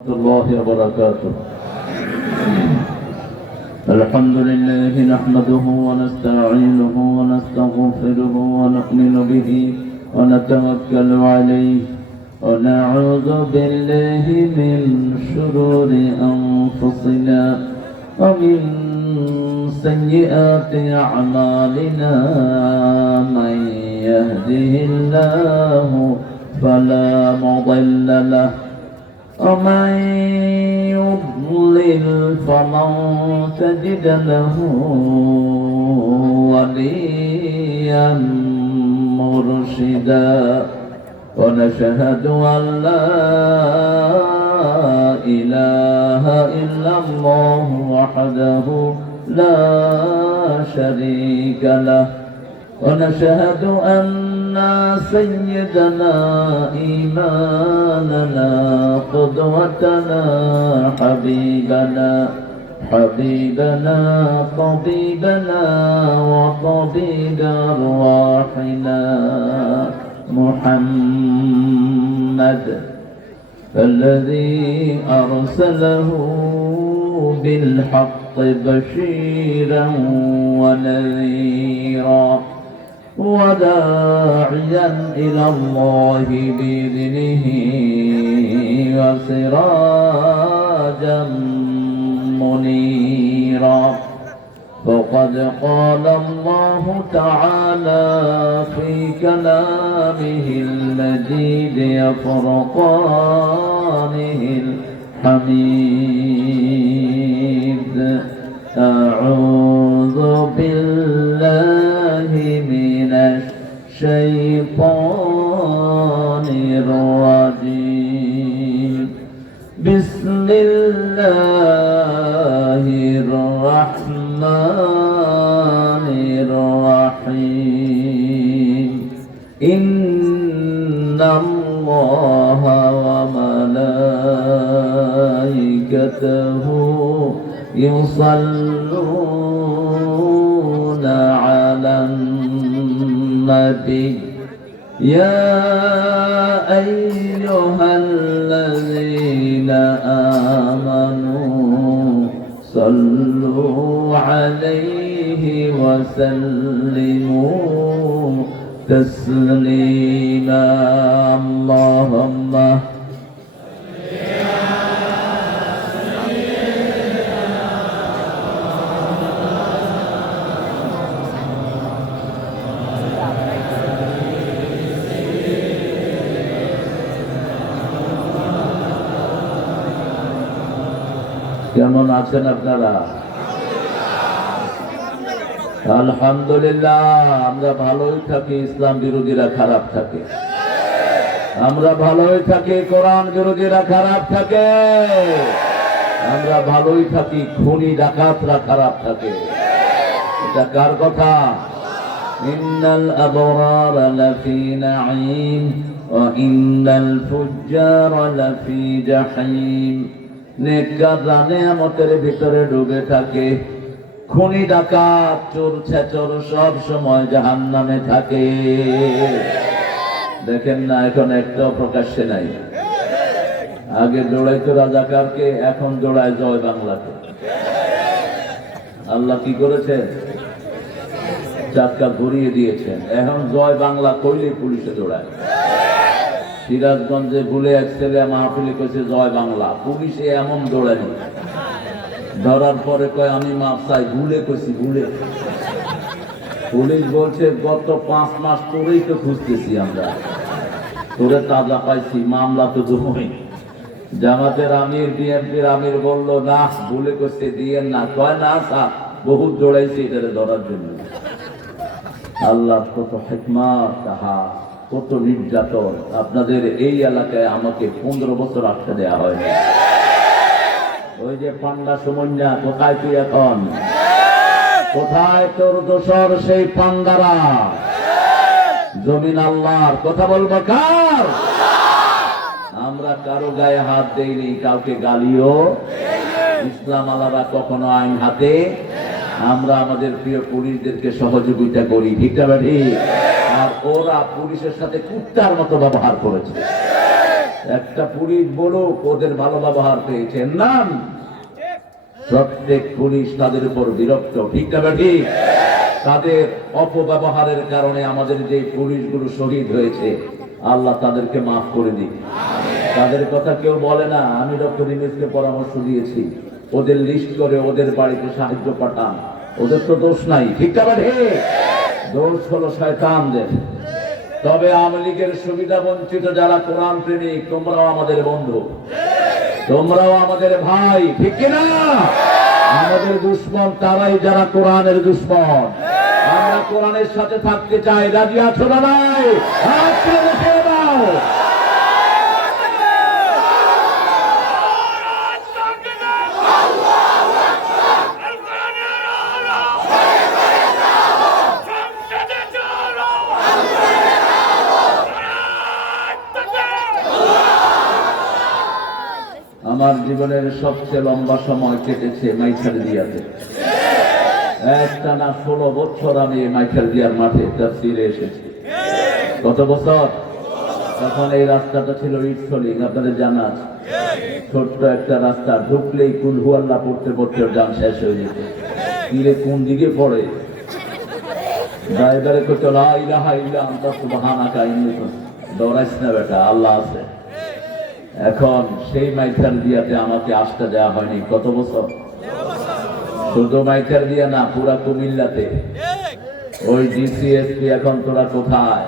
الله وبركاته. الحمد لله نحمده ونستعينه ونستغفره ونؤمن به ونتوكل عليه ونعوذ بالله من شرور أنفسنا ومن سيئات أعمالنا. من يهده الله فلا مضل له ومن يضلل فلن تجد له وليا مرشدا. ونشهد أن لا إله إلا الله وحده لا شريك له. ونشهد أن سيدنا إيماننا قدوتنا حبيبنا طبيبنا وطبيب أرواحنا محمد الذي أرسله بالحق بشيرا ونذيرا وداعيا إلى الله بإذنه وسراجا منيرا. فقد قال الله تعالى في كلامه المجيد وفرقانه الحميد: أعوذ بالله من الشيطان الرجيم. بسم الله الرحمن الرحيم. إن الله وملائكته يصلون على النبي يا أيها الذين آمنوا صلوا عليه وسلموا تسليما. اللهم কেমন আছেন আপনারা? আলহামদুলিল্লাহ। আমরা ভালোই থাকি, ইসলাম বিরোধীরা খারাপ থাকে। আমরা ভালোই থাকি, কোরআন বিরোধীরা খারাপ থাকে। আমরা ভালোই থাকি, খুনি ডাকাতরা খারাপ থাকে। এটা কার কথা? ইন্নাল আবরারা লাফি নাঈম ওয়া ইন্নাল ফুজ্জারা লাফি জাহিম। নেককাররা নেয়ামতের ভিতরে ডুবে থাকে, খুনি ডাকাত চোর ছেচর সব সময় জাহান্নামে থাকে। দেখেন না, এখন একটাও প্রকাশ্যে নাই। আগে দৌড়াইতো রাজাকারকে, এখন দৌড়ায় জয় বাংলাকে। আল্লাহ কি করেছেন? চাকা ঘুরিয়ে দিয়েছেন। এখন জয় বাংলা কইলে পুলিশে দৌড়ায়। সিরাজগঞ্জে ভুলে এক ছেলে মাহফিলে কইছে জয় বাংলা, পুলিশে এমন দৌড়ানি। ধরার পরে কয় আমি মাপ চাই, ভুলে কইছি ভুলে। পুলিশ বলছে গত 5 মাস তোরেই তো খুঁজতেছি আমরা, তোরে তাজা পাইছি, মামলা তো জমি। জামাতের আমির বিএনপির আমির বলল না, ভুলে কইছে দিয়েন না। কয় না স্যার, বহুত দৌড়াইছি এটারে ধরার জন্য। আল্লাহ কত হিকমত, তাহা কত নির্যাতন। আপনাদের এই এলাকায় আমাকে 15 বছর আটকে দেওয়া হয়। ওই যে পান্ডা সুমন্যা, কোথায় তুই এখন? কোথায় তোর দোসর সেই পান্ডারা? জমিন আল্লাহর, কথা বলবো কার? আমরা কারো গায়ে হাত দেইনি, কাউকে গালিও। ইসলাম আলাদা কখনো আইন হাতে। আমরা আমাদের প্রিয় পুলিশদেরকে সহযোগিতা করি, ঠিক না ঠিক? আর ওরা পুলিশের সাথে কুত্তার মতো ব্যবহার করেছে। একটা পুলিশ বলুক ওদের ভালো ব্যবহার পেয়েছেন না? প্রত্যেক পুলিশ তাদের উপর বিরক্ত, ঠিক না ঠিক? তাদের অপব্যবহারের কারণে আমাদের যে পুলিশগুলো শহীদ হয়েছে, আল্লাহ তাদেরকে মাফ করে দিক। তাদের কথা কেউ বলে না। আমি ডক্টর ইউনূসকে পরামর্শ দিয়েছি, ওদের লিস্ট করে ওদের বাড়িতে সাহায্য পাঠান। ওদের তো দোষ নাই, ঠিক না ঠিক? দোষ হলো শয়তানদের। তবে আওয়ামী লীগের সুবিধা বঞ্চিত যারা কোরআন প্রেমিক, তোমরাও আমাদের বন্ধু, তোমরাও আমাদের ভাই, ঠিক কিনা? আমাদের দুশ্মন তারাই যারা কোরআনের দুশ্মন। আমরা কোরআনের সাথে থাকতে চাই, রাজি আছো না নাই? হাত তুলে দেখিয়ে দাও। আমার জীবনের সবচেয়ে লম্বা সময় কেটেছে মাইখালদিয়াতে। একটানা 16 বছর আমি মাইখালদিয়ার মাঠে তাফসীরে এসেছি। কত বছর? তখন এই রাস্তাটা ছিল ইটসলিং, আপনাদের জানা আছে। ছোট্ট একটা রাস্তা, ঢুকলেই কুল হু আল্লাহ পড়তে পড়তে যান শেষ হয়ে যেত। তীরে কোন দিকে পড়ে? ড্রাইভারে কইতো লা ইলাহা ইল্লা আনতা সুবহানাকা ইন্নী কুনতু। দৌড়াইস না বেটা, আল্লাহ আছে। এখন সেই মাইখালদিয়াতে আমাকে আসতে দেওয়া হয়নি। কত বছর? শুধু মাইখালদিয়া না, পুরা কুমিল্লাতে। ওই ডিসিএসপি এখন তোরা কোথায়?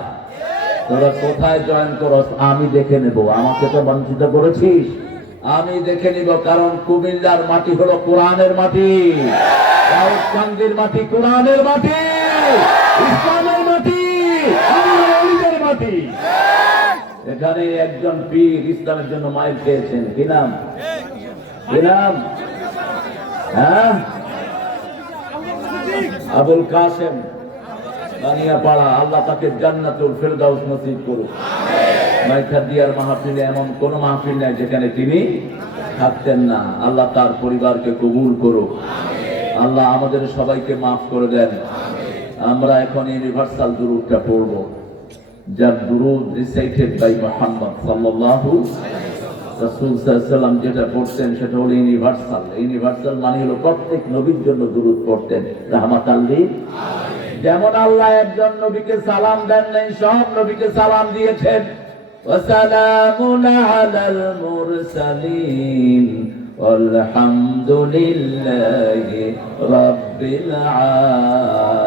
তোরা কোথায় জয়েন করস? আমি দেখে নেব। আমাকে তো বঞ্চিত করেছিস, আমি দেখে নিব। কারণ কুমিল্লার মাটি হলো কোরআনের মাটি, রাউতকান্দির মাটি কোরআনের মাটি, ইসলামের মাটি, আল্লাহর মাটি। এখানে একজন পীর ইসলামের জন্য মাইর খেয়েছেন। কি নাম? কি নাম? হ্যাঁ, আবুল কাসেম বানিয়াপাড়া। আল্লাহ তাকে জান্নাতুল ফেরদাউস নসিব করুক। মাইখালদিয়ার মাহফিলে এমন কোন মাহফিল নাই যেখানে তিনি থাকতেন না। আল্লাহ তার পরিবারকে কবুল করুক। আল্লাহ আমাদের সবাইকে মাফ করে দেন। আমরা এখন ইউনিভার্সাল দুরূদটা পড়ব, যার দুরূদ রিসাইটেড বাই মুহাম্মদ সাল্লাল্লাহু রাসূল সাল্লাল্লাহু আলাইহি ওয়াসাল্লাম যেটা পড়তেন সেটা হলো ইউনিভার্সাল। ইউনিভার্সাল মানে হলো প্রত্যেক নবীর জন্য দুরূদ পড়তেন, রাহমাতাল লিল। যেমন আল্লাহ একজন নবীকে সালাম দেন নাই, সব নবীকে সালাম দিয়েছেন। ওয়াসালামুন আলাল মুরসালিন ওয়ালহামদুলিল্লাহি রাব্বিল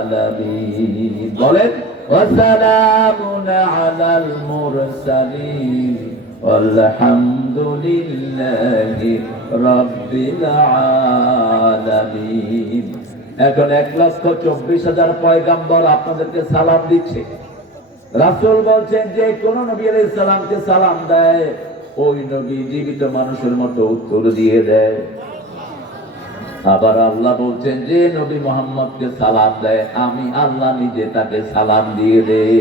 আলামিন। বলেন ওয়াসালামুন আলাল মুরসালিন ওয়ালহামদুলিল্লাহি রাব্বিল আলামিন। এখন 1,24,000 পয়গাম্বর আপনাদেরকে সালাম দিচ্ছে। রাসূল বলছেন যে কোন নবী আলাইহিস সালামকে সালাম দেয়, ওই নবী জীবিত মানুষের মতো উত্তর দিয়ে দেয়। আবার আল্লাহ বলছেন যে নবী মুহাম্মদকে সালাম দেয়, আমি আল্লাহ নিজে তাকে সালাম দিয়ে দেই।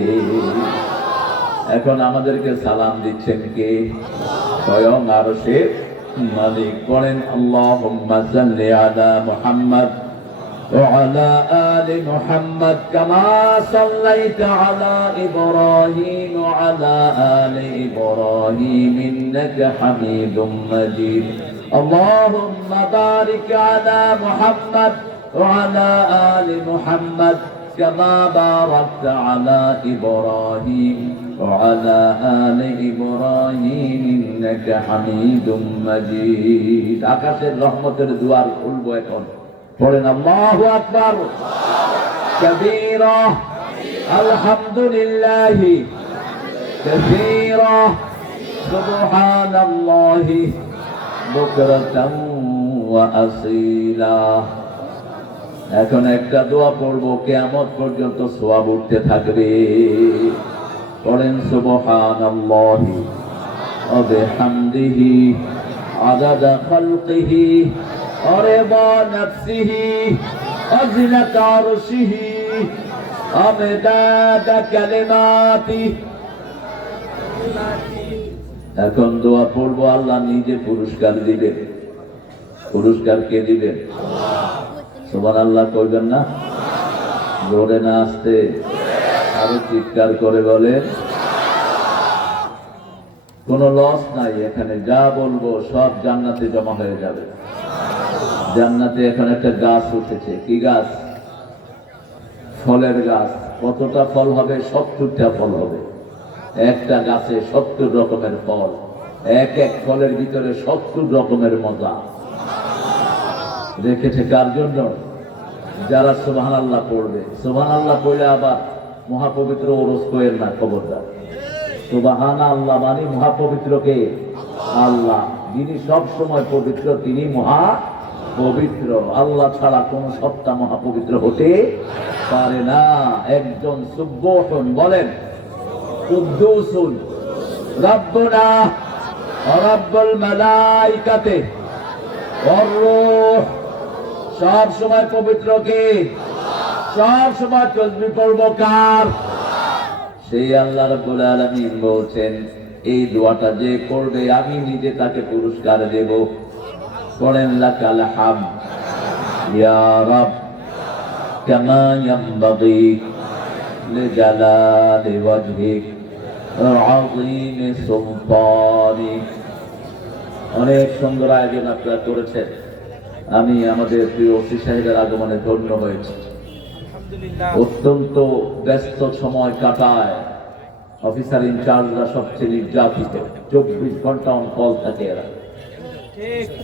এখন আমাদেরকে সালাম দিচ্ছেন কে? স্বয়ং আরশের মালিক। বলেন আল্লাহুম্মা সাল্লি আলা মুহাম্মদ وعلى آل محمد كما صليت على إبراهيم وعلى آل إبراهيم إنك حميد مجيد اللهم بارك على محمد وعلى آل محمد كما باركت على إبراهيم وعلى آل إبراهيم إنك حميد مجيد আকাশের রহমতের দুয়ার খুলবো এখন। বলেন আল্লাহু আকবার কবীরা আলহামদুলিল্লাহি কাসীরা সুবহানাল্লাহি বুকরাতান ওয়া আসীলা। এখন একটা দোয়া পড়বো, কিয়ামত পর্যন্ত সওয়াব উঠতে থাকবে। পড়েন সুবহানাল্লাহি ওয়া বিহামদিহি আদাদা খালকিহি ورضا نفسه وزنة عرشه ومداد كلماته। এখন দোয়া পড়বো, আল্লাহ নিজে পুরস্কার দিবেন। পুরস্কার কে দিবেন? সুবহানাল্লাহ কইবেন না? জোরে না আসতে? আরো চিৎকার করে বলেন। কোনো লস নাই, এখানে যা বলবো সব জান্নাতে জমা হয়ে যাবে। জান্নাতে এখন একটা গাছ উঠেছে, কি গাছ? ফলের গাছ। কতটা ফল হবে? 70টা ফল হবে। একটা গাছে 70 রকমের ফল, এক এক ফলের ভিতরে 70 রকমের মজা। রেখেছে কার জন্য? যারা সুবহানাল্লাহ পড়বে। সুবহানাল্লাহ পড়লে আবার মহাপবিত্র ওরস কোয়ের না, খবরদার। সুবহানাল্লাহ মানে মহাপবিত্র কে? আল্লাহ। যিনি সব সময় পবিত্র তিনি মহা পবিত্র। আল্লাহ ছাড়া কোন সত্তা মহাপবিত্র হতে পারে না। একজন সুবহান বলেন, কুদ্দুসুন রাব্বুনা ওয়া রাব্বুল মালাইকাতি ওয়ার রূহ। সব সময় পবিত্র কে? সব সময় তাসবিহ পড়ব কার? সেই আল্লাহ রাব্বুল আলামিন বলছেন, এই দোয়াটা যে করবে আমি নিজে তাকে পুরস্কার দেব। পড়েন, লাকাল হামদ ইয়া রাব কামা ইয়ানবাগি লিজালালি ওয়াজহিক ওয়া আযীমি সুলতানিক। অনেক সুন্দর আয়োজন আপনারা করেছেন। আমি আমাদের প্রিয় ওসি সাহেবের আগমনে ধন্য হয়েছি। অত্যন্ত ব্যস্ত সময় কাটায় অফিসার ইনচার্জরা, সবচেয়ে নির্যাতিত। 24 ঘন্টা অন কল থাকে এরা।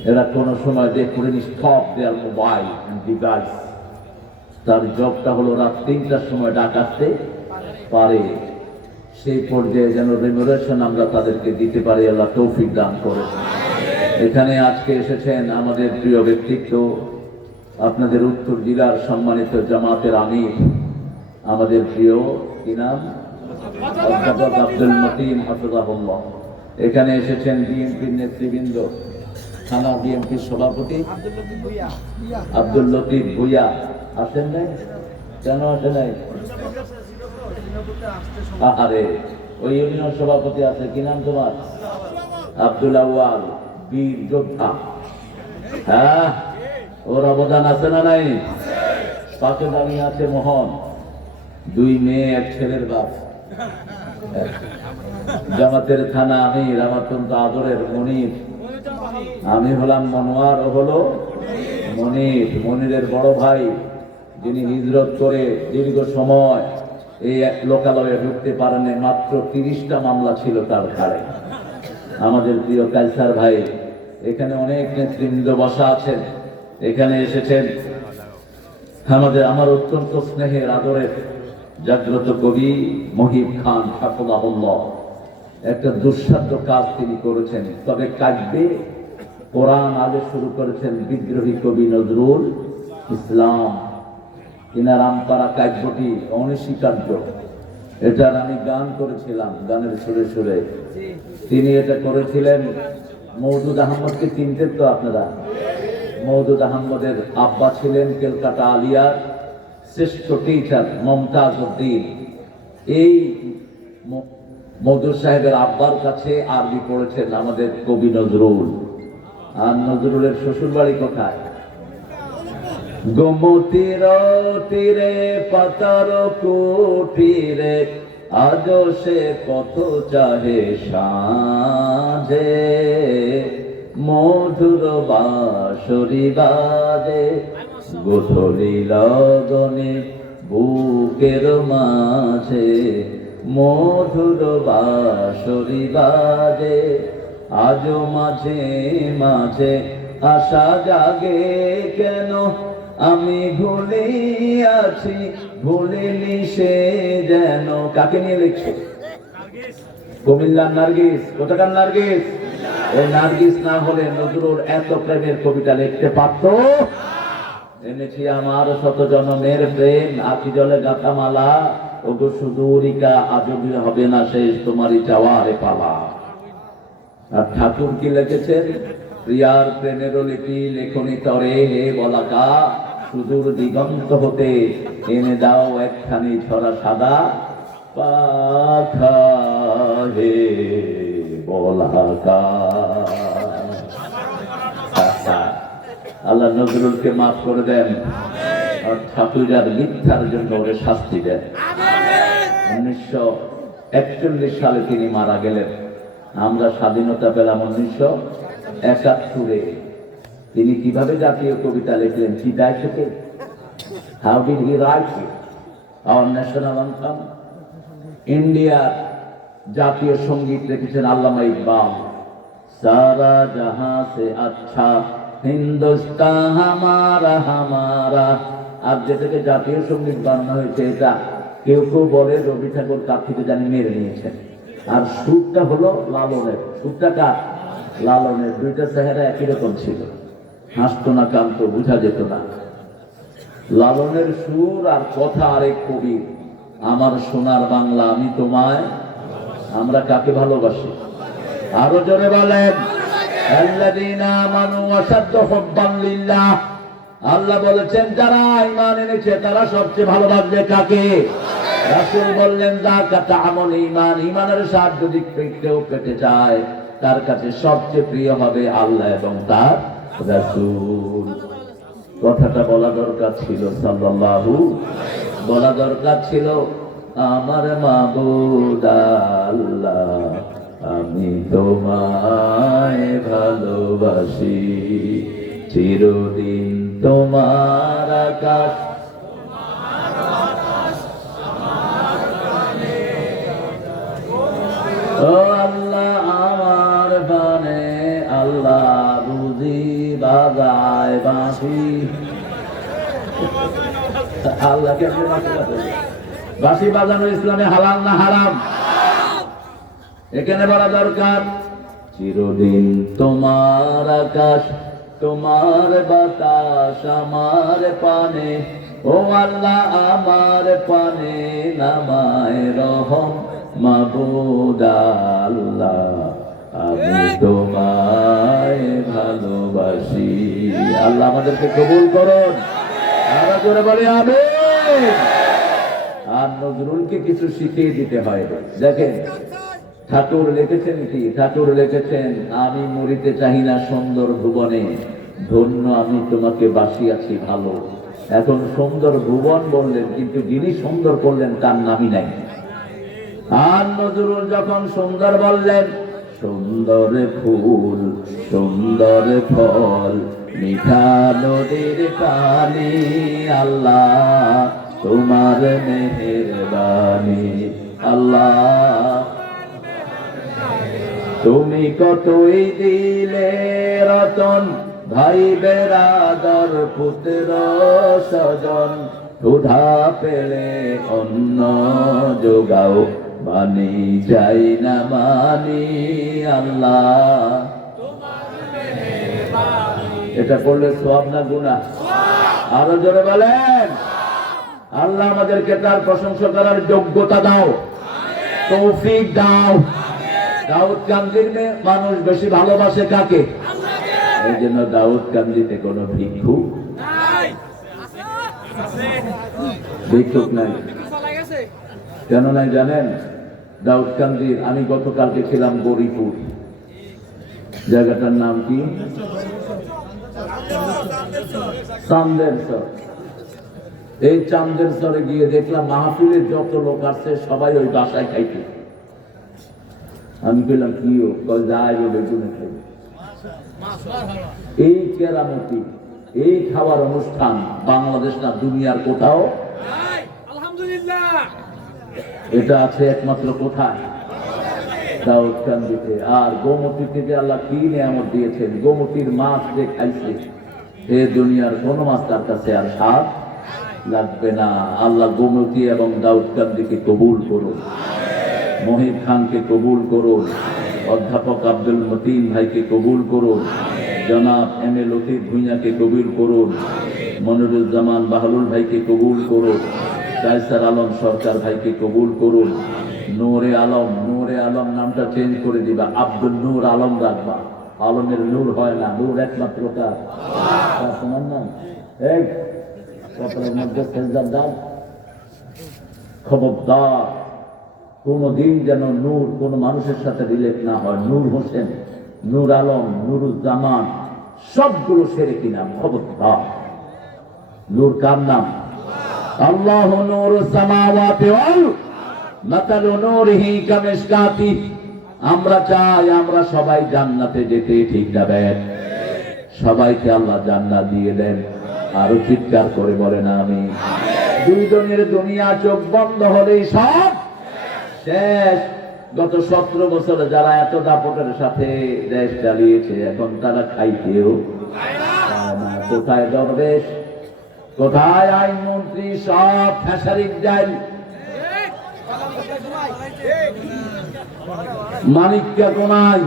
এরা কোনো সময় দে couldn't stop their mobile and device। তার জবটা হলো রাত 3টার সময় ডাকাতে পারে। সেই পর্যায়ে যেন রেমুনারেশন আমরা তাদেরকে দিতে পারি, আল্লাহ তৌফিক দান করে। এখানে আজকে এসেছেন আমাদের প্রিয় ব্যক্তিত্ব, আপনাদের উত্তর জেলার সম্মানিত জামাতের আমির, আমাদের প্রিয় কি নাম, অধ্যাপক আব্দুল মতিন হাফিজাহুল্লাহ। এখানে এসেছেন বিএনপির নেতৃবৃন্দ, থানা বিএনপির সভাপতি আব্দুল লতিফ ভুইয়া। আসেন নাই কেন? আসে নাই? আরে ওই ইউনিয়ন সভাপতি আছে, কি নাম তোমার? আব্দুল আউয়াল, বীর যোদ্ধা। হ্যাঁ, ওর অবদান আছে না নাই? পাশে দাঁড়িয়ে আছে মোহন, 2 মেয়ে 1 ছেলের বাপ। জামাতের থানা আমির আমার অত্যন্ত আদরের মনির। আমি হলাম মনোয়ার, ও হলো মনির। মনিরের বড় ভাই, যিনি হিজরত করে দীর্ঘ সময় এই এক লোকালয়ে ঢুকতে পারেন, মাত্র 30টা মামলা ছিল তার ঘাড়ে। আমাদের প্রিয় কাইসার ভাই, এখানে অনেক নেতৃবৃন্দ বসা আছেন। এখানে এসেছেন আমার অত্যন্ত স্নেহের আদরের জাগ্রত কবি মহিব খান হাফিজাহুল্লাহ। একটা দুঃসাধ্য কাজ তিনি করেছেন, তবে কাব্যে কোরআন আগে শুরু করেছেন বিদ্রোহী কবি নজরুল ইসলাম। তিনার আমপাড়া কাব্যটি অনস্বীকার্য, এটার আমি গান করেছিলাম, গানের সুরে সুরে। তিনি এটা করেছিলেন। মওদুদ আহমদকে চিনতেন তো আপনারা? মওদুদ আহমদের আব্বা ছিলেন ক্যালকাটা আলিয়ার শ্রেষ্ঠ টিচার মমতাজ উদ্দিন। এই মওদুদ সাহেবের আব্বার কাছে আরবি পড়েছেন আমাদের কবি নজরুল। আর নজরুলের শ্বশুর বাড়ি কোথায়? গোমতীর তীরে পাতার কুঠিরে, আজ সে কত চাহে সাঁঝে, মধুর বাঁশরি বাজে গোধূলি লগনে বুকের মাঝে, মধুর বাঁশরি বাজে। আজও মাঝে মাঝে আশা জাগে কেন, আমি ভুলিয়াছি ভুলিনি সে যেন। কাকে নিয়ে লিখছে? কুমিল্লার নার্গিস। কোথাকার নার্গিস? এই নার্গিস না হলে নজরুল এত প্রেমের কবিতা লিখতে পারত? এনেছি আমার শত জনমের প্রেম, আখি জলে গাথা মালা, ওগো সুদূরিকা আজও হবে না শেষ তোমারই চাওয়ারে পালা। আর ঠাকুর কি লিখেছেন? প্রিয়ার প্রেমের লিপি লেখনি তরে হে বলাকা, সুদূর দিগন্ত হতে এনে দাও একখানি ছড়া সাদা পাখা হে বলাকা। আল্লাহ নজরুলকে মাফ করে দেন, আর ঠাকুরার মিথ্যার জন্য ওরে শাস্তি দেন। 1941 সালে তিনি মারা গেলেন। আমরা স্বাধীনতা পেলাম 1971। তিনি কিভাবে জাতীয় কবিতা লিখলেন? চিতায় থেকে। How did he write it? Our national anthem. ইন্ডিয়ার জাতীয় সঙ্গীত লিখেছেন আল্লামা ইকবাল। সারা জাহাঁ সে আচ্ছা হিন্দুস্তান হামারা হামারা। আর যেটাকে জাতীয় সঙ্গীত বানানো হয়েছে, এটা কেউ কেউ বলে রবি ঠাকুর কার থেকে জানি মেরে নিয়েছেন। আর সুরটা হলো লালনের। সুরটা কার? লালনের। দুইটা চেহারা একই রকম ছিল, হাসতো না, কান্ত, বোঝা যেত না। লালনের সুর আর কথা আরেক কবির। আমার সোনার বাংলা আমি তোমায়। আমরা কাকে ভালোবাসি? আরো জোরে বলেন। আল্লাযীনা আমানু আশাদ্দু হুব্বান লিল্লাহ। আল্লাহ বলেছেন যারা ঈমান এনেছে তারা সবচেয়ে ভালোবাসবে কাকে? রাসূল বললেন যাকাত আমল ঈমান। ঈমানের স্বাদ যদি কেউ পেতে চায় তার কাছে সবচেয়ে প্রিয় হবে আল্লাহ এবং তার রাসূল। কথাটা বলা দরকার ছিল, সাল্লাল্লাহু। বলা দরকার ছিল আমার মাবুদ আল্লাহ আমি তোমায় ভালোবাসি, চিরদিন তোমার আকাশ ও আল্লাহ আমার বানে। আল্লাহ বুঝি বাজায় বাঁশি। আল্লাহকে বাঁশি বাজানো ইসলামে হালাল না হারাম? এখানে বলা দরকার চিরদিন তোমার আকাশ তোমার বাতাস আমার পানে। ও আল্লাহ আমার পানে নামায় রহম মাবুদ আল্লাহ আমি তোমায় ভালোবাসি। আল্লাহ আমাদেরকে কবুল করুন। আরো জোরে বলি আমিন। আর নজরুলকে কিছু শিখিয়ে দিতে হয়। দেখেন ঠাকুর লিখেছেন কি? ঠাকুর লিখেছেন আমি মরিতে চাহি না সুন্দর ভুবনে, ধন্য আমি তোমাকে বাসিয়াছি ভালো। এখন সুন্দর ভুবন বললেন, কিন্তু যিনি সুন্দর করলেন তার নামই নাই। আর নজরুল যখন সুন্দর বললেন, সুন্দর ফুল সুন্দর ফল মিঠা নদীর পানি, আল্লাহ তোমার মেহেরবানি। আল্লাহ তুমি কতই দিলে রতন, ভাই বেরাদর পুত্র স্বজন, ক্ষুধা পেলে অন্ন যোগাও মানি যাই না মানি। আল্লাহ এটা করলে সওয়াব না গুনাহ? আরো জোরে বলেন। আল্লাহ আমাদেরকে তার প্রশংসা করার যোগ্যতা দাও, তৌফিক দাও। দাউদ কান্দির মানুষ বেশি ভালোবাসে কাকে? এই জন্য দাউদ কান্দিতে কোনো ভিক্ষুক নাই। কেন নাই জানেন? দাউদ কান্দির আমি গতকালকে ছিলাম গরিপুর, জায়গাটার নাম কি? চান্দের চর। এই চান্দের চরে গিয়ে দেখলাম মাহফিলের যত লোক আসছে সবাই ওই বাসায় খাইতে। আমি বললাম কি যায় বেগুনে খাই। এই কেরামতি, এই খাওয়ার অনুষ্ঠান বাংলাদেশ না দুনিয়ার কোথাও। এটা আছে একমাত্র কোথায়? দাউদকান্দিতে। আর গোমতীতে যে আল্লাহ কি নিয়ামত দিয়েছেন, গোমতীর মাছ যে খাইছে এ দুনিয়ার কোন মাছ তার কাছে আর স্বাদ লাগবে না। আল্লাহ গোমতী এবং দাউদকান্দিকে কবুল করুন, মহিব খানকে কবুল করুন, অধ্যাপক আব্দুল মতিন ভাইকে কবুল করুন, জনাব এম এ লতিফ ভুঁইয়াকে কবুল করুন, মনিরুজ্জামান বাহলুল ভাইকে কবুল করুন, কায়সার আলম সরকার ভাইকে কবুল করুন, নূরে আলম, নূরে আলম নামটা চেঞ্জ করে দিবা, আব্দুল নূর আলম রাখবা। আলমের নূর হয় না, নূর একমাত্র কার? তোমার নাম এই কপালের মধ্যে সেজদার দাও। খবরদার কোনদিন যেন নূর কোন মানুষের সাথে রিলেট না হয়। নূর হোসেন, নূর আলম, নুরুজ্জামান সবগুলো শিরকি নাম। খবরদার। নূর কার নাম? আল্লাহু নূরুস সামাওয়াতি ওয়াল মাতালু নূরিহি কামিশকাতি আমরা চাই আমরা সবাই জান্নাতে যেতে, ঠিক না বেন? সবাইকে আল্লাহ জান্নাত দিয়ে দেন। আরো চিৎকার করে বলেন আমি। দুই জনের দুনিয়া চোখ বন্ধ হলেই সব শেষ। গত 17 বছরে যারা এত দাপটের সাথে দেশ চালিয়েছে, এখন তারা খাইতেও পায় না। কোথায় দরবেশ, কোথায় আইনমন্ত্রী, সব খেসারির ডাল। মানিককে কোনায়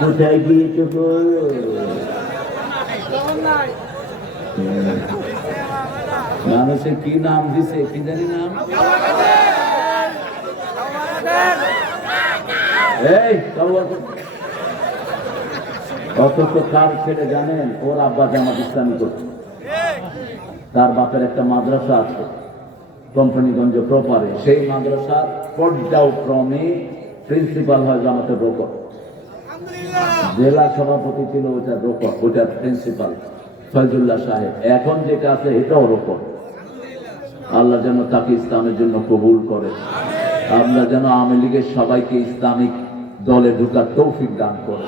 কোথায় গিয়েছ গো? মানুষে কি নাম দিছে, কি জানি নাম? এই অথচ কার ছেলে জানেন? ওর আব্বা জামাত ইসলামী করছে। তার বাপের একটা মাদ্রাসা আছে কোম্পানিগঞ্জ প্রপারে। সেই মাদ্রাসার পর্যায়ক্রমে প্রিন্সিপাল হয় জামাতের রোকর। জেলা সভাপতি ছিল ওইটার রোকর, ওইটার প্রিন্সিপাল ফয়জুল্লাহ সাহেব। এখন যেটা আছে এটাও রোকর। আল্লাহ যেন তাকে ইসলামের জন্য কবুল করে। আমরা যেন আওয়ামী লীগের সবাইকে ইসলামিক দলে ঢোকার তৌফিক দান করে,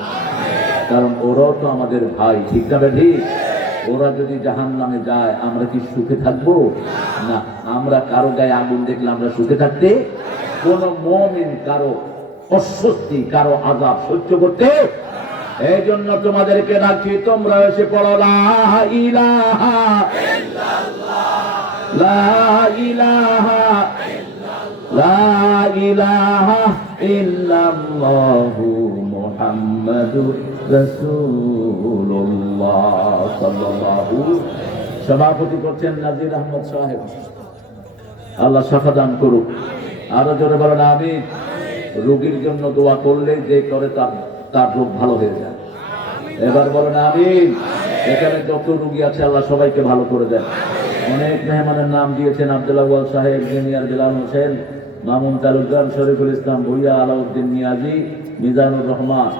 কারণ ওরাও তো আমাদের ভাই, ঠিক না ঠিক? ওরা যদি জাহান্নামে যায় আমরা কি সুখে থাকবো? না। আমরা কারো গায়ে আগুন দেখলে আমরা সুখে থাকতে? কোন মুমিন কারো অস্বস্তি, কারো আযাব সহ্য করতে? এই জন্য তোমাদেরকে ডাকছি, তোমরা এসে পড়ো লা ইলাহা ইল্লাল্লাহ, লা ইলাহা ইল্লাল্লাহ, লা ইলাহা ইল্লাল্লাহু মুহাম্মাদুর রাসূলুল্লাহ সাল্লাল্লাহু। সভাপতি করছেন নাজির আহমদ সাহেব। আল্লাহ শাফা দান করুক। আরো জোরে বলেন আমিন। রোগীর জন্য দোয়া করলে যে করে তার রোগ ভালো হয়ে যায়। এবার বলেন আমিন। এখানে যত রোগী আছে আল্লাহ সবাইকে ভালো করে দেন। অনেক মেহমানের নাম দিয়েছেন, আব্দুল আউয়াল সাহেব, ইঞ্জিনিয়ার বিলাল হোসেন, মামুন তালুকদার, শরীফুল ইসলাম ভুইয়া, আলাউদ্দিন নিয়াজি, মিজানুর রহমান।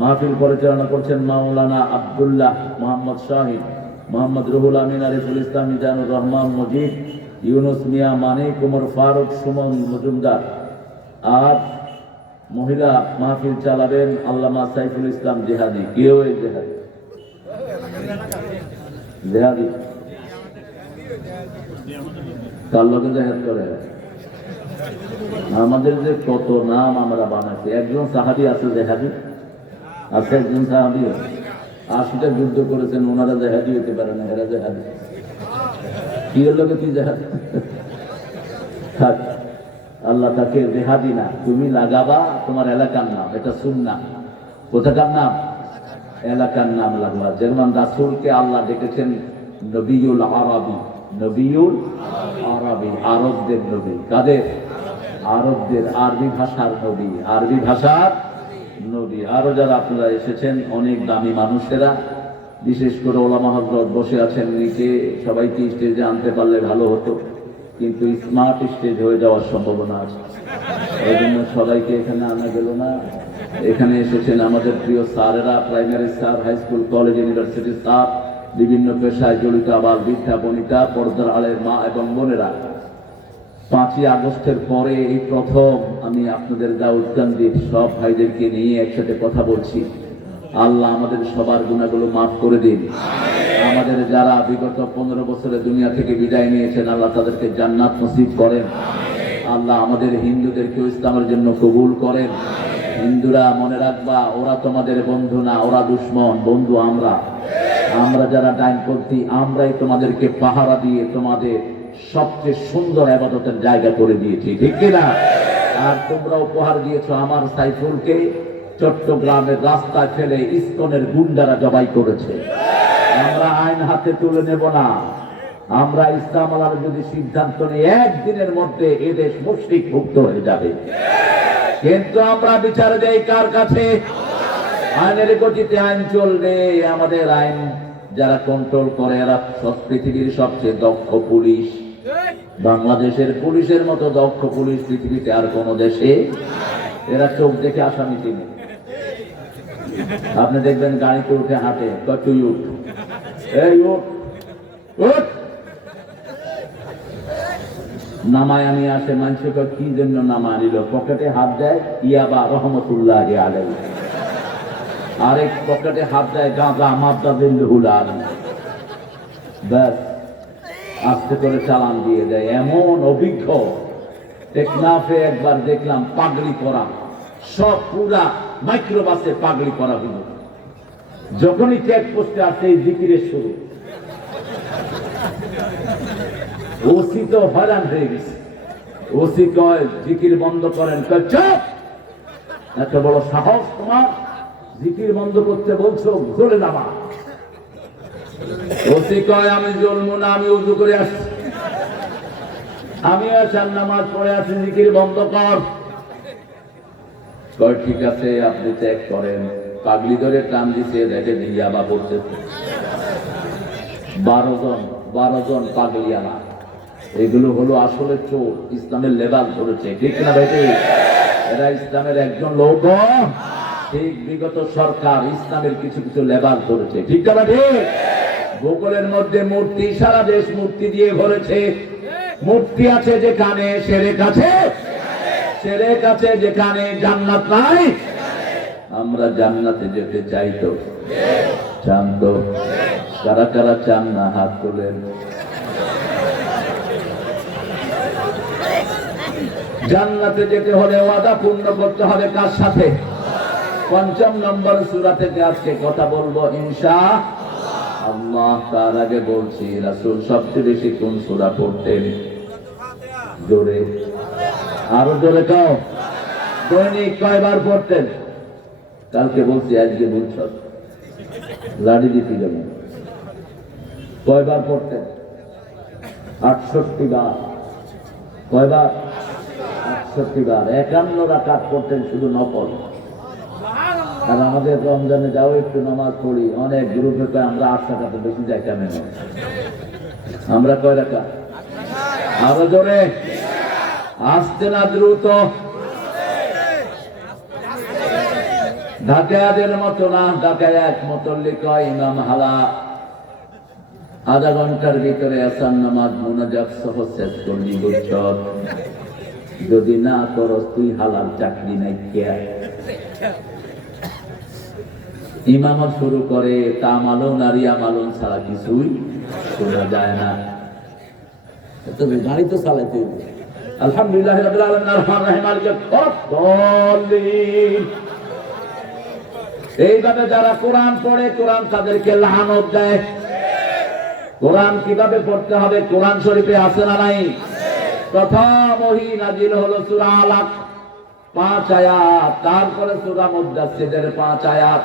মাহফিল পরিচালনা করছেন মাওলানা আব্দুল্লাহ, মোহাম্মদ শাহিদ, মোহাম্মদ রুহুল আমিন, আরিফুল ইসলাম, মিজানুর রহমান মজিদ, ইউনুস মিয়া, মানিক, উমর ফারুক, সুমন মজুমদার। আর মহিলা মাহফিল চালাবেন আল্লামা সাইফুল ইসলাম জেহাদি। কেউ এই জেহাদি জেহাদি কার লোকে জেহাদ করে? আমাদের যে কত নাম আমরা বানাচ্ছি। একজন সাহাবী আছে জেহাদি, আছে একজন সাহাবী 80টা যুদ্ধ করেছেন, ওনারা জেহাদি হতে পারে না, এরা জেহাদি। কি লোকে কি জেহাদি? আল্লাহ তাকে জেহাদি না, তুমি লাগাবা তোমার এলাকার নাম, এটা সুন্নাহ। কোথাকার নাম? এলাকার নাম লাগবা। যেমন রাসূলকে আল্লাহ ডেকেছেন নবিউল আরবি, নবিউল আরবি, আরবদের নবী। কাদের? আরবদের, আরবি ভাষার নবী, আরবি ভাষার নবী। আরো যারা আপনারা এসেছেন অনেক দামি মানুষেরা, বিশেষ করে ওলামা হযরত বসে আছেন নিচে, সবাইকে স্টেজে আনতে পারলে ভালো হতো, কিন্তু স্মার্ট স্টেজ হয়ে যাওয়ার সম্ভাবনা আছে। এই জন্য সবাইকে এখানে আনা গেল না। এখানে এসেছেন আমাদের প্রিয় স্যারেরা, primary sir, high school, college, ইউনিভার্সিটির স্যার, বিভিন্ন পেশায় জড়িত আবার বৃদ্ধা বনিতা, পর্দার আলের মা এবং বোনেরা। 5ই আগস্টের পরে এই প্রথম আমি আপনাদের দাউদকান্দির সব ভাইদেরকে নিয়ে একসাথে কথা বলছি। আল্লাহ আমাদের সবার গুনাহগুলো মাফ করে দিন। আমাদের যারা বিগত 15 বছরে দুনিয়া থেকে বিদায় নিয়েছেন, আল্লাহ তাদেরকে জান্নাত নসিব করেন। আল্লাহ আমাদের হিন্দুদেরকেও ইসলামের জন্য কবুল করেন। হিন্দুরা মনে রাখবা, ওরা তোমাদের বন্ধু না, ওরা দুশমন। বন্ধু আমরা। আমরা যারা ডাইনপন্থী, আমরাই তোমাদেরকে পাহারা দিয়ে তোমাদের সবচেয়ে সুন্দর ইবাদতের জায়গা করে দিয়েছি, ঠিক কিনা? আর তোমরা উপহার দিয়েছো আমার সাইফুলকে চট্টগ্রামের রাস্তায় ফেলে ইসকনের গুন্ডারা জবাই করেছে। আমরা আইন হাতে তুলে নেব না। আমরা ইসলাম আলার যদি সিদ্ধান্ত নিই একদিনের মধ্যে এদেশ মুশরিক মুক্ত হয়ে যাবে, কিন্তু আমরা বিচার দেই কার কাছে? আইনের গতিতে আইন চলবে। আমাদের আইন যারা কন্ট্রোল করে এরা পৃথিবীর সবচেয়ে দক্ষ পুলিশ। বাংলাদেশের পুলিশের মতো দক্ষ পুলিশ পৃথিবীতে আর কোন দেশে। এরা চোখ দেখে আসামি চিনে। আপনি দেখবেন গাড়িতে উঠে হাঁটে, তুই উঠ, এই উঠ, উঠ। নামায় আনি আসে, মানুষকে কি জন্য নামা আনিল, পকেটে হাত দেয় ইয়াবা রহমতুল্লাহ আলাইহি, আরেক পকেটে হাত দেয় গাঁজা মাদ্দাদিল্লুহুল আলী, ব্যাস আস্তে করে চালান দিয়ে দেয়। এমন অভিজ্ঞ। টেকনাফে একবার দেখলাম পাগড়ি পরা, সব পুরা মাইক্রোবাসে পাগড়ি পরা হলো। যখনই চেকপোস্টে আসে এই জিকিরের শুরু। ওসি তো হয়রান হয়ে গেছে। ওসি কয় জিকির বন্ধ করেন, কয় চুপ, এত বড় সাহস তোমার, জিকির বন্ধ করতে বলছো, চলে যাবা। ওসি কয় আমি জন্ম না, আমি উযু করে আসছি, আমি আসার নামাজ পড়ে আছি, জিকির বন্ধ কর। কয় ঠিক আছে, আপনি চেক করেন। পাগড়ি ধরে টান দিছে, দেখে ইয়াবা পড়ছে 12 জন পাগড়িয়ালা। এগুলো হলো আসলে চোর, ইসলামের লেবাস ধরেছে, ঠিক না ভাই? এরা ইসলামের একজন লোক, ঠিক বিগত সরকার ইসলামের কিছু কিছু লেবাস ধরেছে, ঠিক না ভাই? ভূগোলের মধ্যে মূর্তি, সারা দেশ মূর্তি দিয়ে ভরেছে। মূর্তি আছে যেখানে, শিরক আছে, শিরক আছে যেখানে, জান্নাত নাই। আমরা জান্নাতে যেতে চাই তো, চান তো? কারা কারা চান না হাত তোলেন। জান্নাতে যেতে হলে ওয়াদা পূর্ণ করতে হবে কার সাথে? ৫ম নম্বর সূরা থেকে আজকে কথা বলবো ইনশাআল্লাহ। তার আগে বলছি, রাসূল সবচেয়ে বেশি কোন সূরা পড়তেন? জোরে, আরো জোরে কও। দৈনিক কয়বার পড়তেন? কালকে বলছি, আজকে বলছ লাড়ি দিতে যাবো। কয়বার পড়তেন? ৬৮ বার। কয়বার? ৬৮ বার। ৫১ রাকাত পড়তেন শুধু নফল। আর আমাদের রমজানে যাও একটু নামাজ পড়ি, অনেক গ্রুপে কয় আমরা ৮ রাকাতে বেশি যাই কেন? আমরা কয় রাকাত? আরো জোরে, আসতে না দ্রুত। ঢাকায়াদের মতো না, ঢাকায়াত মুতল্লি কয় ইমাম হালা আধা ঘন্টার ভিতরে আসার নামাজ মুনাজাত সহ শেষ করলি, বুঝছ? যদি না করস তুই হালাল চাকরি নাই। ইমাম শুরু করে তামালুন আর ইয়ামালুন ছাড়া কিছুই শোনা যায় না। তবে গাড়ি তো চালাইতে হবে। আলহামদুলিল্লাহ রাব্বিল আলামিন আররহমানির রহিম মালিকিল ইয়াউমিদ্দিন। এইভাবে যারা কোরআন পড়ে, কোরআন তাদেরকে লানত দেয়। কোরআন কিভাবে পড়তে হবে কোরআন শরীফে আছে না নাই? প্রথম ওহী নাযিল হলো সূরা আলাক 5 আয়াত, তারপরে সূরা মুদ্দাসসিরের 5 আয়াত,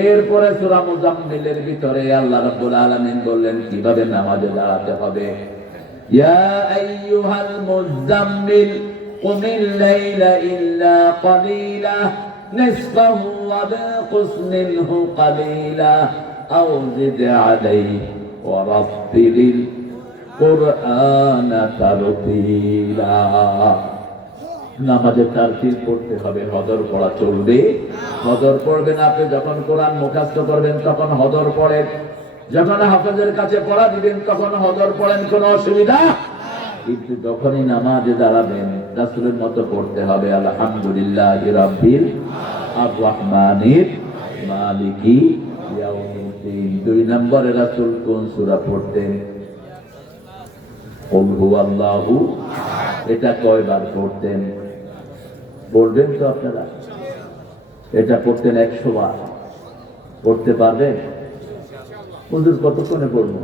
এরপরে সূরা মুজাম্মিলের ভিতরে আল্লাহ রাব্বুল আলামিন বললেন কিভাবে নামাজে দাঁড়াতে হবে। ইয়া আইয়ুহাল মুজাম্মিল কুমিল লাইলা ইল্লা ক্বালিলা নিসফাহু ওয়া বিনকুস মিনহু ক্বালিলা আও জিদ আলাইহি ওয়া রাত্তিলিল কুরআনা তারতিলা। নামাজে তারতিল পড়তে হবে, হদর পড়া চলবে। হদর পড়বেন আপনি যখন কোরআন মুখস্থ করবেন তখন হদর পড়েন, যখন হাফেজের কাছে পড়া দিবেন তখন হদর পড়েন, কোনো অসুবিধা। কিন্তু যখনই নামাজে দাঁড়াবেন রাসূলের মতো পড়তে হবে। আলহামদুলিল্লাহি রাব্বিল আর-রহমানির মালিকি ইয়াউমিদ্দিন। 2 নম্বরে রাসূল কোন সূরা পড়তেন? কুল হুয়াল্লাহু। এটা কয়বার পড়তেন? পড়বেন তো আপনারা? এটা পড়তেন 100 বার। পড়তে পারবেন? হুজুর কতক্ষণে পড়বো?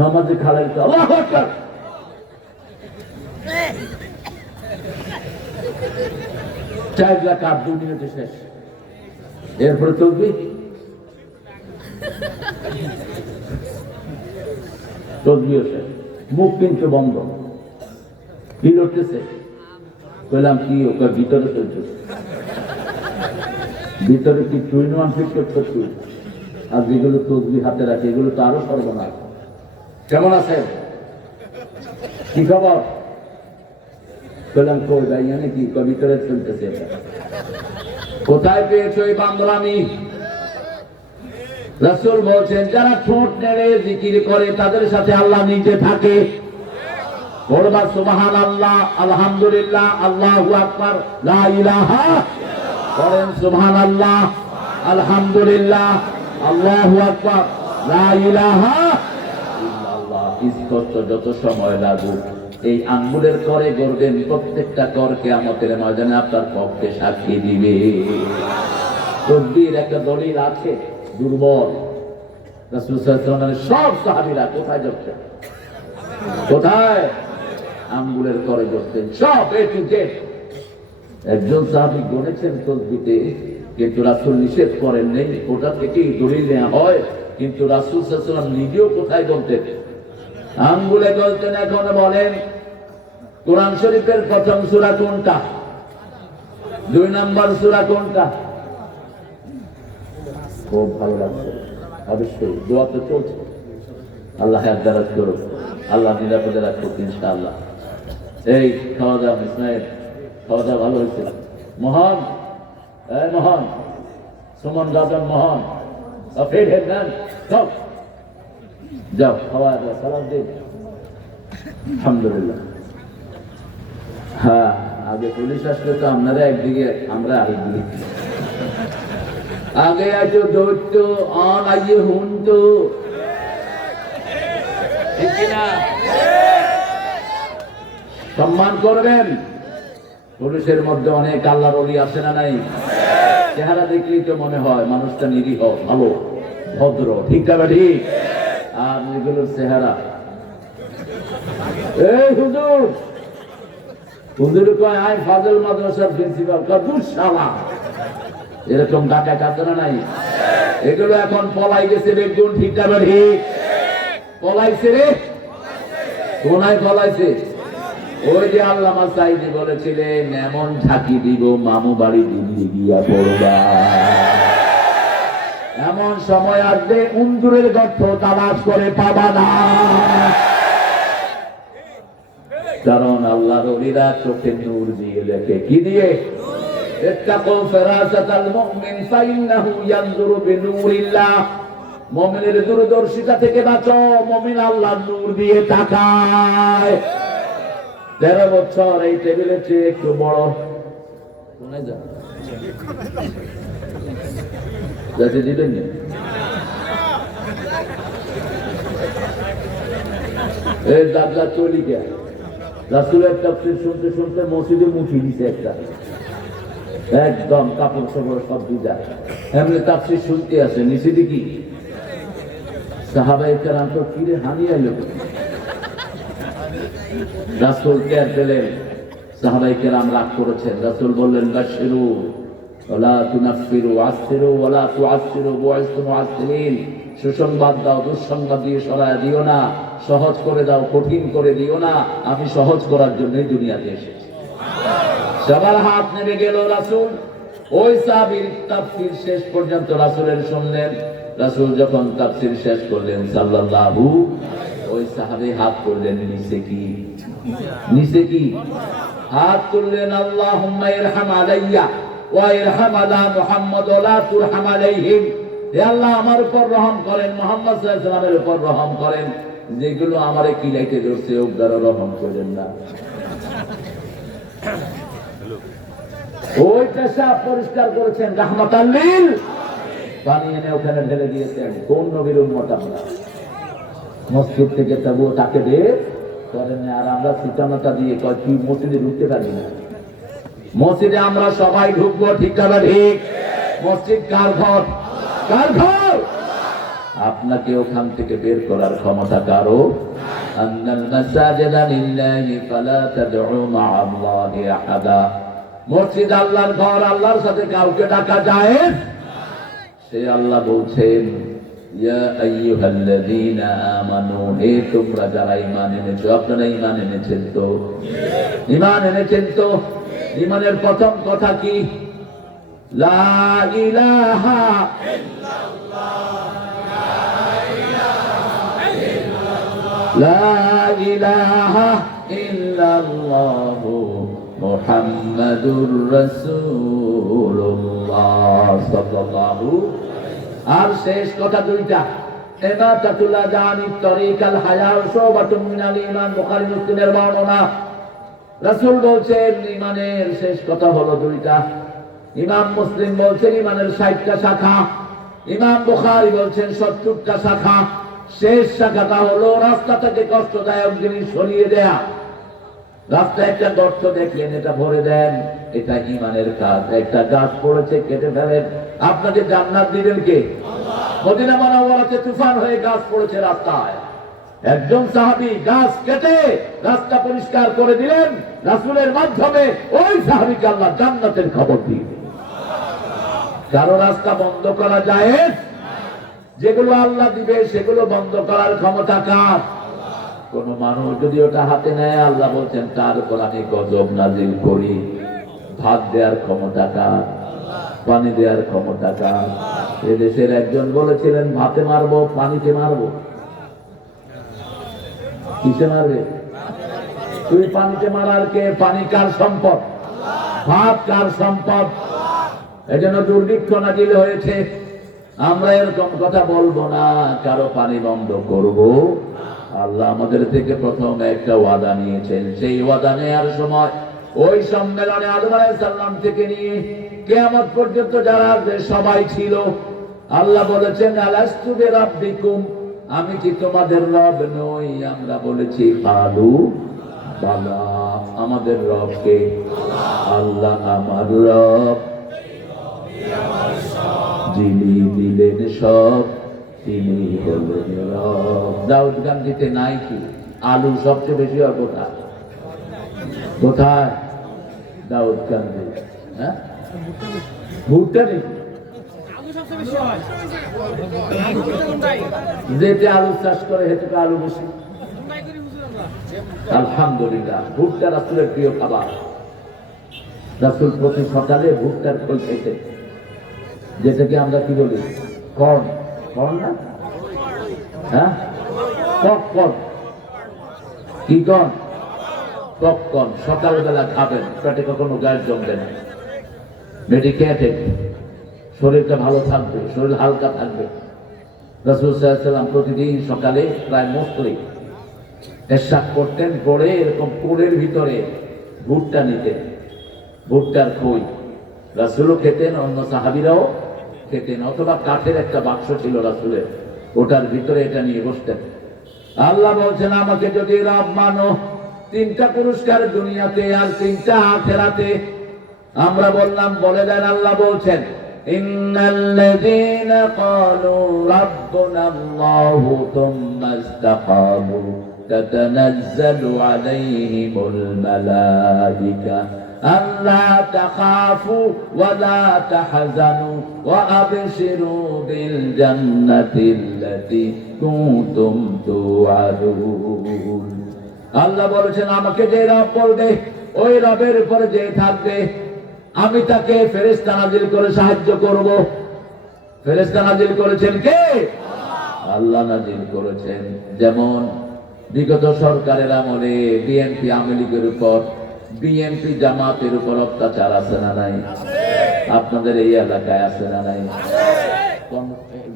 নামাজে খালাই তো আল্লাহু আকবার, 4 রাকাত 2 মিনিটে শেষ। এরপরে তাকবীর, তাকবীর শেষ, মুখ কিন্তু বন্ধ। কি লড়তেছে? বললাম কি ওকে ভিতরে চলছে, ভিতরে কি টুইন ফিট করতে? আর যেগুলো তসবিহ হাতে রাখে এগুলো তো আরো সর্বনাশ। কেমন আছে? কি খবর? বললাম কই ভাই, জানি কি ভিতরে চলতেছে। কোথায় পেয়েছো এই বান্দরামি? রাসূল বলছেন যারা ঠোঁট নেড়ে জিকির করে তাদের সাথে আল্লাহ নিজে থাকে। পড়বা সুবহানাল্লাহ, আলহামদুলিল্লাহ, আল্লাহু আকবার, লা ইলাহা, পড়েন সুবহানাল্লাহ, আলহামদুলিল্লাহ, আল্লাহু আকবার, লা ইলাহা ইল্লাল্লাহ। স্পষ্ট যত সময় লাগুক এই আঙ্গুলের করে গড়বেন, প্রত্যেকটা কর কিয়ামতের ময়দানে আপনার পক্ষে সাক্ষী দিবে। তাকবীর একটা দলিল আছে দুর্বল। রাসূল সাল্লাল্লাহু আলাইহি ওয়াসাল্লামের সব সাহাবীরা কোথায় যাচ্ছেন? কোথায়? আঙ্গুলের করে গড়তেন সব এ টু জেড। একজন সাহাবী গণেছেন তাকবীরে, কিন্তু রাসূল নিষেধ করেন নেই, ওটা থেকেই দলিল নেওয়া হয়। কিন্তু রাসূল সাল্লাল্লাহু আলাইহি ওয়াসাল্লাম নিজেও কোথায় গড়তেন? আঙ্গুলে গড়তেন। এখন বলেন কোরআন শরীফের প্রথম সূরা কোনটা? 2 নম্বর সূরা কোনটা? খুব ভালো লাগছে, অবশ্যই দোয়া তো চলছে। আল্লাহ হায়াত দারাজ করুক, আল্লাহ নিরাপদে রাখুক ইনশাআল্লাহ। এই খাওয়া দাওয়া ইসমাইল, খাওয়া দাওয়া ভালো হয়েছে? মোহন, মোহন, সুমন গাজন মোহন, ফের হেড নেন, যাও খাওয়া দাওয়া সালাম দিন। আলহামদুলিল্লাহ। হ্যাঁ, আগে পুলিশ আসলে তো আপনারা একদিকে, আমরা আরেকদিকে। আগে আছো দৈত্য, অন আইয়ে হুন তো, সম্মান করবেন। পুলিশের মধ্যে অনেক আল্লাহর ওলি আছে না নাই? চেহারা দেখলেই তো মনে হয় মানুষটা নিরীহ, ভালো, ভদ্র, ঠিক না ঠিক? আর এগুলোর চেহারা, এই হুজুর, হুজুর কয় আই ফাজল মাদ্রাসার প্রিন্সিপাল, কদুর শালা, এরকম ডাকা কাজ না নাই? এগুলো এখন পলাই গেছে বেগুন, ঠিক না ঠিক? পলাইছে রে, কোনায় পলাইছে? ওই যে আল্লামা সাইদি বলেছিলেন, এমন ঝাঁকি দিব মামু বাড়ি দিল্লি গিয়া পড়বা। এমন সময় আসবে উন্দুরের গর্ত তালাশ করে পাবা না। কারণ আল্লাহর ওলিরা চোখে নূর দিয়ে লেখে, কি দিয়ে? ইত্তাকু ফিরাসাতাল মুমিন ফাইন্নাহু ইয়ানজুরু বিনূরিল্লাহ। মুমিনের দূরদর্শিতা থেকে বাঁচো, মুমিন আল্লাহর নূর দিয়ে তাকায়। 13 বছর এই টেবিলের চেয়ে একটু বড় শুনে যা যাতে দিবেন না। এই দাদলা চলি গে রাসূলের তাফসীর শুনতে শুনতে মসজিদে মুখি দিছে একটা, একদম কাপড় সাপড় সব ভিজা, এমনি তাফসীর শুনতে আছে। নিচে দেখি সাহাবায়ে কেরাম তো ফিরে হানিয়ে এলো। রাসূল টের পেলেন সাহাবায়ে কেরাম রাগ করেছেন। রাসূল বললেন, বাশিরু ওয়ালা তুনাফিরু, আসিরু ওয়ালা তুআসিরু, বুইসতু মুআসসিরিন। সুসংবাদ দাও, দুঃসংবাদ দিয়ে সরায় দিও না, সহজ করে দাও, কঠিন করে দিও না। আমি সহজ করার জন্যই দুনিয়াতে এসেছি। সবার হাত নেমে গেল। রাসূল ওই সাহাবীর তাফসীর শেষ পর্যন্ত রাসূলের শুনলেন। রাসূল যখন তাফসীর শেষ করলেন সাল্লাল্লাহু, ওই সাহাবী হাত তুললেন নিচে। কি নিচে? কি হাত তুললেন? আল্লাহুম্মা ইরহাম আলাইয়া ওয়া ইরহাম আলা মুহাম্মাদ ওয়া লা তুরহাম আলাইহিম। হে আল্লাহ, আমার উপর রহম করেন, মুহাম্মদ সাল্লাল্লাহু আলাইহি ওয়াসাল্লামের উপর রহম করেন। যেগুলো আমারে কিলাইতে ধরছে ওগুলো রহম করেন না। ওই পেশাব পরিষ্কার করেছেন রাহমাতাল লিল, পানি এনে ওখানে ঢেলে দিয়েছেন। কোন নবীর উম্মত আমরা? মসজিদ থেকে তবুও তাকে বের করেন। আর আমরা সিটামাটা দিয়ে কয় কি মসজিদে ঢুকতে পারি না। মসজিদে আমরা সবাই ঢুকবো, ঠিক না ঠিক? মসজিদ কার ঘর? কার ঘর? আপনাকে ওখান থেকে বের করার ক্ষমতা কারো? আন্নাল মাসাজিদা লিল্লাহি ফালা তাদউ মা'আল্লাহি আহাদা। মসজিদ আল্লাহর ঘর, আল্লাহর সাথে কাউকে ডাকা যায়? সে আল্লাহ বলছেন, ইয়া আইয়ুহাল্লাযীনা আমানু, হে তোমরা যারা ঈমান এনেছো। আপনারা ঈমান এনেছেন তো? ঈমান এনেছেন তো? ঈমানের প্রথম কথা কি? লা ইলাহা ইল্লাল্লাহ, লা ইলাহা ইল্লাল্লাহ মুহাম্মাদুর রাসূলুল্লাহ সাল্লাল্লাহু। আর শেষ কথা দুইটা, ইমাতাতুল আযানি তরিকাল হায়াল শুবাতুম মিনাল ঈমান, বুখারী মুসলিমের বর্ণনা। রাসূল বলছেন ঈমানের শেষ কথা হলো দুইটা। ইমাম মুসলিম বলছেন ঈমানের 60টা শাখা, ইমাম বুখারী বলছেন 70টা শাখা। শেষ শাখাটা হলো রাস্তা থেকে কষ্টদায়ক জিনিস সরিয়ে দেয়া। রাস্তায় একটা গর্ত দেখলেন, এটা ভরে দেন, এটা ঈমানের কাজ। একটা গাছ পড়েছে, কেটে ফেলেন। আপনাকে জান্নাত দিবেন কে? মদিনা মুনাওয়ারাতে তুফান হয়ে গাছ পড়েছে রাস্তায়, একজন সাহাবী গাছ কেটে রাস্তা পরিষ্কার করে দিলেন, রাসূলের মাধ্যমে ওই সাহাবীকে আল্লাহ জান্নাতের খবর দিলেন। কারো রাস্তা বন্ধ করা যায়? যেগুলো আল্লাহ দিবে সেগুলো বন্ধ করার ক্ষমতা কার? কোন মানুষ যদি ওটা হাতে নেয়, আল্লাহ বলছেন তার উপর আমি গজব নাজিল করি। ভাত দেওয়ার ক্ষমতা কার? পানি দেওয়ার ক্ষমতা কার? এদেশের একজন বলেছিলেন ভাতে মারবো, পানিতে মারবো। কিসে মারবে? তুই পানিতে মারার কে? পানি কার সম্পদ? ভাত কার সম্পদ? এজন্য দুর্ভিক্ষ নাজিল হয়েছে। আমরা এরকম কথা বলবো না, কারো পানি বন্ধ করব। আল্লাহ আমাদের থেকে প্রথম একটা ওয়াদা নিয়েছেন। সেই ওয়াদা নেওয়ার সময় ওই সম্মেলনে আদম আলাইহিস সালাম থেকে নিয়ে কিয়ামত পর্যন্ত যারা সবাই ছিল, আল্লাহ বলেছেন আলাস্তু বিরাব্বিকুম, আমি কি তোমাদের রব নই? আমরা বলেছি কালু বালা, আমাদের রব কে? আল্লাহ আমার রব, যিনি দিলেন সব, তিনি হলেন রব। দাউদ গান্ধীতে নাই কি? আলু সবচেয়ে বেশি হয় কোথায়? কোথায়? দাউদ গান্ধী। হ্যাঁ, ভুট্টা নেই, যেতে আলু চাষ করে হেঁটে আলু বেশি। আলহামদুলিল্লাহ, ভুট্টা রাসূলের প্রিয় খাবার। রাসূল প্রতি সকালে ভুট্টার খোল খেতেন, যেটাকে আমরা কি বলি? কর্ন। কর্ন না? হ্যাঁ, পপকর্ন। কি কর্ন? পপকর্ন। সকালবেলা খাবেন, পেটে কখনো গ্যাস জমবে না, মেডিকেটেড, শরীরটা ভালো থাকবে, শরীর হালকা থাকবে। রাসূল সাল্লাল্লাহু আলাইহি ওয়াসাল্লাম প্রতিদিন সকালে প্রায় মোস্টলি এরশাদ করতেন, পড়ে এরকম কোলের ভিতরে ভুট্টা নিতেন, ভুট্টার খই। রাসূলও খেতেন, অন্য সাহাবীরাও খেতেন। অথবা কাঠের একটা বাক্স ছিল রাসূলের, ওটার ভিতরে এটা নিয়ে বসতেন। আল্লাহ বলছেন আমাকে যদি রব মানো, 3টা পুরস্কার দুনিয়াতে আর 3টা আখিরাতে। আমরা বললাম, বলে দেন। আল্লাহ বলছেন ইন্নাল্লাযীনা ক্বালু রাব্বুনাল্লাহু তুম্মা ইসতাকামু তাতানাজ্জালু আলাইহিমুল মালায়েকা আল্লা তাখাফু ওয়া লা তাহজানু ওয়া আবশিরু বিল জান্নাতিল্লাতী কুনতুম তুআদুন। আল্লাহ বলেছেন আমাকে যে রব বলবে, ওই রবের উপরে যে থাকবে, আমি তাকে ফেরেশতা নাজিল করে সাহায্য করব। ফেরেশতা নাজিল করেছেন কে? আল্লাহ নাজিল করেছেন। যেমন বিগত সরকারের আমলে বিএনপি আওয়ামী লীগের উপর, বিএনপি জামাতের উপর অত্যাচার আছে না নাই? আপনাদের এই এলাকায় আছে না নাই?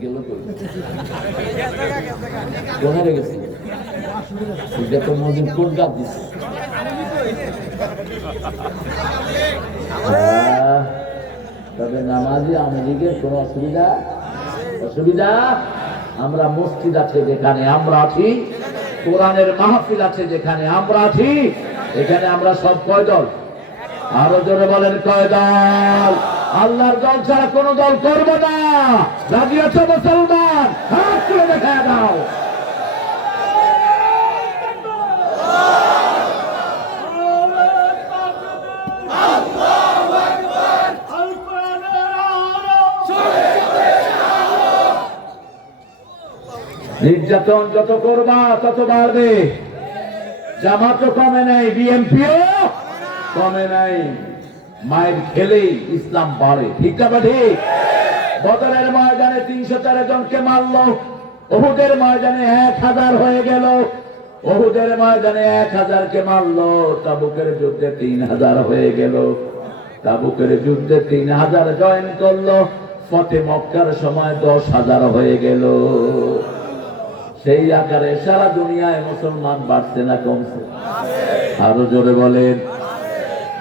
গেল কোথায় গেছে? কোন গাছ দিচ্ছে? তবে নামাজি আওয়ামী লীগের কোন অসুবিধা? অসুবিধা? আমরা মসজিদ আছে যেখানে আমরা আছি, কোরআনের মাহফিল আছে যেখানে আমরা আছি, এখানে আমরা সব কয় দল? আরো জোরে বলেন কয় দল? আল্লাহর দল ছাড়া কোন দল করবো না। রাজি আছো মুসলমান? হাত তুলে দেখা দাও। নির্যাতন যত করবা তত বাড়বে। জামাতও কমে নাই, বিএনপিও কমে নাই। মায়ের খেলেই ইসলাম বাড়ে, ঠিক না? ঠিক। বদরের ময়দানে 304 জনকে মারল, উহুদের ময়দানে 1000 হয়ে গেল। উহুদের ময়দানে 1000কে মারল, তাবুকের যুদ্ধে 3000 হয়ে গেল। তাবুকের যুদ্ধে 3000 জয়েন করলো, ফতে মক্কার সময় 10,000 হয়ে গেল। সেই আকারে সারা দুনিয়ায় মুসলমান বাড়ছে না কমছে? আরো জোরে বলেন।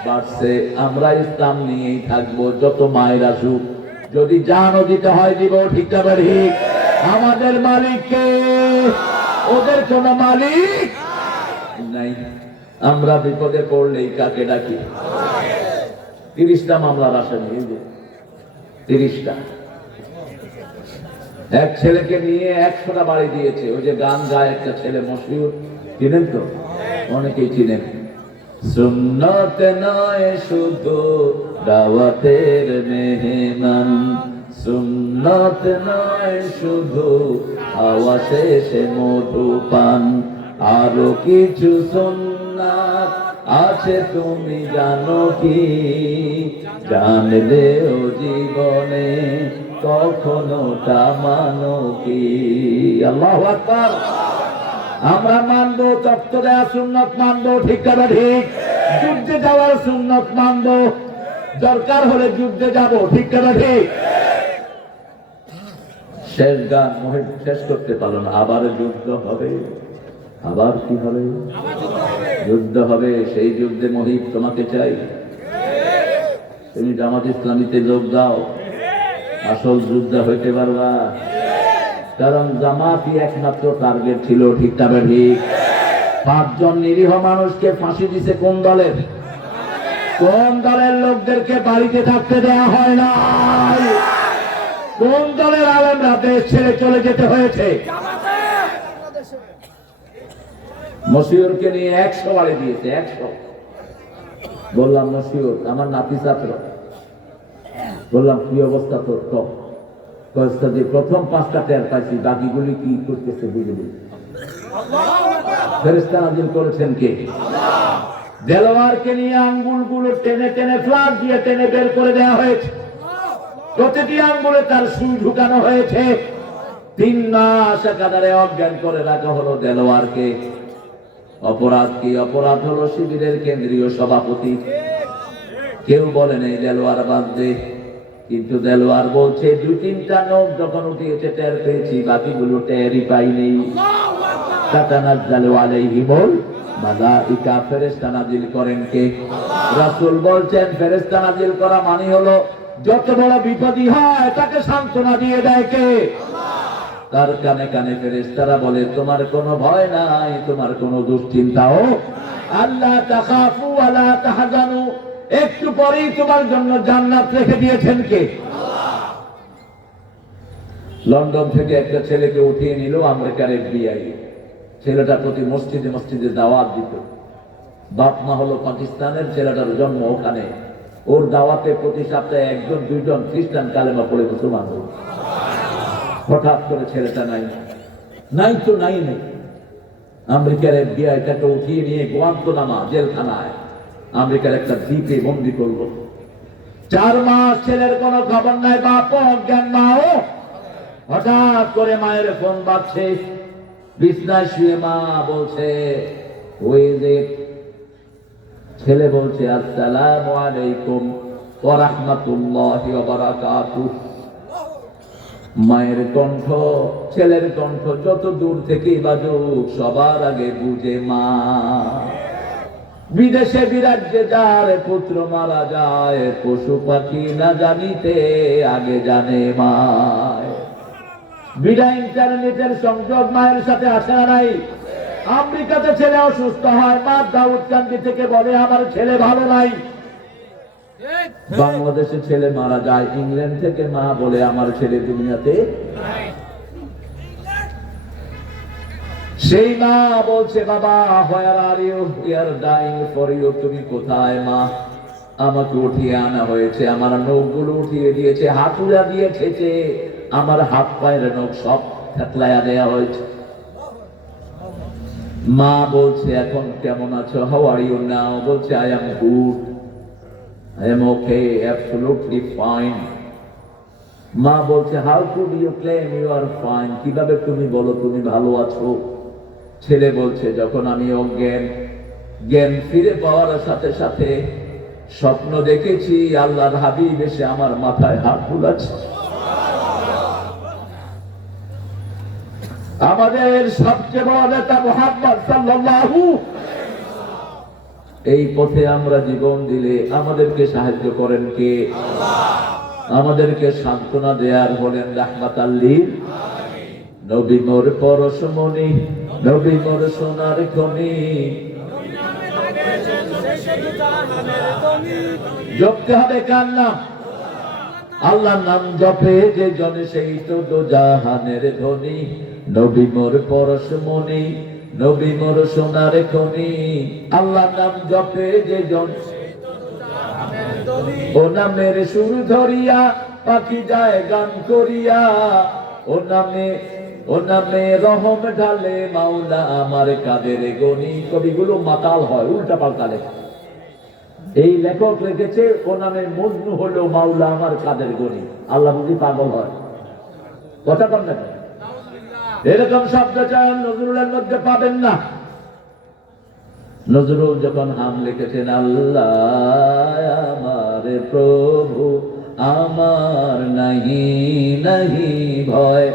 বাড়ছে। আমরা ইসলাম নিয়েই থাকবো, যত মায়ের আসুক, যদি জানও দিতে হয় দিব, ঠিক না ঠিক? আমাদের মালিককে, ওদের কোন মালিক নাই। আমরা বিপদে পড়লেই কাকে ডাকি? 30টা মামলার আসামি, 30টা। এক ছেলেকে নিয়ে 100টা বাড়ি দিয়েছে। ওই যে গান গায় একটা ছেলে, মশহুর, চিনেন তো? অনেকেই চিনেন। সুন্নত নয় শুধু দাওয়াতের মেহমান, সুন্নত নয় শুধু হাওয়া শেষে মধুপান, আরো কিছু সুন্নাত আছে তুমি জানো কি? জানলেও জীবনে কখনো তা মানো কি? আল্লাহু আকবার। আমরা মানবো, তপ্ত দেয়া সুন্নত মানবো, ঠিক না ঠিক? যুদ্ধে যাওয়ার সুন্নত মানবো, দরকার হলে যুদ্ধে যাব, ঠিক না ঠিক? শেষ গান মহিব শেষ করতে পারলো না, আবার যুদ্ধ হবে। আবার কি হবে? যুদ্ধ হবে। সেই যুদ্ধে মহিব তোমাকে চাই। তুমি জামাত ইসলামীতে যোগ দাও, আসল যুদ্ধ হইতে পারবা। কারণ জামাতই একমাত্র টার্গেট ছিল, ঠিক না ঠিক? 5 জন নিরীহ মানুষকে ফাঁসি দিছে কোন দলের? কোন দলের লোকদেরকে বাড়িতে থাকতে দেওয়া হয় না? কোন দলের আলেমরা দেশ ছেড়ে চলে যেতে হয়েছে? মশিউরকে নিয়ে 100 বাড়ি দিয়েছে, 100। বললাম মশিউর আমার নাতি ছাত্র, বললাম কি অবস্থা তোর? তো প্রথম 5টা টের পাইছি, বাকিগুলি কি করতেছে বুঝে বুঝে। ফেরেশতা নাযিল করেছেন কে? দেলোয়ারকে নিয়ে আঙ্গুলগুলো টেনে টেনে ফ্লাশ দিয়ে টেনে বের করে দেওয়া হয়েছে। প্রতিটি আঙ্গুলে তার সুই ঢুকানো হয়েছে। 3 মাস একাধারে অজ্ঞান করে রাখা হলো দেলোয়ারকে। অপরাধ কি? অপরাধ হলো শিবিরের কেন্দ্রীয় সভাপতি। কেউ বলেন এই দেলোয়ার বাদ দে, কিন্তু দেলোয়ার বলছে 2-3টা নখ যখন উঠিয়েছে টের পেয়েছি, বাকিগুলো টেরই পাইনি। তাতানাজ্জালু আলাইহিমুল মালাইকা, ফেরেশতা নাযিল করেন কে? রাসূল বলছেন ফেরেশতা নাযিল করা মানে হলো যত বড় বিপদই হয় তাকে সান্ত্বনা দিয়ে দেয় কে? তার কানে কানে ফেরেশতারা বলে তোমার কোনো ভয় নাই, তোমার কোনো দুশ্চিন্তাও, আল্লাহ তাখাফু ওয়ালা তাহজানু, একটু পরেই তোমার জন্য জান্নাত রেখে দিয়েছেন কে? লন্ডন থেকে একটা ছেলেকে উঠিয়ে নিল আমেরিকার FBI। ছেলেটা প্রতি মসজিদে মসজিদে দাওয়াত দিত। বাপ মা হলো পাকিস্তানের, ছেলেটার জন্ম ওখানে। ওর দাওয়াতে প্রতি সপ্তাহে 1-2 খ্রিস্টান কালেমা পড়ে মুসলমান হল। হঠাৎ করে ছেলেটা নাই, নাই তো নাই নেই। আমেরিকার FBI তাকে উঠিয়ে নিয়ে গুয়ান্তানামো জেলখানায়, আমেরিকার একটা দ্বীপে বন্দী করলো। 4 মাস ছেলের কোনো খবর নাই, বাপ অজ্ঞান, মাও। হঠাৎ করে মায়ের ফোন বাজছে, বিছনায় শুয়ে মা বলছে ছেলে বলছে আসসালামু আলাইকুম ওয়া রাহমাতুল্লাহি ওয়া বারাকাতুহু। মায়ের কণ্ঠ, ছেলের কণ্ঠ যত দূর থেকেই বাজুক, সবার আগে বুঝে মা। বিদেশে বিরাজ্যে যার পুত্র মারা যায়, পশু পাখি না জানিতে আগে জানে মায়। বিদায় ইন্টারনেটের সংযোগ মায়ের সাথে আসে না নাই? আমেরিকাতে ছেলে অসুস্থ হয়, মা দাউদকান্দি থেকে বলে আমার ছেলে ভালো নাই। বাংলাদেশে ছেলে মারা যায়, ইংল্যান্ড থেকে মা বলে আমার ছেলে দুনিয়াতে। সেই মা বলছে বাবা where are you? We are dying for you. তুমি কোথায় মা? আমাকে উঠিয়ে আনা হয়েছে, আমার নখগুলো উঠিয়ে দিয়েছে, হাতুড়া দিয়েছে, আমার হাত পায়ের নখ সব থেতলায়া দেয়া হয়েছে। মা বলছে এখন কেমন আছো? হাউ আর ইউ নাও? বলছে I am good, I am okay, absolutely fine. মা বলছে how could you claim you are fine? কিভাবে তুমি বলো তুমি ভালো আছো? ছেলে বলছে যখন আমি অজ্ঞান, জ্ঞান ফিরে পাওয়ার সাথে সাথে স্বপ্ন দেখেছি আল্লাহর হাবিব এসে আমার মাথায় হাত বুলাচ্ছে। আমাদের সবচেয়ে বড় নেতা মুহাম্মদ সাল্লাল্লাহু, এই পথে আমরা জীবন দিলে আমাদেরকে সাহায্য করেন কে? আমাদেরকে সান্ত্বনা দেয়ার বলেন রাহমাতাল লিল আলামিন। নবী মোর পরশমণি, নবী মোর সোনার খনি, জপতে হবে কার নাম? আল্লাহর নাম জপে যে জনে সেই তো দোজাহানের ধনী। নবী মোর পরশমণি, নবী মোর সোনার খনি, আল্লাহর নাম জপে যে জন, ও নামের সুর ধরিয়া পাখি যায় গান করিয়া, ও নামে রহম ঢালে মাওলা আমার কাদের গনি। কবিগুলো মাতাল হয়, উল্টা পাল্টা লেখা। এই লেখক লিখেছে ও নামে মজনু হলো মাওলা আমার কাদের গনি। আল্লাহ বুঝি পাগল হয়? কথা কন না, এরকম শব্দ চয়ন নজরুলের মধ্যে পাবেন না। নজরুল যখন হাম লিখেছেন, আল্লাহ আমার প্রভু আমার নাহি নাহি ভয়,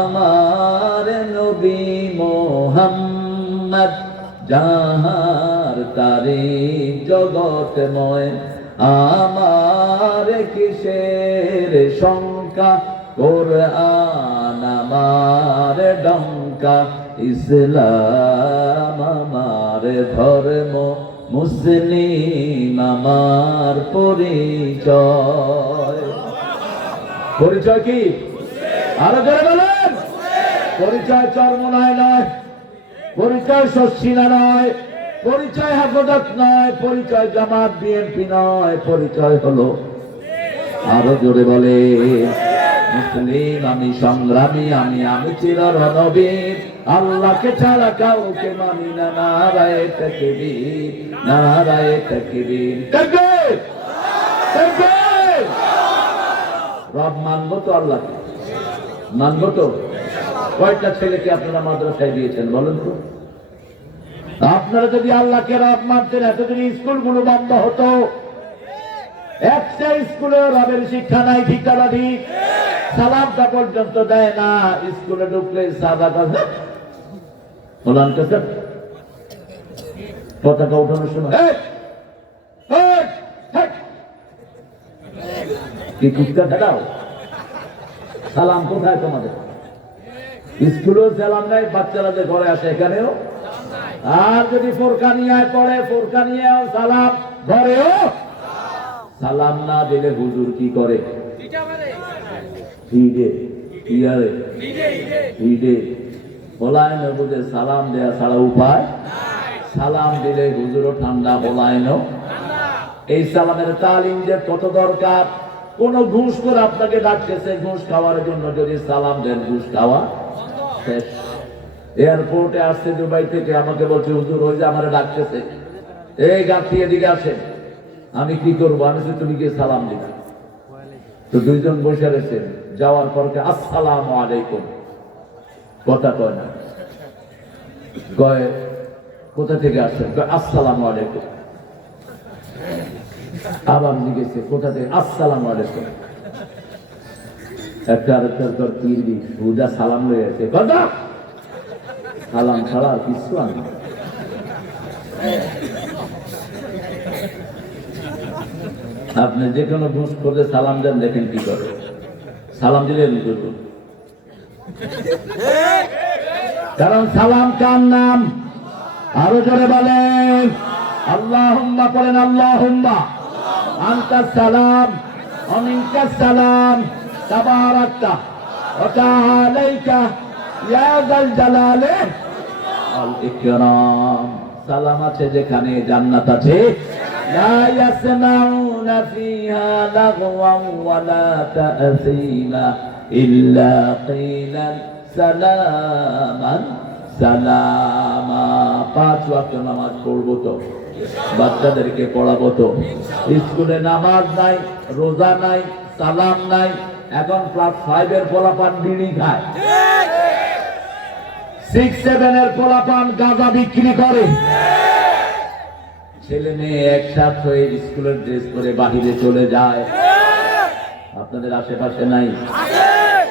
আমার নবী মোহাম্মদ যাহার তারিফ জগতময়, আমার কিসের শঙ্কা কোরআন আমার ডঙ্কা, ইসলাম আমার ধর্ম মুসলিম আমার পরিচয়। পরিচয় কি? আরো জোরে বলেন। পরিচয় চরমনায় নয়, পরিচয় শশিনা নয়, পরিচয় হাফেজত নয়, পরিচয় জামাত বিএনপি নয়, পরিচয় হলো, আরো জোরে বলে, মুসলিম আমি, সংগ্রামী আমি, আমি চিররণবীর, আল্লাহকে ছাড়া কাউকে মানি না। নারায়ে তাকবীর, নারায়ে তাকবীর। তাকবীর, তাকবীর। রব মানবো তো, আল্লাহকে মানবো তো। কয়টা ছেলেকে আপনারা মাদ্রাসায় দিয়েছেন বলেন তো? আপনারা যদি আল্লাহকে রব মানতেন, এতদিন স্কুলগুলো বন্ধ হতো। একটা স্কুলে রবের শিক্ষা নাই, ঠিক না ঠিক? সালামটা পর্যন্ত দেয় না। স্কুলে ঢুকলে সাদা কাছে ওলান কাছে পতাকা উঠানোর সময় কি কুত্তা খেলাও? সালাম কোথায় তোমাদের? স্কুলেও সালাম নাই, বাচ্চারা যে ঘরে আসে এখানেও। আর যদি ফোরকানিয়ায় পড়ে, ফোরকানিয়াও সালাম, ঘরেও সালাম না দিলে হুজুর কি করে? সালাম দেয়া ছাড়া উপায়। সালাম দিলে হুজুরও ঠান্ডা, বলায়ন। এই সালামের তালিম যে কত দরকার। কোন ঘুষ করে আপনাকে ডাকতেছে ঘুষ খাওয়ার জন্য, যদি সালাম দেন ঘুষ খাওয়া শেষ। এয়ারপোর্টে আসছে দুবাই থেকে, আমাকে বলছে হুজুর ওই যে আমার ডাকতেছে, এই গাছি এদিকে আসেন। আমি কি করবো? আমি তুমি গিয়ে সালাম দিবে। তো দুইজন বসে রয়েছেন, যাওয়ার পর আসসালামু আলাইকুম, কথা কয় না। কয় কোথা থেকে আসছেন? আসসালামু আলাইকুম। আবার জিজ্ঞেস কোথা থেকে? আসসালামু আলাইকুম। একটা আরেকটার পর তীর দিই, হুদা সালাম লয়ে আছে, কথা সালাম ছাড়া আর কিছু আনি। আপনি যে কোনো ঘুষ করলে সালাম দেন, দেখেন কি করে। সালাম দিলেন কারণ সালাম কার নাম? আরো জোরে বলেন। আল্লাহুম্মা পড়েন, আল্লাহুম্মা আনতাস সালাম ওয়া মিনকাস সালাম, তাবারাকতা ওয়া তাআলাইকা ইয়া যাল জালালি ওয়াল ইকরাম। সালাম আছে যেখানে জান্নাত আছে। লা ইয়াসমাউনা ফিহা লাগওয়ান ওয়া লা তা'সীমা ইল্লা কিলান সালামান সালামা। 5 ওয়াক্ত নামাজ পড়বো তো, বাচ্চাদেরকে পড়াবো তো। স্কুলে নামাজ নাই, রোজা নাই, সালাম নাই। এখন ক্লাস 5 এর পোলাপান বিড়ি খায়, 6-7 এর পোলাপান গাঁজা বিক্রি করে। ছেলে মেয়ে একসাথে হয়ে স্কুলের ড্রেস পরে বাহিরে চলে যায়। আপনাদের আশেপাশে নাই?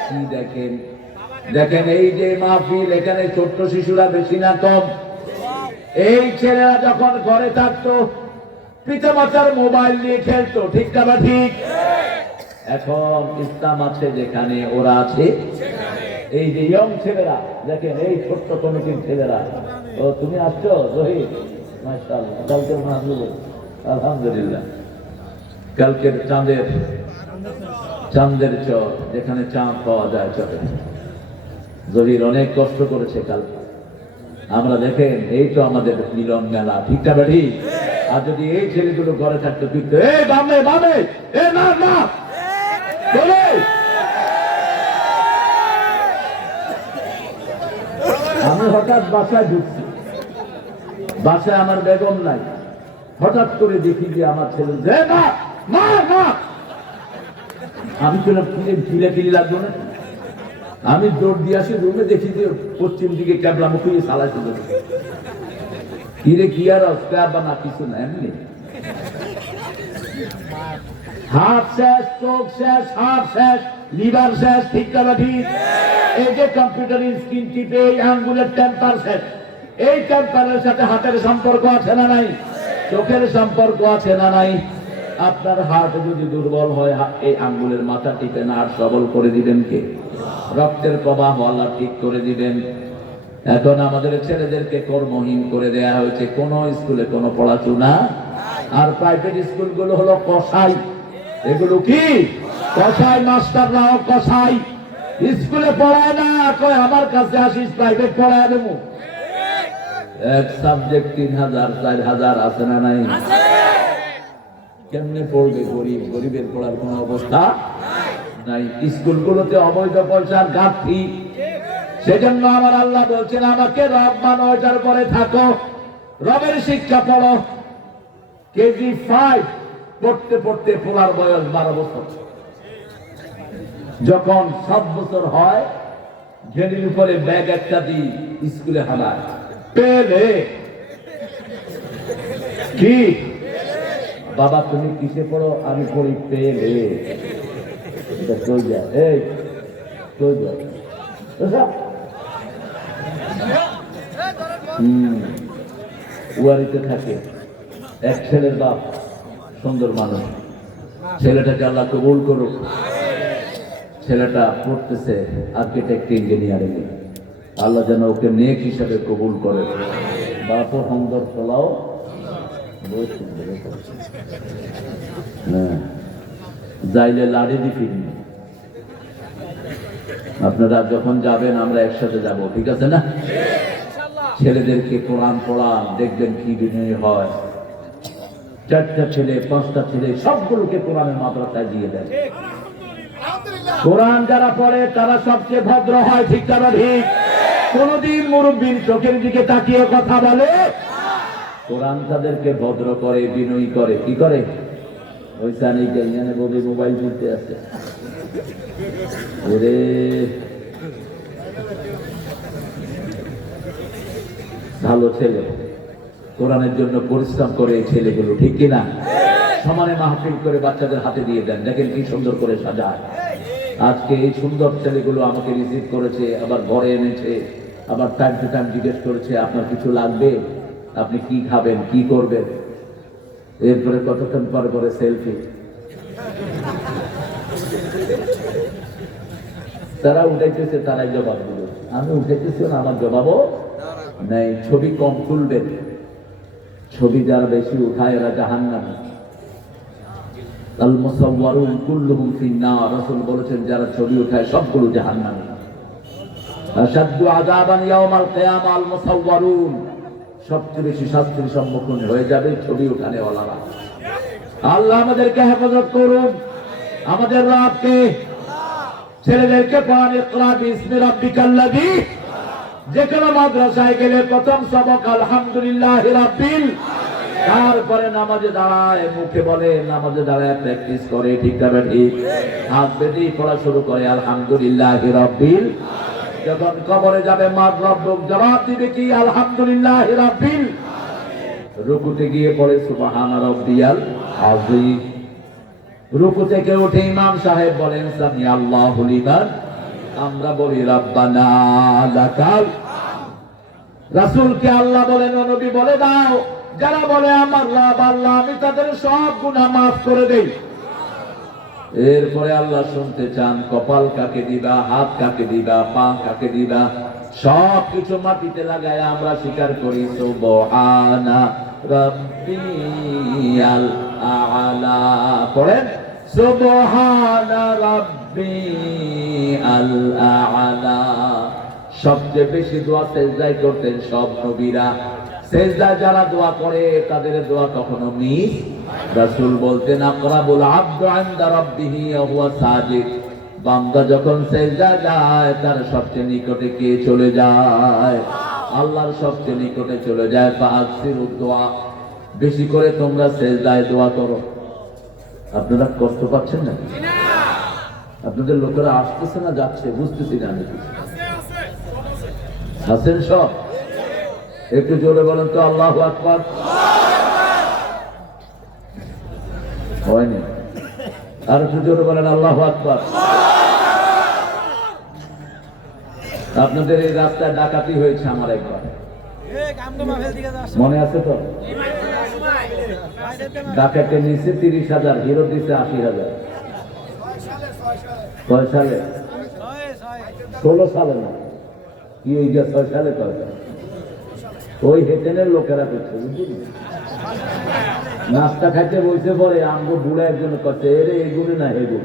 কি দেখেন? দেখেন এই যে মাহফিল, এখানে ছোট্ট শিশুরা বেশি না কম? এই ছেলেরা যখন ঘরে থাকতো পিতামাতার মোবাইল নিয়ে খেলতো, ঠিক না ঠিক? এখন ইসলাম আছে যেখানে, ওরা আছে এই যে ইয়ং ছেলেরা, দেখেন এই ছোট্ট কমিটির ছেলেরা। ও তুমি আসছো জহির, মাশাআল্লাহ। কালকের মাহফিল আলহামদুলিল্লাহ, কালকের চাঁদের চর, যেখানে চাঁদ পাওয়া যায় চরে, জহির অনেক কষ্ট করেছে কালকে। আমরা দেখেন এই তো আমাদের মিলন মেলা, ঠিক না ঠিক? আর যদি এই ছেলেগুলো ঘরে থাকতো কিন্তু এই বামে বামে এ না না বলে, আমি হঠাৎ বাসায় ঢুকছি, বাসায় আমার বেগম নাই, হঠাৎ করে দেখি যে আমার ছেলে মা মা মা, আমি তো ফিলে লাগবো না, আমি দৌড় দিয়ে আসি রুমে, দেখি যে পশ্চিম দিকে ক্যাবলা মুখে সালা চলে, কিরে কি আর না কিছু না, এমনি হাত শেষ, চোখ শেষ, হাত শেষ, লিভার শেষ, ঠিক না ঠিক? এই যে কম্পিউটার স্ক্রিন টিপে এই আঙ্গুলের টেম্পার শেষ, এই টেম্পারের সাথে হাতের সম্পর্ক আছে না নাই? চোখের সম্পর্ক আছে না নাই? আপনার হাত যদি দুর্বল হয়, এই আঙ্গুলের মাথা টিপে না আর সবল করে দিবেন কে? রক্তের প্রবাহ আল্লাহ ঠিক করে দিবেন। এখন আমাদের ছেলেদেরকে কর্মহীন করে দেয়া হয়েছে, কোন স্কুলে কোনো পড়াশোনা, আর প্রাইভেট স্কুলগুলো হলো কসাই। এগুলো কি কসাই? মাস্টাররাও কসাই, স্কুলে পড়ায় না, কয় আমার কাছে আসিস প্রাইভেট পড়ায় দেবো। এক সাবজেক্ট ৩,০০০ ৪,০০০ আছে না নাই? কেমনে পড়বে গরিব? গরিবের পড়ার কোন অবস্থা নাই। স্কুলগুলোতে অবৈধ পয়সার ঘাটতি, সেজন্য আমার আল্লাহ বলছেন আমাকে রব মানো, এটার পরে থাকো, রবের শিক্ষা পড়ো। কেজি 5 পড়তে পড়তে পড়ার বয়স 12 বছর, যখন 7 বছর হয় ঘেরির উপরে ব্যাগ একটা দিই, স্কুলে হাঁটায় পেলে কি, বাবা তুমি কিসে পড়ো? আমি পড়ি পেলে। এটা চল যায়, এই চল যায়, উয়ারিতে থাকে এক ছেলের বাপ, সুন্দর মানুষ, ছেলেটাকে আল্লাহ কবুল করুক। ছেলেটা পড়তেছে আর্কিটেক্ট ইঞ্জিনিয়ারিং, আল্লাহ যেন ওকে নেক হিসাবে কবুল করে। বাপও সুন্দর, চলাও যাইলে লাড়ি দি ফিরনি। আপনারা যখন যাবেন আমরা একসাথে যাব, ঠিক আছে না? ছেলেদেরকে কোরআন পড়ান, দেখবেন কি বিনয় হয়। 4টা ছেলে 5টা ছেলে সবগুলোকে কোরআনের মাদ্রাসায় দিয়ে দেন। কোরআন যারা পড়ে তারা সবচেয়ে ভদ্র হয়, ঠিক না ঠিক? কোনদিন মুরব্বীর চোখের দিকে তাকিয়ে কথা বলে? কোরআন তাদেরকে ভদ্র করে, বিনয়ী করে। কি করে? ওই সানিকে এখানে বলে মোবাইল ঘুরতে আছে, ওরে ভালো ছেলে, কোরআনের জন্য পরিশ্রম করে এই ছেলেগুলো, ঠিক কিনা? সমানে মাহফিল করে বাচ্চাদের হাতে দিয়ে দেন, দেখেন কি সুন্দর করে সাজায়। আজকে এই সুন্দর ছেলেগুলো আমাকে রিসিভ করেছে, আবার ঘরে এনেছে, আবার টাইম টু টাইম জিজ্ঞেস করেছে আপনার কিছু লাগবে, আপনি কি খাবেন, কি করবেন। এরপরে কতক্ষণ পর পরে সেলফি, তারা উঠাইতেছে, তারাই জবাব দিল। আমি উঠাইতেছি না, আমার জবাবও নাই। ছবি কম তুলবেন, ছবি যারা বেশি উঠায় এরা জাহান্নামী। আল মুসাওয়ারুন কুল্লুহুম ফিন্নার, রাসূল বলেছেন যারা ছবি উঠায় সবগুলো জাহান্নামী। আশাদ্দু আযাবান ইয়াউমাল কিয়ামা আল মুসাওয়ারুন, সবচেয়ে বেশি শাস্তির সম্মুখীন হয়ে যাবে ছবি উঠানে ওয়ালারা। আল্লাহ আমাদেরকে হেফাজত করুন, আমাদের রবকে। ছেলেদেরকে পড়ান ইকরা বিসমি রাব্বিকাল্লাযী, যে কোনো মাদ্রাসায় গেলে প্রথম সবক আলহামদুলিল্লাহি রাব্বিল, তারপরে নামাজে দাঁড়ায়, মুখে বলে, নামাজে দাঁড়ায় প্র্যাকটিস করে, ঠিক না ঠিক? হাত বেঁধে পড়া শুরু করে আলহামদুলিল্লাহি রাব্বিল। যখন কবরে যাবে মার রব্বুক, জবাব দিবে কি? আলহামদুলিল্লাহি রাব্বিল। রুকুতে গিয়ে পড়ে সুবহানা রাব্বিয়াল আযীম। রুকু থেকে উঠে ইমাম সাহেব বলেন সামি আল্লাহু লিমান, আমরা বলি রব্বানা লাকাল। রাসূলকে আল্লাহ বলেন, নবী বলে দাও, যারা বলে আমার রব আল্লাহ, আমি তাদের সব গুনাহ মাফ করে দেই। এরপরে আল্লাহ শুনতে চান কপাল কাকে দিবা, হাত কাকে দিবা, পা কাকে দিবা, সব কিছু মাটিতে লাগায় আমরা স্বীকার করি সুবহানা রাব্বিয়াল আ'লা। পড়েন সুবহানা রাব্বিয়াল আ'লা। সবচেয়ে বেশি দোয়া সেজদায় করতেন সব নবীরা। সেজদায় যারা দোয়া করে তাদের দোয়া কখনো মিস। রাসূল বলতেন আকরাবুল আবদু ইনদা রাব্বিহি ওয়া হুয়া সাজিদ। বান্দা যখন সেজদায় যায় তার সবচেয়ে নিকটে কে চলে যায়? আল্লাহর সবচেয়ে নিকটে চলে যায়। ফাআকসিরুদ দোয়া, বেশি করে তোমরা সেজদায় দোয়া করো। আপনারা কষ্ট পাচ্ছেন না? আপনাদের লোকেরা আসতেছে না যাচ্ছে বুঝতেছি না। আমি আছেন সব? একটু জোরে বলেন তো আল্লাহু আকবার। হয়নি? আর একটু জোরে বলেন আল্লাহু আকবার। আপনাদের এই রাস্তায় ডাকাতি হয়েছে আমার একবার, মনে আছে তো? ডাকাতে নিচে 30,000, হিরো দিচ্ছে 80,000। কয় সালে? 16 সালে না কি, ওই যে 6 সালে কয়? ওই হেটেনের লোকেরা করছে, বুঝলি? নাস্তা খাইতে বলছে পরে আমগো বুড়া একজন করছে, এরে এগুনে না হেগুন,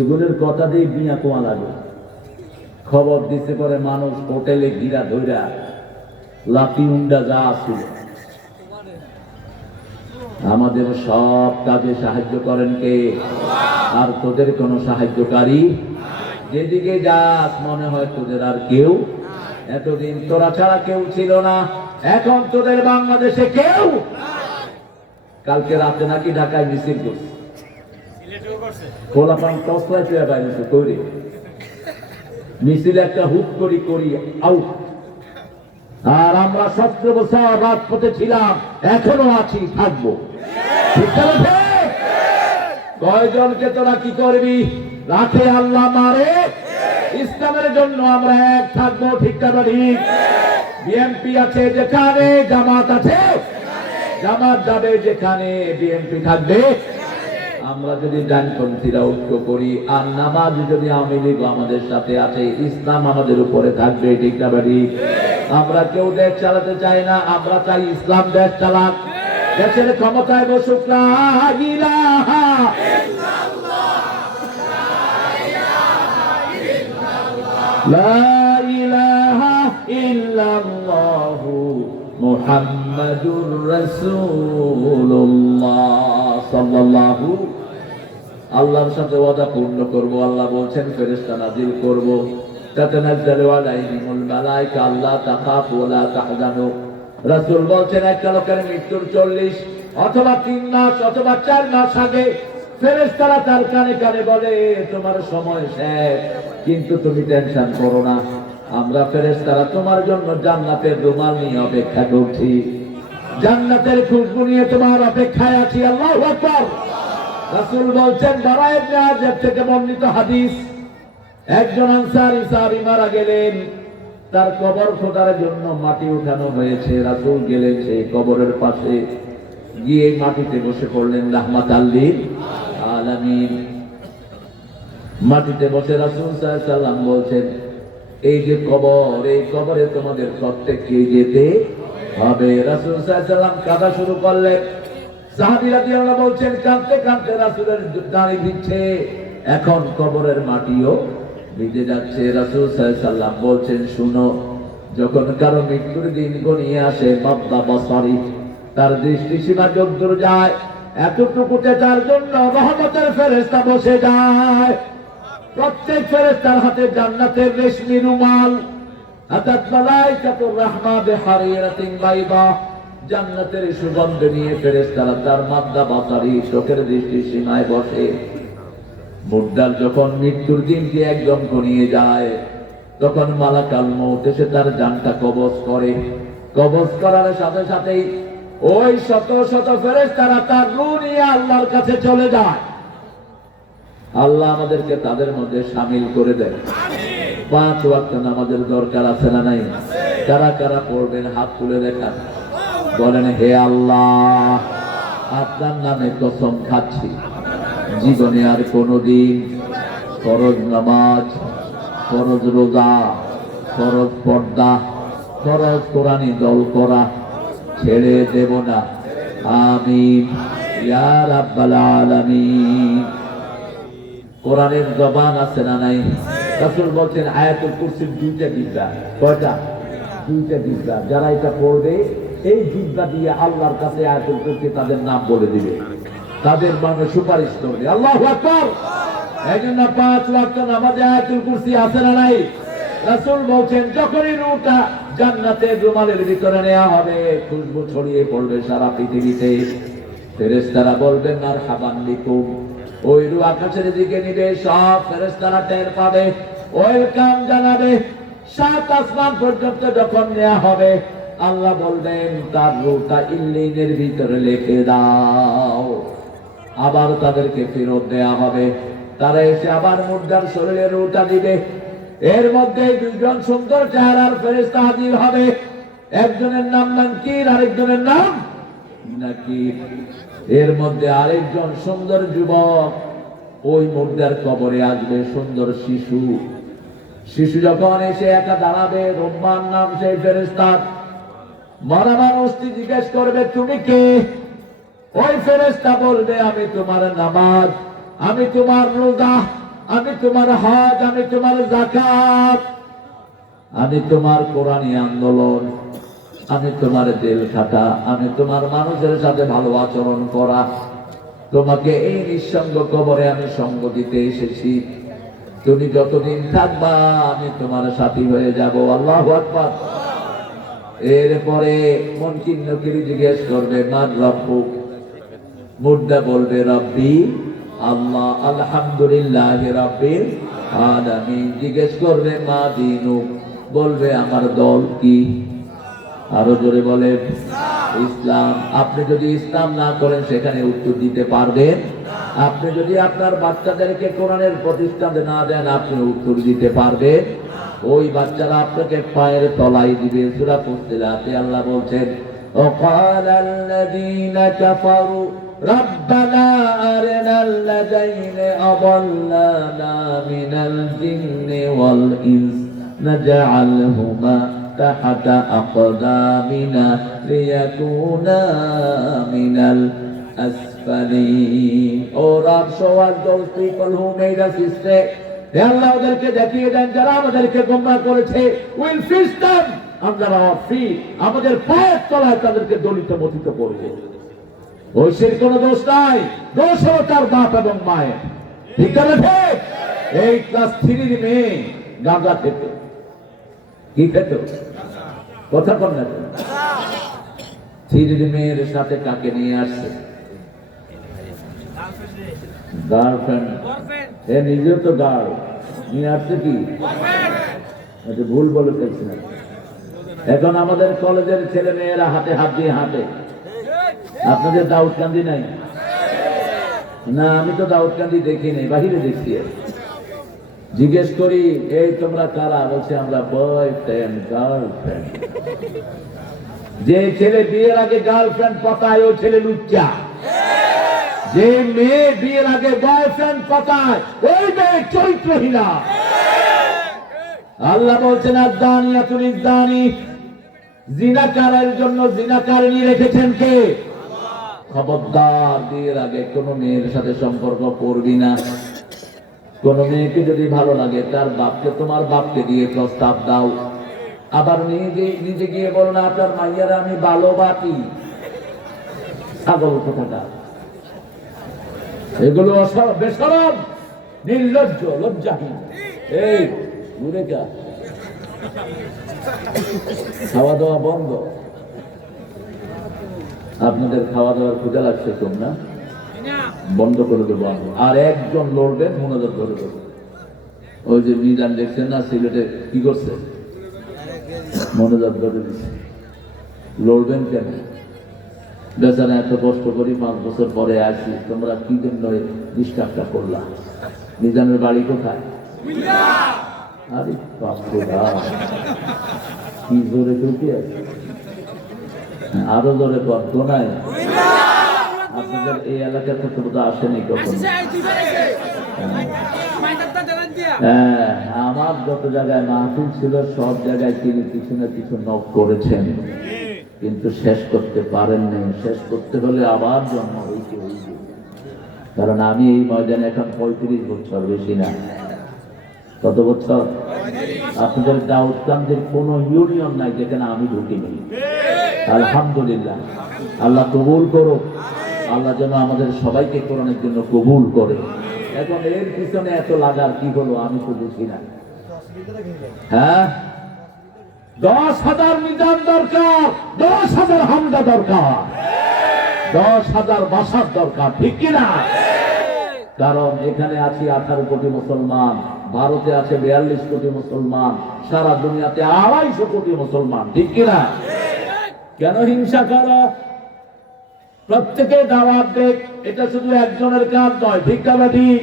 এগুনের কথা দিয়ে বিয়া কোয়া লাগে। খবর দিতে পরে মানুষ হোটেলে ঘিরা ধইরা লাঠি উন্ডা যা আসছিল। আমাদের সব কাজে সাহায্য করেন কে? আর তোদের কোনো সাহায্যকারী? যেদিকে যাস মনে হয় তোদের আর কেউ। এতদিন তোরা ছাড়া কেউ ছিল না, এখন তোদের বাংলাদেশে কেউ। কালকে রাতে নাকি ঢাকায় মিছিল করছে, খোলাপান টসলাই পেয়ে বাইরেছে তৈরি মিছিল, একটা হুক করি করি আউট। আর আমরা 17 বছর রাজপথে ছিলাম, এখনো আছি, থাকবো। কয়জনকে তোরা কি করবি? রাখে আল্লাহ মারে, ইসলামের জন্য আমরা এক থাকবো। ঠিক না ঠিক? বিএনপি আছে যেখানে, জামাত আছে, জামাত যাবে যেখানে, বিএনপি থাকবে। আমরা যদি ডানপন্থীরা ঐক্য করি আর নামাজ যদি আওয়ামী লীগ আমাদের সাথে আছে, ইসলাম আমাদের উপরে থাকবে। ঠিক না ঠিক? আমরা কেউ দেশ চালাতে চাই না, আমরা চাই ইসলাম দেশ চালাক, দেশের ক্ষমতায় বসুক। লা ইলাহা ইল্লাল্লাহ, লা ইলাহা ইল্লাল্লাহ মুহাম্মাদুর রাসূলুল্লাহ সাল্লাল্লাহু। আল্লাহর সাথে ওয়াদা পূর্ণ করব। আল্লাহ বলছেন ফেরেশতা নাজিল করব, তাতানাজ্জালু আলাইহিমুল মালায়েকা আল্লা তাখাফু ওয়া লা তাহজানু। রাসূল বলছেন একটা লোকের মৃত্যুর 40 অথবা 3 মাস অথবা 4 মাস আগে ফেরেশতারা তার কানে কানে বলে তোমার সময় শেষ, কিন্তু তুমি টেনশন করো না, আমরা ফেরেশতারা তোমার জন্য জান্নাতের রুমাল নিয়ে অপেক্ষা করছি, জান্নাতের খুশবু নিয়ে তোমার অপেক্ষায় আছি। আল্লাহু আকবার। রাসূল বলছেন বারা ইবনে আযিব থেকে বর্ণিত হাদিস, একজন আনসারী সাহাবী মারা গেলেন, তার কবর খোদার জন্য মাটি উঠানো হয়েছে। রাসূল গেলেন সেই কবরের পাশে, গিয়ে মাটিতে বসে পড়লেন রাহমাতাল লিল আলামিন। মাটিতে বসে রাসূল সাল্লাল্লাহু আলাইহি ওয়াসাল্লাম বলছেন এই যে কবর, এই কবরে তোমাদের প্রত্যেককে যেতে হবে। রাসূল সাল্লাল্লাহু আলাইহি ওয়াসাল্লাম কাঁদা শুরু করলেন। সাহাবী রাদিয়াল্লাহু আনহু বলছেন কাঁদতে কাঁদতে রাসূলের দাড়ি ভিজছে, এখন কবরের মাটিও ভিজে যাচ্ছে। রাসূল সাল্লাল্লাহু আলাইহি ওয়াসাল্লাম বলছেন শুনো, যখন কারো মৃত্যুর দিন ঘনিয়ে আসে মাদ্দা বাসারি, তার দৃষ্টি সীমা যদ্দূর যায় এতটুকুতে তার জন্য রহমতের ফেরেশতা বসে যায়। প্রত্যেক ফেরেশতার হাতে জান্নাতের রেশমি রুমাল, আতাত মালায়েকাতুর রাহমা বিহারিরাতিন বাইদা, জান্নাতের সুগন্ধ নিয়ে ফেরেশতারা তার মাদ্দা বাসারি চোখের দৃষ্টি সীমায় বসে। মুর্দার যখন মৃত্যুর দিনটি একদম ঘনিয়ে যায়, তখন মালাকাল মউত এসে তার জানটা কবজ করে। কবজ করার সাথে সাথেই ওই শত শত ফেরেশতারা তার রূহ নিয়ে আল্লাহর কাছে চলে যায়। আল্লাহ আমাদেরকে তাদের মধ্যে শামিল করে দেয়। 5 ওয়াক্ত নামাজের দরকার আছে না নাই? কারা কারা পড়বেন হাত তুলে দেখান, বলেন হে আল্লাহ, আপনার নামে কসম খাচ্ছি, জীবনে আর কোনোদিন ফরজ নামাজ, ফরজ রোজা, ফরজ পর্দা, ফরজ কোরআনী দল করা ছেড়ে দেব না। আমিন ইয়া রাব্বাল আলামিন। কোরআনের জবান আছে না নাই? রাসূল বলছেন আয়াতুল কুরসির 2টা ডিব্বা। কয়টা? 2টা ডিব্বা। যারা এটা পড়বে এই ডিব্বা দিয়ে আল্লাহর কাছে আয়াতুল কুরসি তাদের নাম বলে দিবে, তাদের মানে সুপারিশ করবে। আল্লাহু আকবার। এইজন্য 5 ওয়াক্ত নামাজে আয়াতুল কুরসি আছে না নাই? রাসূল বলছেন যখনই রূহটা জান্নাতের রুমালের ভিতরে নেওয়া হবে, খুশবু ছড়িয়ে পড়বে সারা পৃথিবীতে। ফেরেশতারা বলবেন মারহাবান বিকুম। ওই রূহ আকাশের দিকে নিবে, সব ফেরেশতারা টের পাবে, ওয়েলকাম জানাবে। 7 আসমান পর্যন্ত যখন নেওয়া হবে, আল্লাহ বলবেন তার রূহটা ইল্লিনের ভিতরে লিখে দাও। আবার তাদেরকে ফেরত দেয়া হবে। তারা এসে আবার মুর্দার শরীরে রূহটা দিবে। এর মধ্যে 2জন সুন্দর চেহারার ফেরেশতা হাজির হবে। একজনের নাম মুনকির, আরেকজনের নাম নাকির। এর মধ্যে আরেকজন সুন্দর যুবক ওই মুর্দার কবরে আসবে, সুন্দর শিশু। শিশু যখন এসে একা দাঁড়াবে, রহমান নাম সেই ফেরেশতা, মরা মানুষটি জিজ্ঞেস করবে তুমি কে? ওই ফেরেশতা বলবে আমি তোমার নামাজ, আমি তোমার রোজা, আমি তোমার হজ, আমি তোমার যাকাত, আমি তোমার কোরআনী আন্দোলন, আমি তোমার জেল খাটা, আমি তোমার মানুষের সাথে ভালো আচরণ করা, তোমাকে এই নিঃসঙ্গ কবরে আমি সঙ্গ দিতে এসেছি। তুমি যতদিন থাকবা আমি তোমার সাথী হয়ে যাব। আল্লাহু আকবার। এরপরে মুনকির নকির জিজ্ঞেস করবে মান রব্বুক? মুর্দা বলবে রব্বি আল্লাহ, আলহামদুলিল্লাহি রাব্বিল আলামিন। জিজ্ঞেস করবে মা দীনুক? বলবে আমার দল কি? আরো জোরে বলে ইসলাম। আপনি যদি ইসলাম না করেন সেখানে উত্তর দিতে পারবেন? আপনি যদি আপনার বাচ্চাদেরকে কোরআনের প্রতিষ্ঠান না দেন আপনি উত্তর দিতে পারবেন? ওই বাচ্চারা আপনাকে পায়ের তলায় দিবে। সূরা ফুসসিলাতে আল্লাহ বলছেন وقال الذين كفروا ربنا أرنا الذين أضلانا من الجن والإنس نجعلهما تحت أقدامنا ليكونا من الأسفلين. Oh Lord, show us those people who made us mistake. হে আল্লাহ ওদেরকে দেখিয়ে দেন যারা আমাদেরকে গোমরাহ করেছে। We'll fix them under our feet. আমাদের পায়ের তলায় তাদেরকে দলিত মথিত করবে। ওই সে কোনো দোষ নাই, দোষ হলো তার বাপ এবং মায়ের। ঠিক আছে? এই ক্লাস 3 মেয়ে গাঁজা খেত। কি খেত? কথা বল না। 3 মেয়ের সাথে কাকে নিয়ে আসছে? গার্লফ্রেন্ড। এ নিজেও তো গার্ল, নিয়ে আসছে কি? ভুল বলে ফেলছি না। এখন আমাদের কলেজের ছেলে মেয়েরা হাতে হাত দিয়ে হাঁটে। আপনাদের দাউদকান্দি নাই না? আমি তো দাউদকান্দি দেখি নাই, বাহিরে দেখছি। জিজ্ঞেস করি এই তোমরা কারা? বলছে আমরা বয়ফ্রেন্ড গার্লফ্রেন্ড। যে ছেলে বিয়ের আগে গার্লফ্রেন্ড পতায় ও ছেলে লুচ্চা। যে মেয়ে বিয়ের আগে বয়ফ্রেন্ড পতায় ওই মেয়ে চরিত্রহীনা। আল্লাহ বলছেন আয-যানিয়াতুল ইয-যানি, জিনাকারের জন্য জিনাকারিনী রেখেছেন কে? খবরদার, বিয়ের আগে কোন মেয়ের সাথে সম্পর্ক করবি না। কোন মেয়েকে যদি ভালো লাগে তার বাপকে, তোমার বাপকে দিয়ে প্রস্তাব দাও। আবার নিজে গিয়ে বলো না আপনার মাইয়ারা আমি ভালোবাসি। ছাগল কথাটা। এগুলো বেশরম, নির্লজ্জ, লজ্জাহীন। এই ঘুরে যা, খাওয়া দাওয়া বন্ধ। আপনাদের খাওয়া দাওয়ার ক্ষুধা লাগছে তোমরা বন্ধ করে দেবো। আর একজন লড়বেন, মনোযোগ ধরে দেবো। ওই যে মিজান দেখছেন না সিলেটে কি করছে? মনোযোগ ধরে দিচ্ছে। লড়বেন কেন? বেচারা এত কষ্ট করি 5 বছর পরে আসি, তোমরা কি জন্য ডিস্টার্বটা করলা? মিজানের বাড়ি কোথায়? আরে বাপরে বাপ, কি জোরে ঢুকে আছে, আরো জোরে কত নাই? আপনাদের এই এলাকাতে তো বোধহয় আসেনি কখনো। হ্যাঁ, আমার যত জায়গায় মাহফিল ছিল সব জায়গায় তিনি কিছু না কিছু নক করেছেন, কিন্তু শেষ করতে পারেননি। শেষ করতে হলে আবার জন্ম হইতে হইবে, কারণ আমি এই ময়দানে এখন 35 বছর, বেশি না। কত বছর? আপনাদের দাউদকান্দের কোন ইউনিয়ন নাই যেখানে আমি ঢুকিনি। আলহামদুলিল্লাহ, আল্লাহ কবুল করুক। আল্লাহ যেন আমাদের সবাইকে কোরআনের জন্য কবুল করে। এখন এর পিছনে এত লাগার কি হলো আমি তো বুঝি না। হ্যাঁ, 10,000 মিজান দরকার, 10,000 হামদা দরকার, 10,000 বাসার দরকার, ঠিক কিনা? কারণ এখানে আছি 18 কোটি মুসলমান, ভারতে আছে 42 কোটি মুসলমান, সারা দুনিয়াতে 250 কোটি মুসলমান, ঠিক কিনা? কেন হিংসা করো? প্রত্যেকে দাওয়াত দেখ, এটা শুধু একজনের কাজ নয়, ঠিক না ঠিক?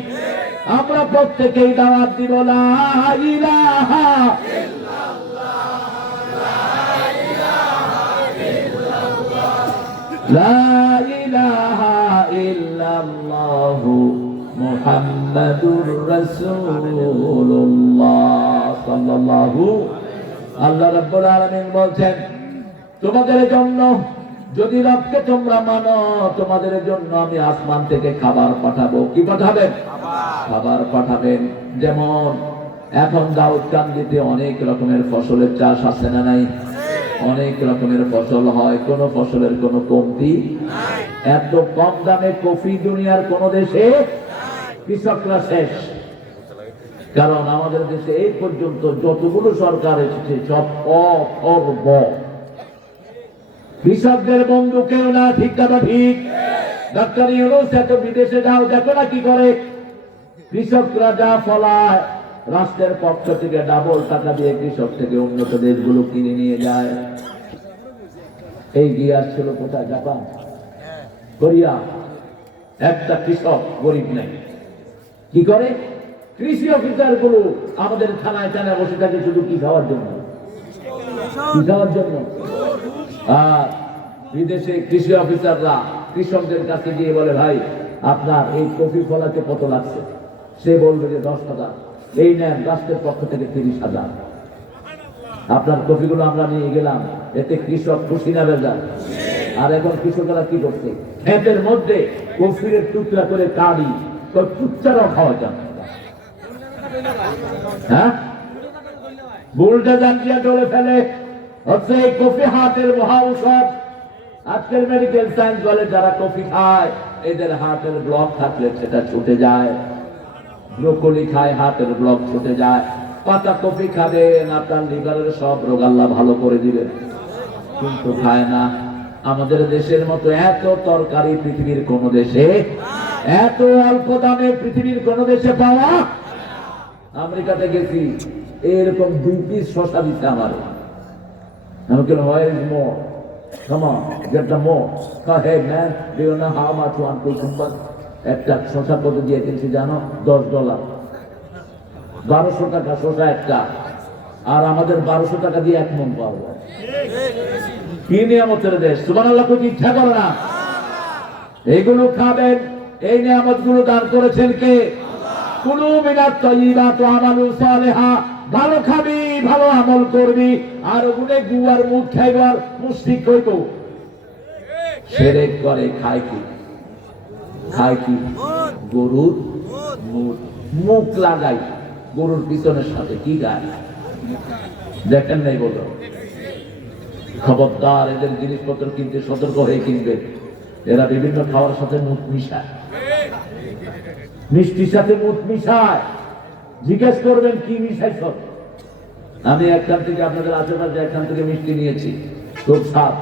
আমরা প্রত্যেকেই দাওয়াত দিব, লা ইলাহা ইল্লাল্লাহু মুহাম্মাদুর রাসূলুল্লাহ সাল্লাল্লাহু। আল্লাহ রাব্বুল আলামিন বলছেন, তোমাদের জন্য যদি রবকে তোমরা মানো, তোমাদের জন্য আমি আসমান থেকে খাবার পাঠাবো। কি পাঠাবেন? খাবার পাঠাবেন। যেমন এখন দাউদকান্দিতে অনেক রকমের ফসলের চাষ আছে না নাই? অনেক রকমের ফসল হয়, কোন ফসলের কোনো কমতি নাই। এত কম দামে কফি দুনিয়ার কোন দেশে কৃষকরা শেষ। কারণ আমাদের দেশে এই পর্যন্ত যতগুলো সরকার এসেছে সব অর্ব, কৃষকদের বন্ধু কেউ না, ঠিক না ঠিক? ডক্টর ইউনূস এত বিদেশে যাও, দেখো না কি করে। কৃষকরা যা ফলায় রাষ্ট্রের পক্ষ থেকে ডাবল টাকা দিয়ে কৃষক থেকে উন্নত দেশগুলো কিনে নিয়ে যায়। এই গিয়ে আসছিল কোথায়? Japan, Korea. একটা কৃষক গরিব নাই, কি করে? কৃষি অফিসার গুলো আমাদের থানায় থানায় বসে থাকে শুধু কি খাওয়ার জন্য, কি খাওয়ার জন্য। আর বিদেশে কৃষি অফিসাররা কৃষকদের কাছে গিয়ে বলে, ভাই আপনার এই কফি ফলাতে কত লাগছে? সে বলবে যে 10,000। এই নেন, রাষ্ট্রের পক্ষ থেকে 30,000। আপনার কফিগুলো আমরা নিয়ে গেলাম, এতে কৃষক খুশি না বেজার? আর এখন কৃষকেরা কি করছে? ক্ষেতের মধ্যে কফির টুকরা করে কাড়ি, টুকরাও খাওয়া যান। হ্যাঁ, বুলডোজার দিয়ে ডলে ফেলে। হচ্ছে এই কফি হার্টের মহা ঔষধ। আজকের মেডিকেল সায়েন্স বলে যারা কফি খায় এদের হার্টের ব্লক থাকলে সেটা ছুটে যায়। ব্রোকলি খায়, হার্টের ব্লক ছুটে যায়। পাতা কফি খাবেন, আপনার লিভারের সব রোগ আল্লাহ ভালো করে দিবেন, কিন্তু খায় না। আমাদের দেশের মতো এত তরকারি পৃথিবীর কোন দেশে, এত অল্প দামে পৃথিবীর কোন দেশে পাওয়া। আমেরিকাতে গেছি, এরকম 2 পিস শসা দিচ্ছে আমার। আমি বললাম, where is more? Come on, get the more. Hey man, do you know how much one cucumber? একটা শসা কত দিয়ে কিনছি জানো? $10, 1200 টাকা শসা একটা। আর আমাদের 1200 টাকা দিয়ে 1 মণ পাওয়া যায়। কি নিয়ামতের দেশ! সুবহানাল্লাহ, কত ইচ্ছা করে না? এইগুলো খাবেন, এই নিয়ামত গুলো দান করেছেন কে? কুলু মিনাত তাইয়্যিবাত ওয়া আমালু সালিহা। ভালো খাবি, ভালো আমল করবি, আর ওগুলো গুয়ার মুখ খাইবার মুশরিক হইব। শিরক করে, খায় কি? খায় কি? গরুর মুখ। মুখ লাগাই গরুর পিছনের সাথে কি গায়? দেখেন নাই? বলো, খবরদার, এদের জিনিসপত্র কিনতে সতর্ক হয়ে কিনবে। এরা বিভিন্ন খাওয়ার সাথে মুখ মিশায়, মিষ্টির সাথে মুখ মিশায়। জিজ্ঞেস করবেন কি মিশাইছ? আমি একখান থেকে, আপনাদের আশেপাশে একখান থেকে মিষ্টি নিয়েছি, খুব স্বাদ।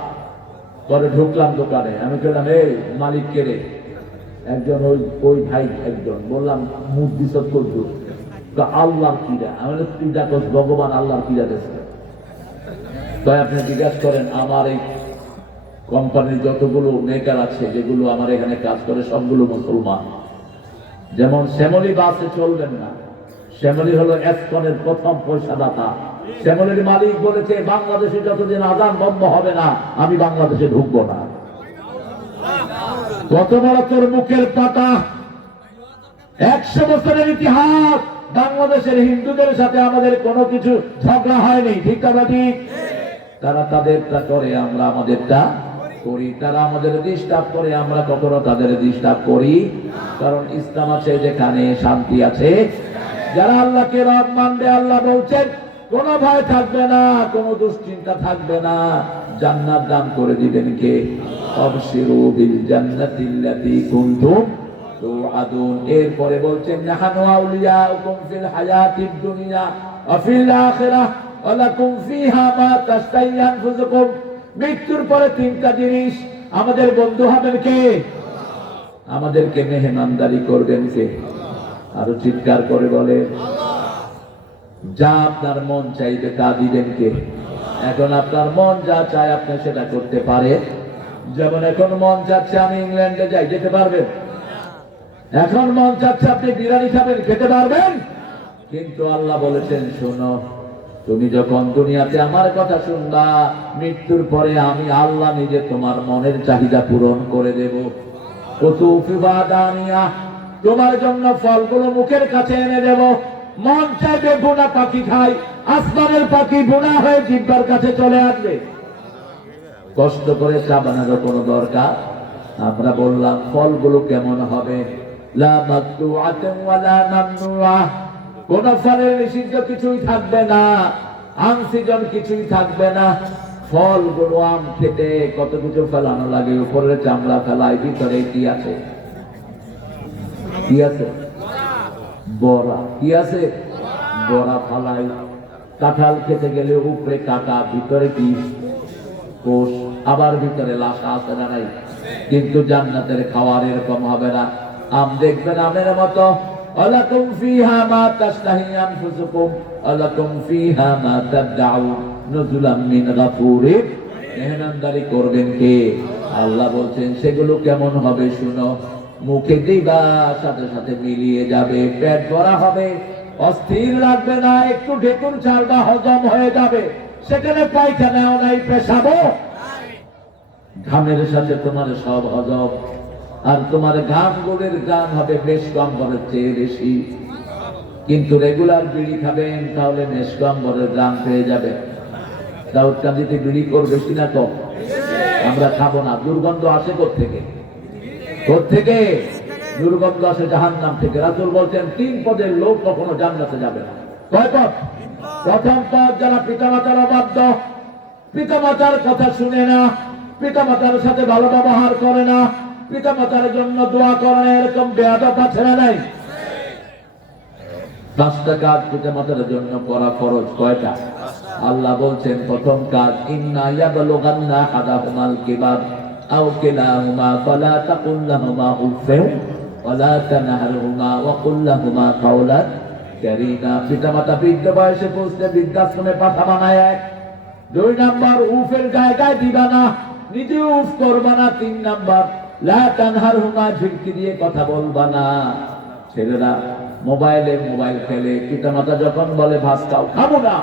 পরে ঢুকলাম দোকানে, আমি বললাম, এই মালিক কে রে? একজন ওই ভাই একজন। বললাম, মুখ দিস করতো আল্লাহর কিরা। আমি তুই দেখো ভগবান আল্লাহর কিরা দেশ। তাই আপনি জিজ্ঞাসা করেন, আমার এই কোম্পানির যতগুলো মেকার আছে, যেগুলো আমার এখানে কাজ করে, সবগুলো মুসলমান। যেমন শ্যামলী বাসে চলবেন না, শ্যামলী হলো এসকনের প্রথম পয়সাদাতা। শ্যামলীর মালিক বলেছে, বাংলাদেশে যতদিন আজান বন্ধ হবে না আমি বাংলাদেশে ঢুকবো না। কত বড় তোর মুখের পাতা! 100 বছরের ইতিহাস, বাংলাদেশের হিন্দুদের সাথে আমাদের কোনো কিছু ঝগড়া হয়নি, ঠিক না ঠিক? তারা তাদেরটা করে, আমরা আমাদেরটা করি। তারা আমাদের ডিস্টার্ব করে, আমরা কখনো তাদের ডিস্টার্ব করি। কারণ ইসলাম আছে যেখানে শান্তি আছে। যারা আল্লাহকে রব মানবে, আল্লাহ বলছেন কোনো ভয় থাকবে না, কোনো দুশ্চিন্তা থাকবে না। জান্নাত দান করে দিবেন কে? আবশিরু বিল জান্নাতিল্লাতী কুনতুম তুআদুন। এরপরে বলছেন নাহানু আউলিয়াউকুম ফিল হায়াতিদ দুনিয়া ওয়া ফিল আখিরাহ ওয়া লাকুম ফিহা মা তাশতাহি আনফুসুকুম। মৃত্যুর পরে 3টা জিনিস। আমাদের বন্ধু হবেন কে? আমাদেরকে মেহমানদারি করবেন কে? আরো চিৎকার করে বলে, যা আপনার মন চাইবে তা দিবেন কে? এখন আপনার মন যা চায় আপনি সেটা করতে পারেন। যেমন এখন মন চাচ্ছে আমি ইংল্যান্ডে যাই, যেতে পারবেন? এখন মন চাচ্ছে আপনি বিরিয়ানি খাবেন, খেতে পারবেন? কিন্তু আল্লাহ বলেছেন, শোনো, তুমি যখন দুনিয়াতে আমার কথা শুনবা, মৃত্যুর পরে আমি আল্লাহ নিজে তোমার মনের চাহিদা পূরণ করে দেব। তোমার জন্য ফলগুলো মুখের কাছে এনে দেব। মন চাইবে বোনা পাখি খাই, আসমানের পাখি বোনা হয়ে জিহ্বার কাছে চলে আসবে। কষ্ট করে চা বানানোর কোনো দরকার? আমরা বললাম ফলগুলো কেমন হবে? লা মাকতুআতুন ওয়ালা মামনুআ। কোন ফলের নিষিদ্ধ কিছুই থাকবে না, আনসিজন কিছুই থাকবে না। ফলগুলো, আম খেতে কত কিছু ফেলানো লাগে, উপরের চামড়া ফেলায়, ভিতরে কি আছে? কি আছে? বড়া। কি আছে? বড়া ফেলাই। কাঁঠাল খেতে গেলে উপরে কাটা, ভিতরে কি? কোষ, আবার ভিতরে লাশা আছে না নাই? কিন্তু জান্নাতের খাওয়ার এরকম হবে না। আম দেখবেন আমের মতো। ওয়ালাকুম ফিহা মা তাশতাহি আনফুসুকুম ওয়ালাকুম ফিহা মা তাদউন নুজুলাম মিন গাফুরির। মেহমানদারি করবেন কে? আল্লাহ বলছেন সেগুলো কেমন হবে শুনো। মুখে দিবা, সাথে সাথে মিলিয়ে যাবে, পেট ভরা হবে, অস্থির লাগবে না। একটু ঢেকুর ছাড়বা, হজম হয়ে যাবে। সেখানে পায়খানাও নাই, পেশাবো। ঘামের সাথে তোমার সব হজম। আর তোমার ঘামগুলোর ঘাম হবে মেষকম্বরের চেয়ে বেশি। কিন্তু রেগুলার বিড়ি খাবেন, তাহলে মেষকম্বরের ঘাম পেয়ে যাবে। দাউদকান্দিতে বিড়ি কর বেশি না কম? আমরা খাবো না। দুর্গন্ধ আসে কোত্থেকে? কোত্থেকে দুর্গন্ধ আসে? জাহান্নাম থেকে। রাসূল বলছেন 3 পদের লোক কখনো জান্নাতে যাবে না। কয় পদ? প্রথম পদ যারা পিতামাতার অবাধ্য, পিতামাতার কথা শুনে না, পিতামাতার সাথে ভালো ব্যবহার করে না, পিতামাতার জন্য দোয়া করে না, এরকম বেয়াদব আছে না নাই? 5টা কাজ পিতামাতার জন্য করা ফরজ। কয়টা? আল্লাহ বলছেন প্রথম কাজ, ইন্না ইয়াবলুগান্না আহাদাহুমাল কিবার আও কিলাহুমা ফালা তাকুল লাহুমা উফফিন ওয়ালা তানহারহুমা ওয়া কুল লাহুমা কাওলান কারীমা। পিতামাতা বৃদ্ধ বয়সে পৌঁছলে বৃদ্ধাশ্রমে পাঠাবা না। 1। 2 নাম্বার, উফের জায়গায় দিবা না, নিজে উফ করবা না। 3 নাম্বার, লা তানহারহুমা, ঝিড়কি দিয়ে কথা বলবা না। ছেলেরা মোবাইল খেলে, পিতামাতা যখন বলে ভাত খাও, খাবো না,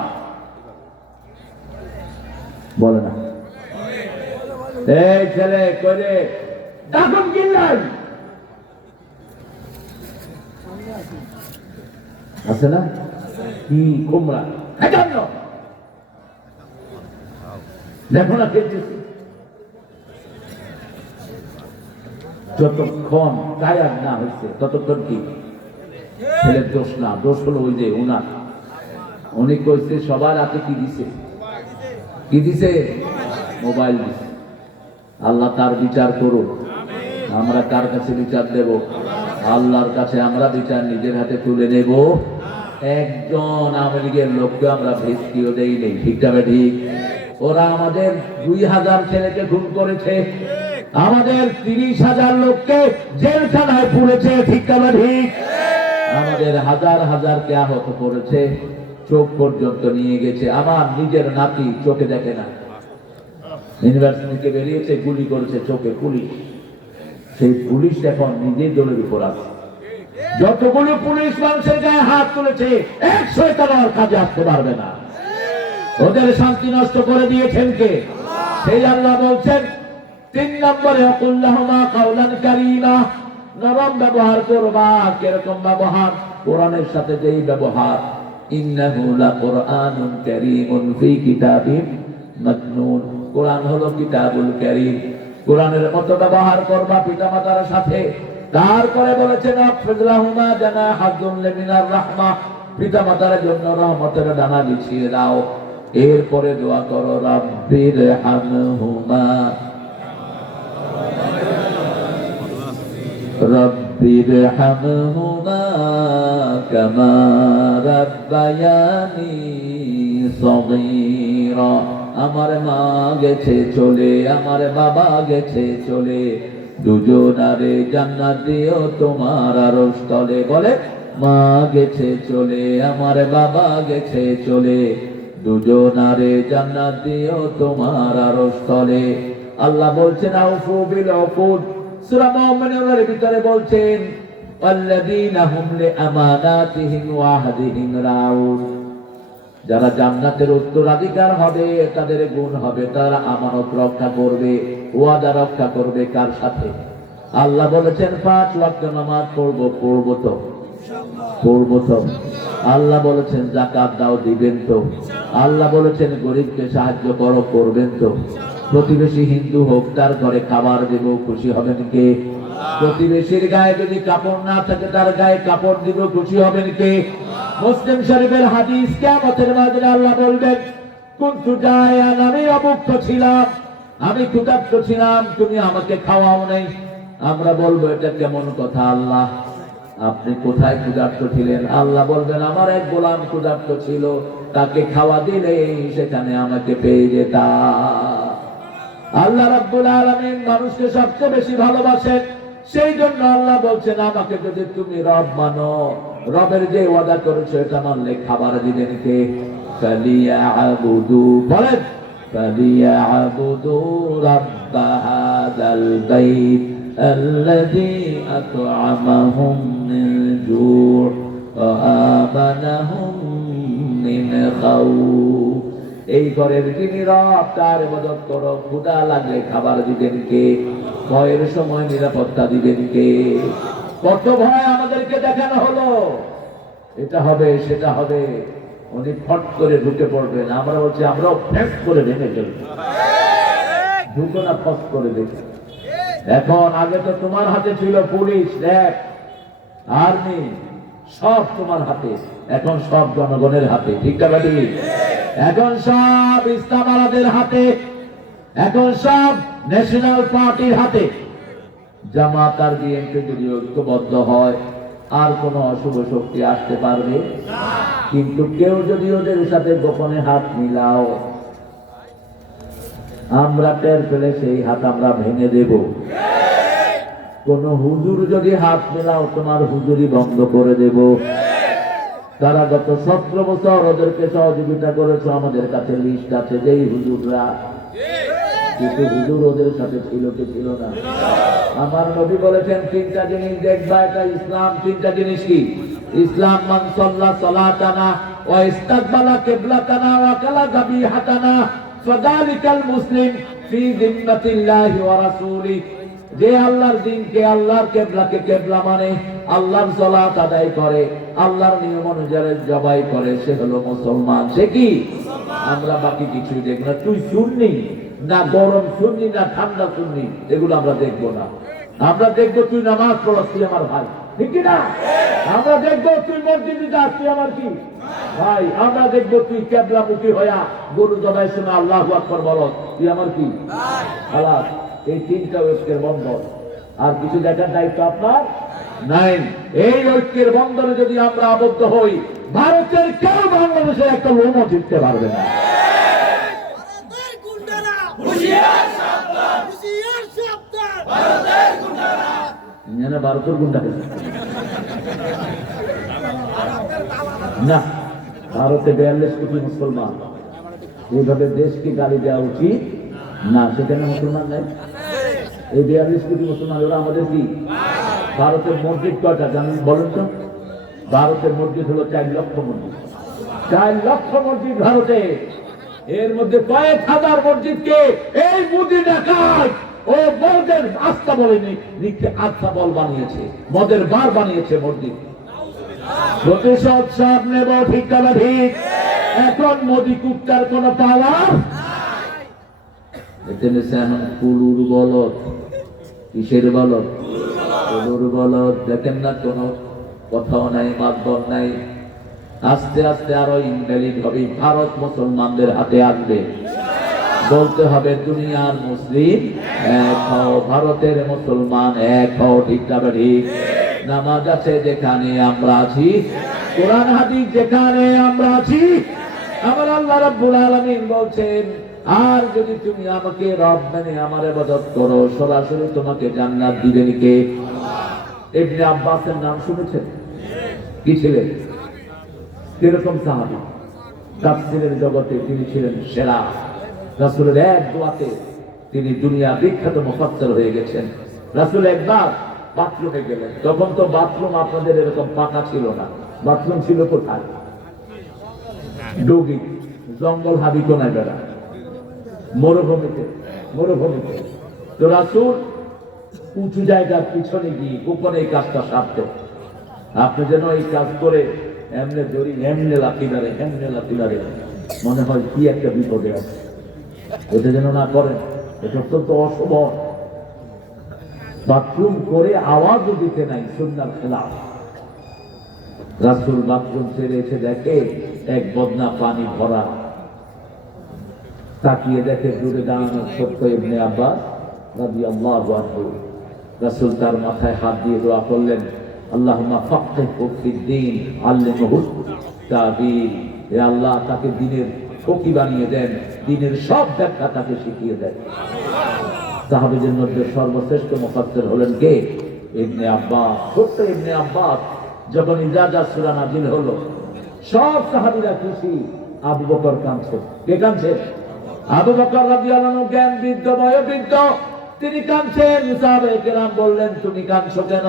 বলে না। এই ছেলে করে ডাকুন কিনলাই আছে না? কি কুমড়া দেখো না খেলতেছি। যতক্ষণ কায়ার না হয়েছে ততক্ষণ কি ছেলের দোষ না। দোষ হলো ওই যে উনার, উনি কইছে সবার হাতে কি দিছে? কি দিছে? মোবাইল দিছে। আল্লাহ তার বিচার করুন। আমরা কার কাছে বিচার দেব? আল্লাহর কাছে আমরা বিচার নিজের হাতে তুলে নেব। একজন আওয়ামী লীগের লোককে আমরা ভেস্তিও দেই নেই, ঠিক না ঠিক? ওরা আমাদের 2000 ছেলেকে খুন করেছে, আমাদের 30,000 লোককে জেলখানায় পুরেছে, ঠিক না ঠিক? আমাদের হাজার হাজারকে আহত করেছে, চোখ পর্যন্ত নিয়ে গেছে। আমার নিজের নাতি চোখে দেখে না, ইউনিভার্সিটি থেকে বেরিয়েছে, গুলি করেছে চোখে পুলিশ। সেই পুলিশ এখন নিজেই জলের উপর আছে। যতগুলো পুলিশ মানুষের গায়ে হাত তুলেছে 100 টাকার কাজে আসতে পারবে না। ওদের শান্তি নষ্ট করে দিয়েছেন কে? সেই আল্লাহ বলছেন 3 নম্বরে আকুল্লাহুমা কাওলান কারীমা, নরম ব্যবহার করবা। কিরকম ব্যবহার? কোরআনের সাথে যেই ব্যবহার, ইন্নাহু লাকুরআনুন কারীমুন ফি কিতাবিন মাকনুন। কোরআন হলো কিতাবুল কারীম, কোরআনের মতো ব্যবহার করবা পিতামাতার সাথে। তারপরে বলেছেন আফযলাহুমা জানাহাযুল মিনার রাহমাহ, পিতামাতার জন্য রহমতের ডানা বিছিয়ে দাও। এরপরে দোয়া করো রাব্বির হামহুমা রাব্বির হামহুমা কামা রাব্বায়ানি সগীরা। আমার মা গেছে চলে, আমার বাবা গেছে চলে, দুজনারে জান্নাত দিও তোমার আরশ তলে। বলে মা গেছে চলে, আমার বাবা গেছে চলে, দুজনারে জান্নাত দিও তোমার আরশ তলে। আল্লাহ বলছেন আউফু বিল উকুদ, সূরা মুমিনুনের ভিতরে বলছেন ওয়াল্লাযীনা হুম লিআমানাতিহিম ওয়া আহদিহিম রাউন। যারা জান্নাতের উত্তরাধিকার হবে তাদের গুণ হবে তারা আমানত রক্ষা করবে, ওয়াদা রক্ষা করবে। কার সাথে? আল্লাহ বলেছেন 5 ওয়াক্ত নামাজ পড়বো তো পড়বো তো। আল্লাহ বলেছেন যাকাত দাও, দিবেন তো। আল্লাহ বলেছেন গরিবকে সাহায্য করো, করবেন তো। প্রতিবেশী হিন্দু হোক, তার ঘরে খাবার দেব, খুশি হবেন কে? প্রতিবেশীর গায়ে যদি কাপড় না থাকে তার গায়ে কাপড় দিব, খুশি হবেন কে? মুসলিম শরীফের হাদিস, কিয়ামতের মাঠে আল্লাহ বলবেন কুনতু জায়ান, আমি অভুক্ত ছিলাম, আমি ক্ষুধার্ত ছিলাম, তুমি আমাকে খাওয়াও নাই। আমরা বলবো এটা কেমন কথা আল্লাহ, আপনি কোথায় ক্ষুধার্ত ছিলেন? আল্লাহ বলবেন আমার এক গোলাম ক্ষুধার্ত ছিল, তাকে খাওয়া দিলে সেখানে আমাকে পেয়ে যেতাম। আল্লাহ রাব্বুল আলামিন মানুষকে সবচেয়ে বেশি ভালোবাসেন, সেই জন্য আল্লাহ বলছেন আমাকে যদি তুমি রব মানো, রবের যে ওয়াদা করেছো এটা মানলে খাবার দিবেন কে? ফালিয়াবুদু, বলেন ফালিয়াবুদু রাব্ব হাযাল বাইত আল্লাযী আত'আমাহুম মিন জু' ওয়া আমানাহুম মিন খাউফ। এই ঘরের যিনি রব তার ইবাদত করো, ক্ষুধা লাগলে খাবার দিবেন কে? ভয়ের সময় নিরাপত্তা দিবেন কে? কত ভয় আমাদেরকে দেখানো হলো, এটা হবে সেটা হবে, উনি ফট করে ঢুকে পড়বেন। আমরা বলছি আমরাও ফ্যাস করে ভেঙে চলব, ঢুকো না ফস করে দেখে। এখন আগে তো তোমার হাতে ছিল পুলিশ, র্যাব, আর্মি, সব তোমার হাতে, এখন সব জনগণের হাতে। ঠিক না বাড়ি? এখন সব ইসলামাবাদের হাতে, এখন সব ন্যাশনাল পার্টির হাতে। জামাত আর বিএনপি যদি ঐক্যবদ্ধ হয় আর কোন অশুভ শক্তি আসতে পারবে না। কিন্তু কেউ যদি ওদের সাথে গোপনে হাত মিলাও, আমরা টের পেলে সেই হাত আমরা ভেঙে দেব। কোন হুজুর যদি হাত মিলাও তোমার হুজুরি বন্ধ করে দেব। তারা গত 17 বছর ওদেরকে সহযোগিতা করেছে, আমাদের কাছে লিস্ট আছে যেই হুজুররা, কিন্তু হুজুর ওদের সাথে ছিল কি ছিল না? আমার নবী বলেছেন 3টা জিনিস দেখবা, এটা ইসলাম। 3টা জিনিস কি? ইসলাম মান সাল্লা সালাতানা ওয়া ইস্তাকবালা কিবলাতানা ওয়া কালা যাবিহাতানা ফাযালিকাল মুসলিম ফি যিম্মাতিল্লাহি ওয়া রাসূলি। যে আল্লাহর দ্বীনকে, আল্লাহর কিবলাকে কিবলা মানে, আল্লাহর সালাত আদায় করে, আল্লাহর নিয়ম অনুযায়ী জবাই করে, সে হলো মুসলমান। সে কি? আমরা বাকি কিছুই দেখব না। তুই সুন্নি না গরম সুন্নি না ঠান্ডা সুন্নি, এগুলো আমরা দেখবো না। আমরা দেখবো তুই নামাজ পড়াস, তুই আমার ভাই, ঠিক না? আমরা দেখবো তুই মসজিদে যাস, তুই আমার কি ভাই। আমরা দেখবো তুই কিবলামুখী হইয়া গরু জবাইয়ের সময় আল্লাহু আকবার বলস, তুই আমার কি খালাস। এই 3টা ঐক্যের বন্ধন, আর কিছু দেখার দায়িত্ব আপনার নাই। এই ঐক্যের বন্ধনে যদি আমরা আবদ্ধ হই, ভারতের কেউ বাংলাদেশের একটা লোমও জিততে পারবে না। ভারতের গুন্ডা না, ভারতে 42 কোটি মুসলমান, এইভাবে দেশকে গালি দেওয়া উচিত না। সেখানে মুসলমান নাই, এই 42 কোটি মুসলমান, ওরা আমাদের কি ভারতের মসজিদ কয়টা জানেন বলেন তো? ভারতের মসজিদ হলো 4 লক্ষ মসজিদ। 4 লক্ষ মসজিদ ভারতে। এর মধ্যে কয়েক হাজার মসজিদকে এই মুদি দেখায় ও মদের আস্থা বলেনি, আস্থা বল বানিয়েছে, মদের বার বানিয়েছে মসজিদ। প্রতিশোধ সব নেব, ঠিক না ঠিক? এখন মোদি কুত্তার কোন পাওয়ার কুলুর বলদ, কিসের বলদ? কুলুর বলদ। দেখেন না কোন কথাও নাই, মাতবর নাই। আস্তে আস্তে আরো ইনভ্যালিড হবে। ভারত মুসলমানদের হাতে আসবে। বলতে হবে দুনিয়ার মুসলিম এক হও, ভারতের মুসলমান এক হও, ঠিক না ঠিক? নামাজ আছে যেখানে আমরা আছি, কোরআন হাদিস যেখানে আমরা আছি, আমার আল্লাহ রাব্বুল আলামিন বলছেন, আর যদি তুমি আমাকে রব মেনে আমার ইবাদত করো, সরাসরি তোমাকে জান্নাত দিবেন কে? ইবনে আব্বাসের নাম শুনেছেন? কি ছিলেন? কিরকম সাহাবী? তাফসীরের জগতে তিনি ছিলেন সেরা। রাসূলের এক দোয়াতে তিনি দুনিয়া বিখ্যাত মুফাসসির হয়ে গেছেন। রাসূল একবার বাথরুমে গেলেন, তখন তো বাথরুম আপনাদের এরকম পাকা ছিল না। বাথরুম ছিল কোথায়? ডোগি, জঙ্গল হাবিকোনায় বেড়া, মরুভূমিতে। তো রাসূল উঁচু জায়গার পিছনে গিয়ে গোপনে এই কাজটা সারতেন। আপনি যেন এই কাজ করে এমনে ধরি, এমনে লাথি মারে, মনে হয় কি একটা বিপদে আছে, এটা যেন না করেন। এটা অত্যন্ত অশুভ। বাথরুম করে আওয়াজও দিতে নাই, সুন্নার খেলাফ। রাসূল বাথরুম ছেড়ে এসে দেখে এক বদনা পানি ভরা। তাকিয়ে দেখে দূরে দাঁড়ানো ছোট্ট ইবনে আব্বাস রাদিয়াল্লাহু আনহু। রাসূল তার মাথায় হাত দিয়ে দোয়া করলেন, আল্লাহুম্মা ফাক্কিহহু ফিদ-দীন আল্লিমহু তা'বীল। হে আল্লাহ, তাকে দ্বীনের ফকি বানিয়ে দেন, দ্বীনের সব ব্যাখ্যা তাকে শিখিয়ে দেন। সাহাবীদের মধ্যে সর্বশ্রেষ্ঠ মুফাসসির হলেন কে? ইবনে আব্বাস। ছোট্ট ইবনে আব্বাস যখন ইজাজা সূরা নাযিল হলো, সব সাহাবীরা খুশি, আবু বকর কাঁদছে। কে কাঁদছে? আবু বকর রাদিয়াল্লাহু আনহু, জ্ঞান বৃদ্ধ, বয়োবৃদ্ধ, তিনি কাঁদছেন। সাহাবায়ে কেরাম বললেন, তুমি কাঁদছো কেন?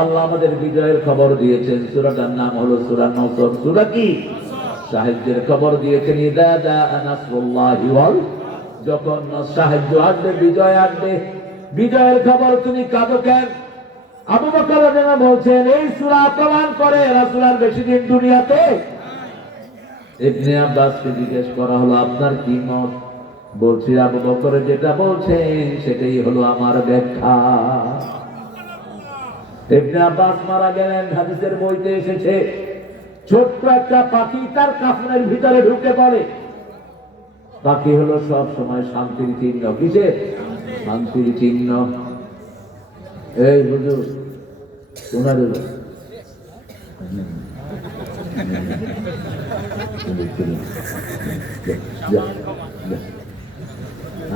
আল্লাহ আমাদের বিজয়ের খবর দিয়েছেন। সূরাটার নাম হলো সূরা নসর। সূরা কি? সাহায্যের খবর দিয়েছেন। ইযা জাআ নাসরুল্লাহি ওয়াল, যখন সাহায্য আসবে, বিজয় আসবে, বিজয়ের খবর তুমি কাঁদো কেন? আবু বকর রাদিয়াল্লাহু আনহু বলছেন, এই সূরা প্রমাণ করে রাসূল আর বেশি দিন দুনিয়াতে। ইবনে আব্বাসকে জিজ্ঞেস করা হলো, আপনার কি মত? বলছি, আবু বকর যেটা বলছেন সেটাই হলো আমার ব্যাখ্যা। ইবনে আব্বাস মারা গেলেন। হাদিসের বইতে এসেছে, ছোট্ট একটা পাখি তার কাফনের ভিতরে ঢুকে পড়ে। পাখি হলো সব সময় শান্তির চিহ্ন। কিসের? শান্তির চিহ্ন। এই হুজুর, ওনার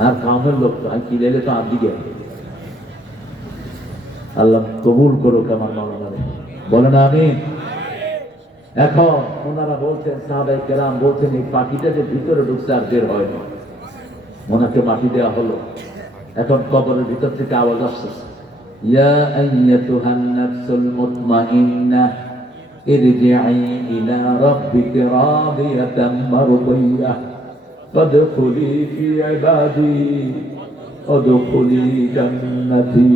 আর কামের লোক তো কি লেলে তো আর দিকে আল্লাহ কবুল করো কেমন মনে বলে না আমি। এখন ওনারা বলছেন, সাহাবায়ে কেরাম বলছেন, এই পাখিটা যে ভিতরে ঢুকছে আর বের হয় না। ওনাকে মাটি দেওয়া হলো। এখন কবরের ভিতর থেকে আওয়াজ আসছে, ইয়া আইয়াতুহান নাফসুল মুতমাইন্নাহ ইরজিই ইলা রাব্বিকি রাদিয়াতাম মারদিয়াহ ফাদখুলি ফি ইবাদি ওয়াদখুলি জান্নাতি।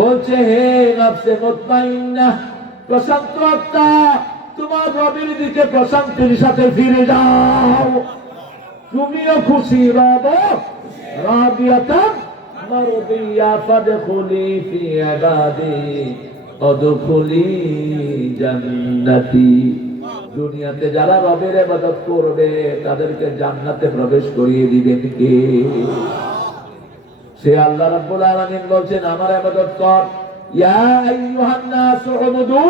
বলছে, হে নফসে মুতমাইন্নাহ, প্রশান্ত আত্মা, তোমার রবের দিকে প্রশান্তির সাথে ফিরে যাও। তুমিও খুশি রব, রাদিয়াতাম মারদিয়া ফাদখুলি ফি ইবাদি ওয়াদখুলি জান্নাতি। দুনিয়াতে যারা রবের ইবাদত করবে তাদেরকে জান্নাতে প্রবেশ করিয়ে দিবেন কে? সে আল্লাহ রাব্বুল আলামিন বলছেন, আমার ইবাদত কর। ইয়া আইয়ুহান নাসু উবুদু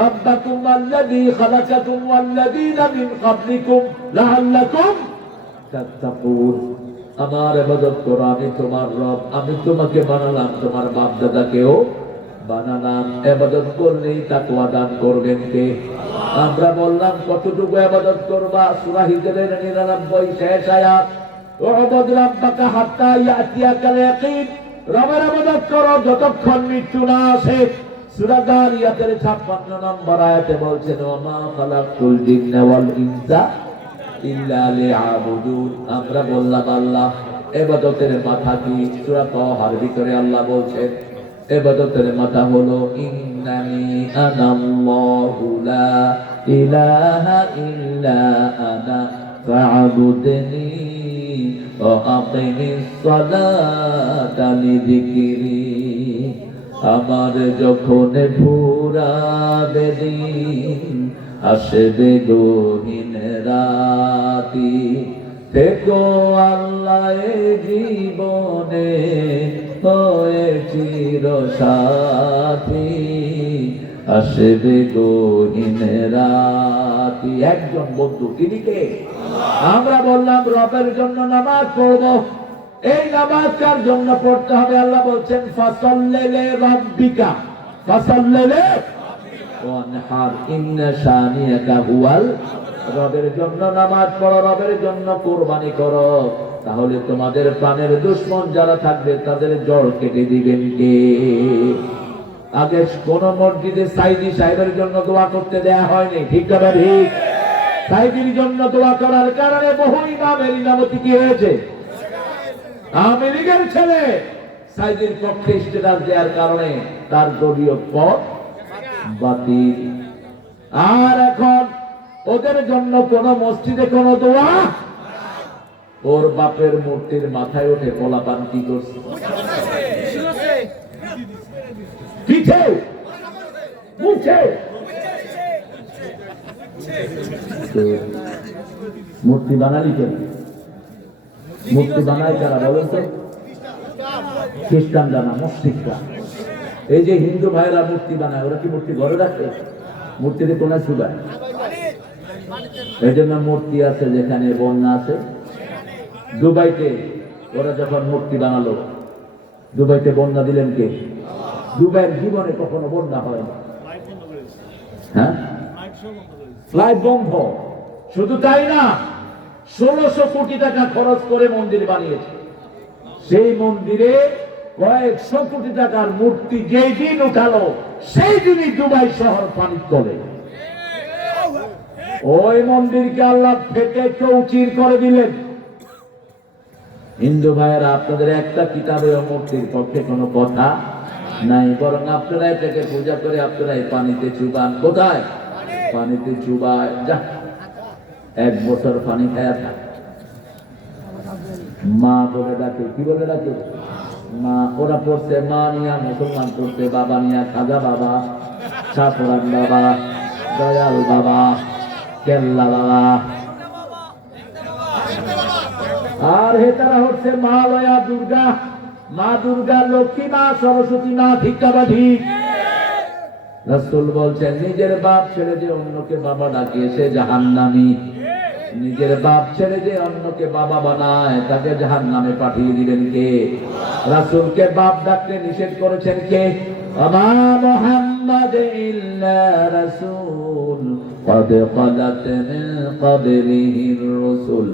রাব্বাকুম আল্লাযী খালাকাকুম ওয়াল্লাযীনা মিন ক্বাবলিকুম লাআল্লাকুম তাত্তাকুন। আমার ইবাদত করো, আমি তোমার রব, আমি তোমাকে বানালাম, তোমার বাপ দাদাকেও বানালাম। ইবাদত করলেই তাকওয়া দান করবেন কে? আমরা বললাম কতটুকু ইবাদত করবা? সূরা হিজরের 99 শেষ আয়াত, ওয়াবুদ রাব্বাকা হাত্তা ইয়াতিয়াকাল ইয়াকিন। রবের ইবাদত করো যতক্ষণ মৃত্যু না আসে। সূরা যারিয়াতের 56 নম্বর আয়াতে বলছেন, ওয়া মা খালাকতুল জিন্না ওয়াল ইনসা ইল্লা লিয়াবুদুন। আমরা বললাম আল্লাহ ইবাদতের মাথা কি? সূরা তাহার ভিতরে আল্লাহ বলছেন ইবাদতের মাথা হলো ইন্নানি আনাল্লাহু লা ইলাহা ইল্লা আনা ফা'বুদনি ওয়া আকিমিস সালাতা লিযিকরি। আমার যখন ফুরাবে দিন, আসবে গহীন রাতি, থেকো আল্লাহ এ জীবনে হয়ে চির সাথী, আসবে গহীন রাতি। একজন বন্ধু, তিনি কে? আমরা বললাম রবের জন্য নামাজ পড়বো। এই নামাজ কার জন্য পড়তে হবে? আল্লাহ বলছেন ফাসাল্লি লিরাব্বিকা ফাসাল্লি ওয়ানহার ইন্না শানিয়াকা হুয়াল। রবের জন্য নামাজ পড়ো, রবের জন্য কুরবানি করো, তাহলে তোমাদের প্রাণের দুশমন যারা থাকবে তাদের জড় কেটে দিবেন কে? আগে কোন মসজিদে সাইদি সাহেবের জন্য দোয়া করতে দেয়া হয়নি, ঠিক না ঠিক? সাইদির জন্য দোয়া করার কারণে বহু ইমামের ইমামতি কি হয়েছে? আওয়ামী লীগের ছেলে সাইদির পক্ষে স্ট্যাটাস দেওয়ার কারণে তার দলীয় পদ বাতিল। আর এখন ওদের জন্য কোন মসজিদে কোন দোয়া, ওর বাপের মূর্তির মাথায় উঠে পোলাপান কি করছে? পিঠে মুখে মূর্তি বানালি কেন? মূর্তি বানায় কারা বলেন তো? খ্রিস্টানরা না, মুশরিকরা। এই যে হিন্দু ভাইরা মূর্তি বানায়, ওরা কি মূর্তি ঘরে রাখে? মূর্তিতে কোন সুবায়? এই জন্য মূর্তি আছে যেখানে বন্যা আছে। দুবাইতে ওরা যখন মূর্তি বানালো, দুবাইতে বন্যা দিলেন কে? দুবাইয়ের জীবনে কখনো বন্যা হয় না। হ্যাঁ, ফ্লাইট বন্ধ। শুধু তাই না, 1600 কোটি টাকা খরচ করে মন্দির বানিয়েছে। সেই মন্দিরে কয়েকশো কোটি টাকার মূর্তি যেই দিন উঠালো, সেই দিনই দুবাই শহর পানির তলে। ওই মন্দিরকে আল্লাহ ফেটে চৌচির করে দিলেন। হিন্দু ভাইয়েরা, আপনাদের একটা কিতাবে মূর্তির পক্ষে কোনো কথা নাই, বরং আপনারা এটাকে পূজা করে আপনারা এই পানিতে চুবান। কোথায়? পানিতে চুবায়। যা, 1 বছর পানি খায়া থাক। মা বলে ডাকে, কি বলে ডাকে? মা। ওরা পড়ছে মা নিয়া, মুসলমান পড়ছে বাবা নিয়া, খাজা বাবা, সাপুরান বাবা, দয়াল বাবা, কেল্লা বাবা। আর হেতারা হচ্ছে মা লয়া দুর্গা, মা দুর্গা, লক্ষ্মী মা, সরস্বতী মা, ঠিক না ঠিক? রাসূল বলছেন নিজের বাপ ছেড়ে যে অন্যকে বাবা ডাকে সে জাহান্নামী। নিজের বাপ ছেড়ে যে অন্যকে বাবা বানায় তাকে জাহান্নামে পাঠিয়ে দিবেন কে? রাসূলকে বাপ ডাকতে নিষেধ করেছেন কে? আমা মুহাম্মাদ ইল্লা রাসূল قد خلت من قبله الرسل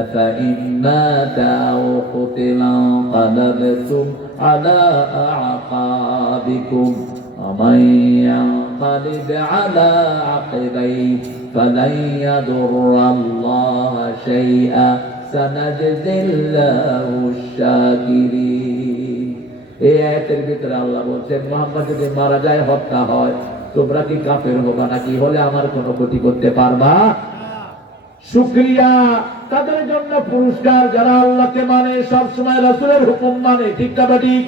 أفإن مات أو قتل انقلبتم على أعقابكم ومن ينقلب على عقبيه فلن يضر الله شيئا سنجزي الله الشاكرين। এই আয়াতের ভিতরে আল্লাহ বলছেন মুহাম্মদ যদি মারা যায়, হত্যা হয়, তোমরা কি কাফের হবা নাকি? হলে আমার কোনো ক্ষতি করতে পারবা? শুকরিয়া তাদের জন্য পুরস্কার যারা আল্লাহকে মানে, সব সময় রাসূলের হুকুম মানে, ঠিক না ঠিক?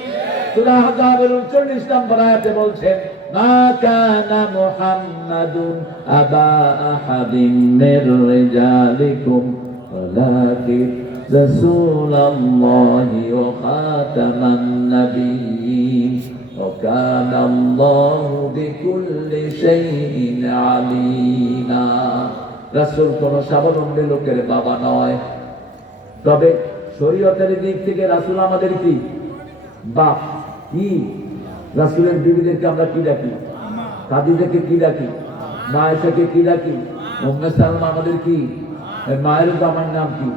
সূরা আহজাবের 39 নম্বর আয়াতে বলছেন মা কানা মুহাম্মাদুন আবা আহাদিন মির রিজালিকুম ওয়ালাকিন রাসূলুল্লাহি ওয়া খাতামান নাবিয়্যিন ওয়া কানা আল্লাহু বিকুল্লি শাইইন আলীমা। রাসূল কোন স্বাবলম্বী লোকের বাবা নয়, তবে শরীয়তের দিক থেকে রাসূল আমাদের কি বাপ। কি? রাসূলের বিবিদেরকে আমরা কি ডাকি? খাদিজাকে কি ডাকি? মা আয়েশাকে কি ডাকি? উম্মে সালমা আমাদের কি? মায়ের জামার নাম কি?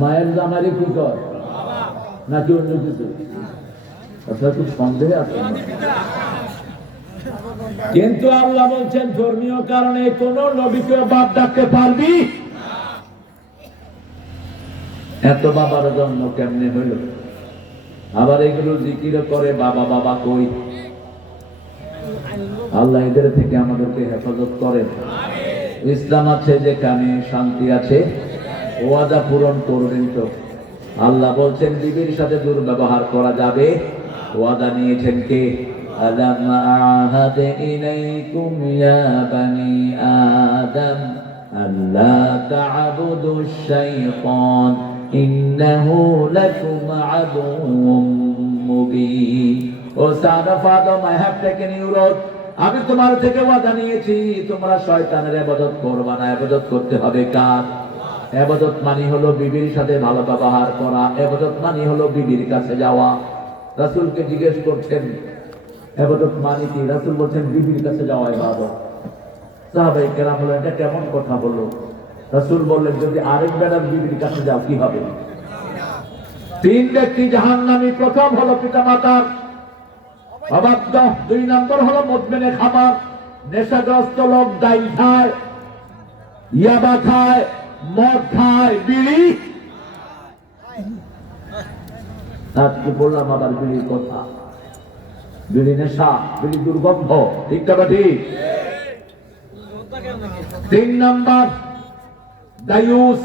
মায়ের জামারে কি কর? নাকি অন্য কিছু? আপনার খুব সন্দেহে আছে। কিন্তু আল্লাহ বলছেন ধর্মীয় কারণে কোন নবীকে বাপ ডাকতে পারবি? এত বাবার জন্য কেমনে হইল? আবার এগুলো জিকির করে বাবা বাবা কই। আল্লাহ এদের থেকে আমাদেরকে হেফাজত করেন। ইসলাম আছে যেখানে, শান্তি আছে, ওয়াদা পূরণ করবেন তো। আল্লাহ বলছেন বিবির সাথে দুর্ব্যবহার করা যাবে, ওয়াদা নিয়েছেন কে? আলাম আহাদ ইলাইকুম ইয়া বানি আদম আল্লা তা'বুদুশ শাইতান ইন্নাহু লাকুম আদুউম মুবিন। ও son of Adam, I have taken your oath, আমি তোমার থেকে ওয়াদা নিয়েছি তোমরা শয়তানের ইবাদত করবে না। ইবাদত করতে হবে কার? ইবাদত মানে হলো বিবির সাথে ভালো ব্যবহার করা, ইবাদত মানে হলো বিবির কাছে যাওয়া। রাসূলকে জিজ্ঞেস করছেন ইবাদত মানে কি? রাসূল বলছেন বিবির কাছে যাওয়া ইবাদত। সাহাবায়ে কেরাম বললেন এটা কেমন কথা বললো? রাসূল বললেন যদি আরেক বেটার বিবির কাছে যাও কি হবে? তিন ব্যক্তি জাহান্নামী। প্রথম হলো পিতামাতার অবাধ্য, দুই নম্বর হলো মদমেনে খাবার, নেশাগ্রস্ত লোক ডাইল খায়, ইয়াবা খায়, মদ খায়, বিড়ি। আজকে বললাম আবার বিড়ির কথা। বিড়ি নেশা, বিড়ি দুর্গন্ধ, ঠিক না ঠিক? তিন নম্বর দায়ুস।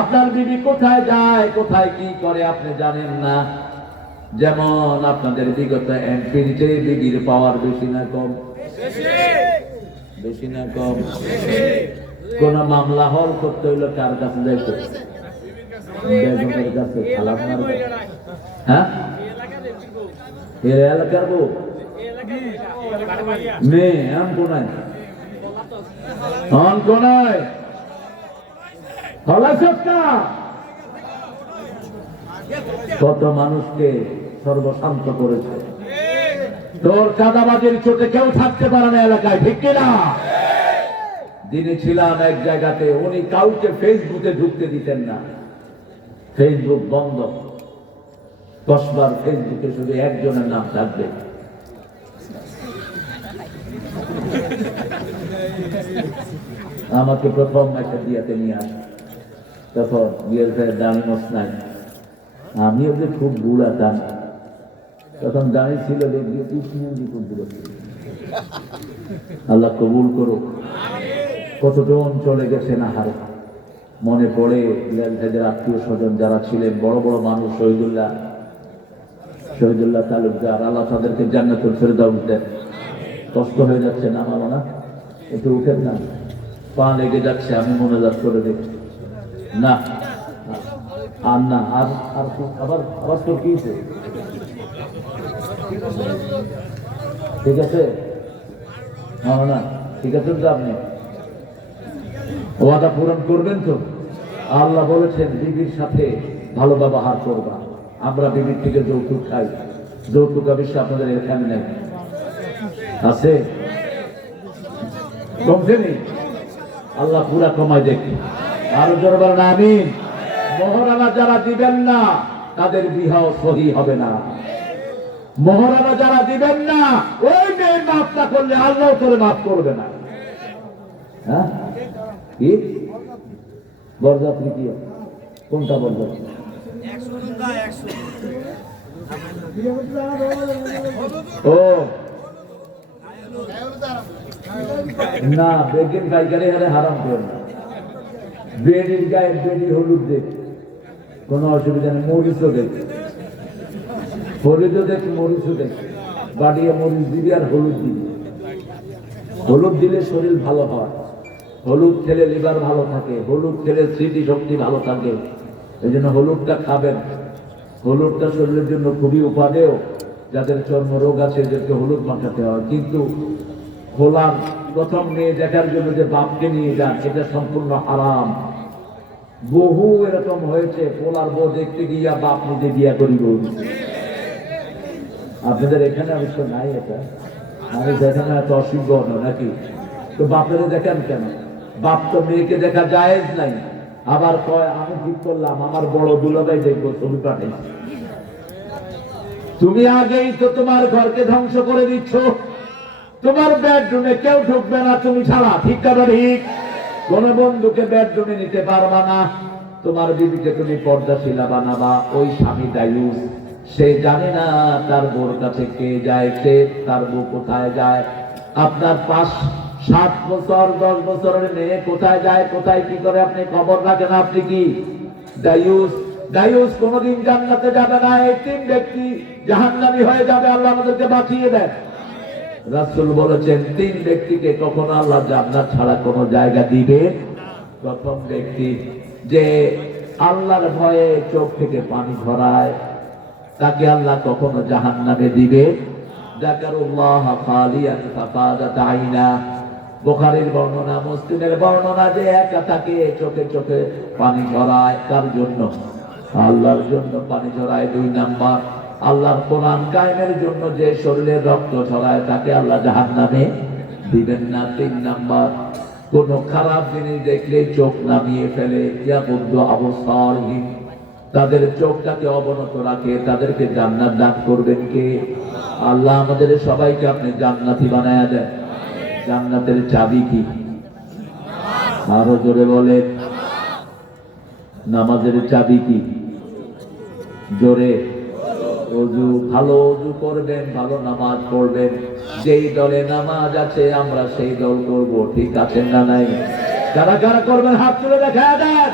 আপনার বিবি কোথায় যায়, কোথায় কি করে আপনি জানেন না। যেমন আপনাদের বিগত এমপিতে বিবির পাওয়ার বেশি না কম? বেশি না কম? কোন মামলা হল করতে হইলো কার কাছে যাইতো? বেগমের কাছে, খালাম্মার কাছে। হ্যাঁ, এর এলাকার বউ মেয়ে আম কোনায় অন কোনায় কত মানুষকে সর্বশান্ত করেছে। তোর চাঁদাবাজির চোটে কেউ থাকতে পারে না এলাকায়, ঠিক কিনা? দিনে ছিলাম এক জায়গাতে, উনি কাউকে ফেসবুকে ঢুকতে দিতেন না। ফেসবুক বন্ধ, 10 বার ফেসবুকে শুধু একজনের নাম থাকবে। আমাকে প্রথম একটা দিয়াতে নিয়ে আসে, তখন বিয়ের দামি মস নাই, আমি ওদের খুব বুড়াতাম, তখন দাঁড়িয়ে ছিল আল্লাহ কবুল করো। কতজন চলে গেছে না হারে। মনে পড়ে বিলাল ভাইদের আত্মীয় স্বজন যারা ছিলেন, বড় বড় মানুষ, শহীদুল্লাহ তালুকদার, আল্লাহ তাদেরকে জান্নাতুল ফেরদাউস দেন। কষ্ট হয়ে যাচ্ছে না মামা, না একটু উঠেন না, পা লেগে যাচ্ছে, আমি মোনাজাত করে দেখি না আর না আর আবার আবার তোর কি ঠিক আছে না? ঠিক আছে তো, আপনি ওয়াদা পূরণ করবেন তো? আল্লাহ বলেছেন বিবির সাথে ভালো ব্যবহার করবা। আমরা বিবির থেকে যৌতুক খাই, যৌতুক অবশ্য আপনাদের এখানে নেই, আছে কমছে নেই? আল্লাহ পুরা কমায় দেখি। আরো জোরবার না আমিন। মোহরানা যারা দিবেন না তাদের বিবাহ সহি হবে না। মোহরানা যারা দিবেন না, ওই মেয়ে মাফ না করলে আল্লাহ তোরে মাফ করবে না। হ্যাঁ, কি বরযাত্রী কি? কোনটা বরযাত্রী? ও না, বেগের গাইকারে হারে হারাম করে না। বেডির গায়ে বেডি হলুদ দেখ, কোনো অসুবিধা নেই। মরিচও দেখ, হলুদও দেখ, মরিচও দেখ, বাড়িয়ে মরিচ দিবি আর হলুদ দিবি। হলুদ দিলে শরীর ভালো হয়, হলুদ খেলে লিভার ভালো থাকে, হলুদ খেলে স্মৃতি শক্তি ভালো থাকে। এই জন্য হলুদটা খাবেন। হলুদটা শরীরের জন্য খুবই উপাদেয়। যাদের চর্মরোগ আছে এদেরকে হলুদ মাখাতে হয়। কিন্তু খোলার প্রথম মেয়ে দেখার জন্য যে বাপকে নিয়ে যান, এটা সম্পূর্ণ হারাম। বহু এরকম হয়েছে, পোলার বউ দেখতে গিয়া বাপ নিজে বিয়া করি বউ। আপনাদের এখানে অবশ্য নাই এটা, আমি দেখেন এত অসুখ নাকি? তো বাপেরে দেখেন কেন? বাপ তো মেয়েকে দেখা জায়েজ নাই। আবার কয় আমি ঠিক করলাম, আমার বড় দুলাভাই দেখবো, ছবি পাঠাইছি। তুমি আগেই তো তোমার ঘরকে ধ্বংস করে দিচ্ছ। তোমার বেডরুমে কেউ ঢুকবে না তুমি ছাড়া, ঠিক না ঠিক? কোন বন্ধুকে বেডরুমে নিতে পারবা না। তোমার বিবিকে তুমি পর্দাশীলা বানাবা। ওই স্বামী দায়ুস, সে জানে না তার বউর কাছে কে যায়, সে তার বউ কোথায় যায়। আপনার 5-7 বছর 10 বছরের মেয়ে কোথায় যায়, কোথায় কি করে আপনি খবর রাখেন? আপনি কি দায়ুস? দায়ুস কোনদিন জান্নাতে যাবে না। এই 3 ব্যক্তি জাহান্নামী হয়ে যাবে। আল্লাহ আমাদেরকে বাঁচিয়ে দেন। রাসূল বলেছেন 3 ব্যক্তিকে কখনো আল্লাহ জান্নাত ছাড়া কোনো জায়গা দিবে। প্রথম ব্যক্তি যে আল্লাহর ভয়ে চোখ থেকে পানি ঝরায়, তাকে আল্লাহ কখনো জাহান্নামে দিবে। যাকারুল্লাহ খালিয়ান ফাকাদাত আইনা, বুখারীর বর্ণনা, মুসলিমের বর্ণনা, যে একা থাকে চোখে চোখে পানি ঝরায়। কার জন্য? আল্লাহর জন্য পানি ঝরায়। 2 নাম্বার, আল্লাহর কোরআন কায়েমের জন্য যে শরীরে রক্ত ঝরায় তাকে আল্লাহ জাহান্নামে দিবেন না। 3 নাম্বার, কোন খারাপ জিনিস দেখলে চোখ নামিয়ে ফেলে, ইয়াবুদ্দু আবসারহিম, তাদের চোখটাকে অবনত রাখে, তাদেরকে জান্নাত দান করবেন কে? আল্লাহ আমাদের সবাইকে আপনি জান্নাতি বানায়া দেন। জান্নাতের চাবি কি? আরো জোরে বলে। নামাজের চাবি কি? জোরে। ওযু, ভালো ওযু করবেন, ভালো নামাজ পড়বেন। যেই দলে নামাজ আছে আমরা সেই দল করব, ঠিক আছে না নাই? কারা কারা করবেন হাত তুলে দেখা দেন।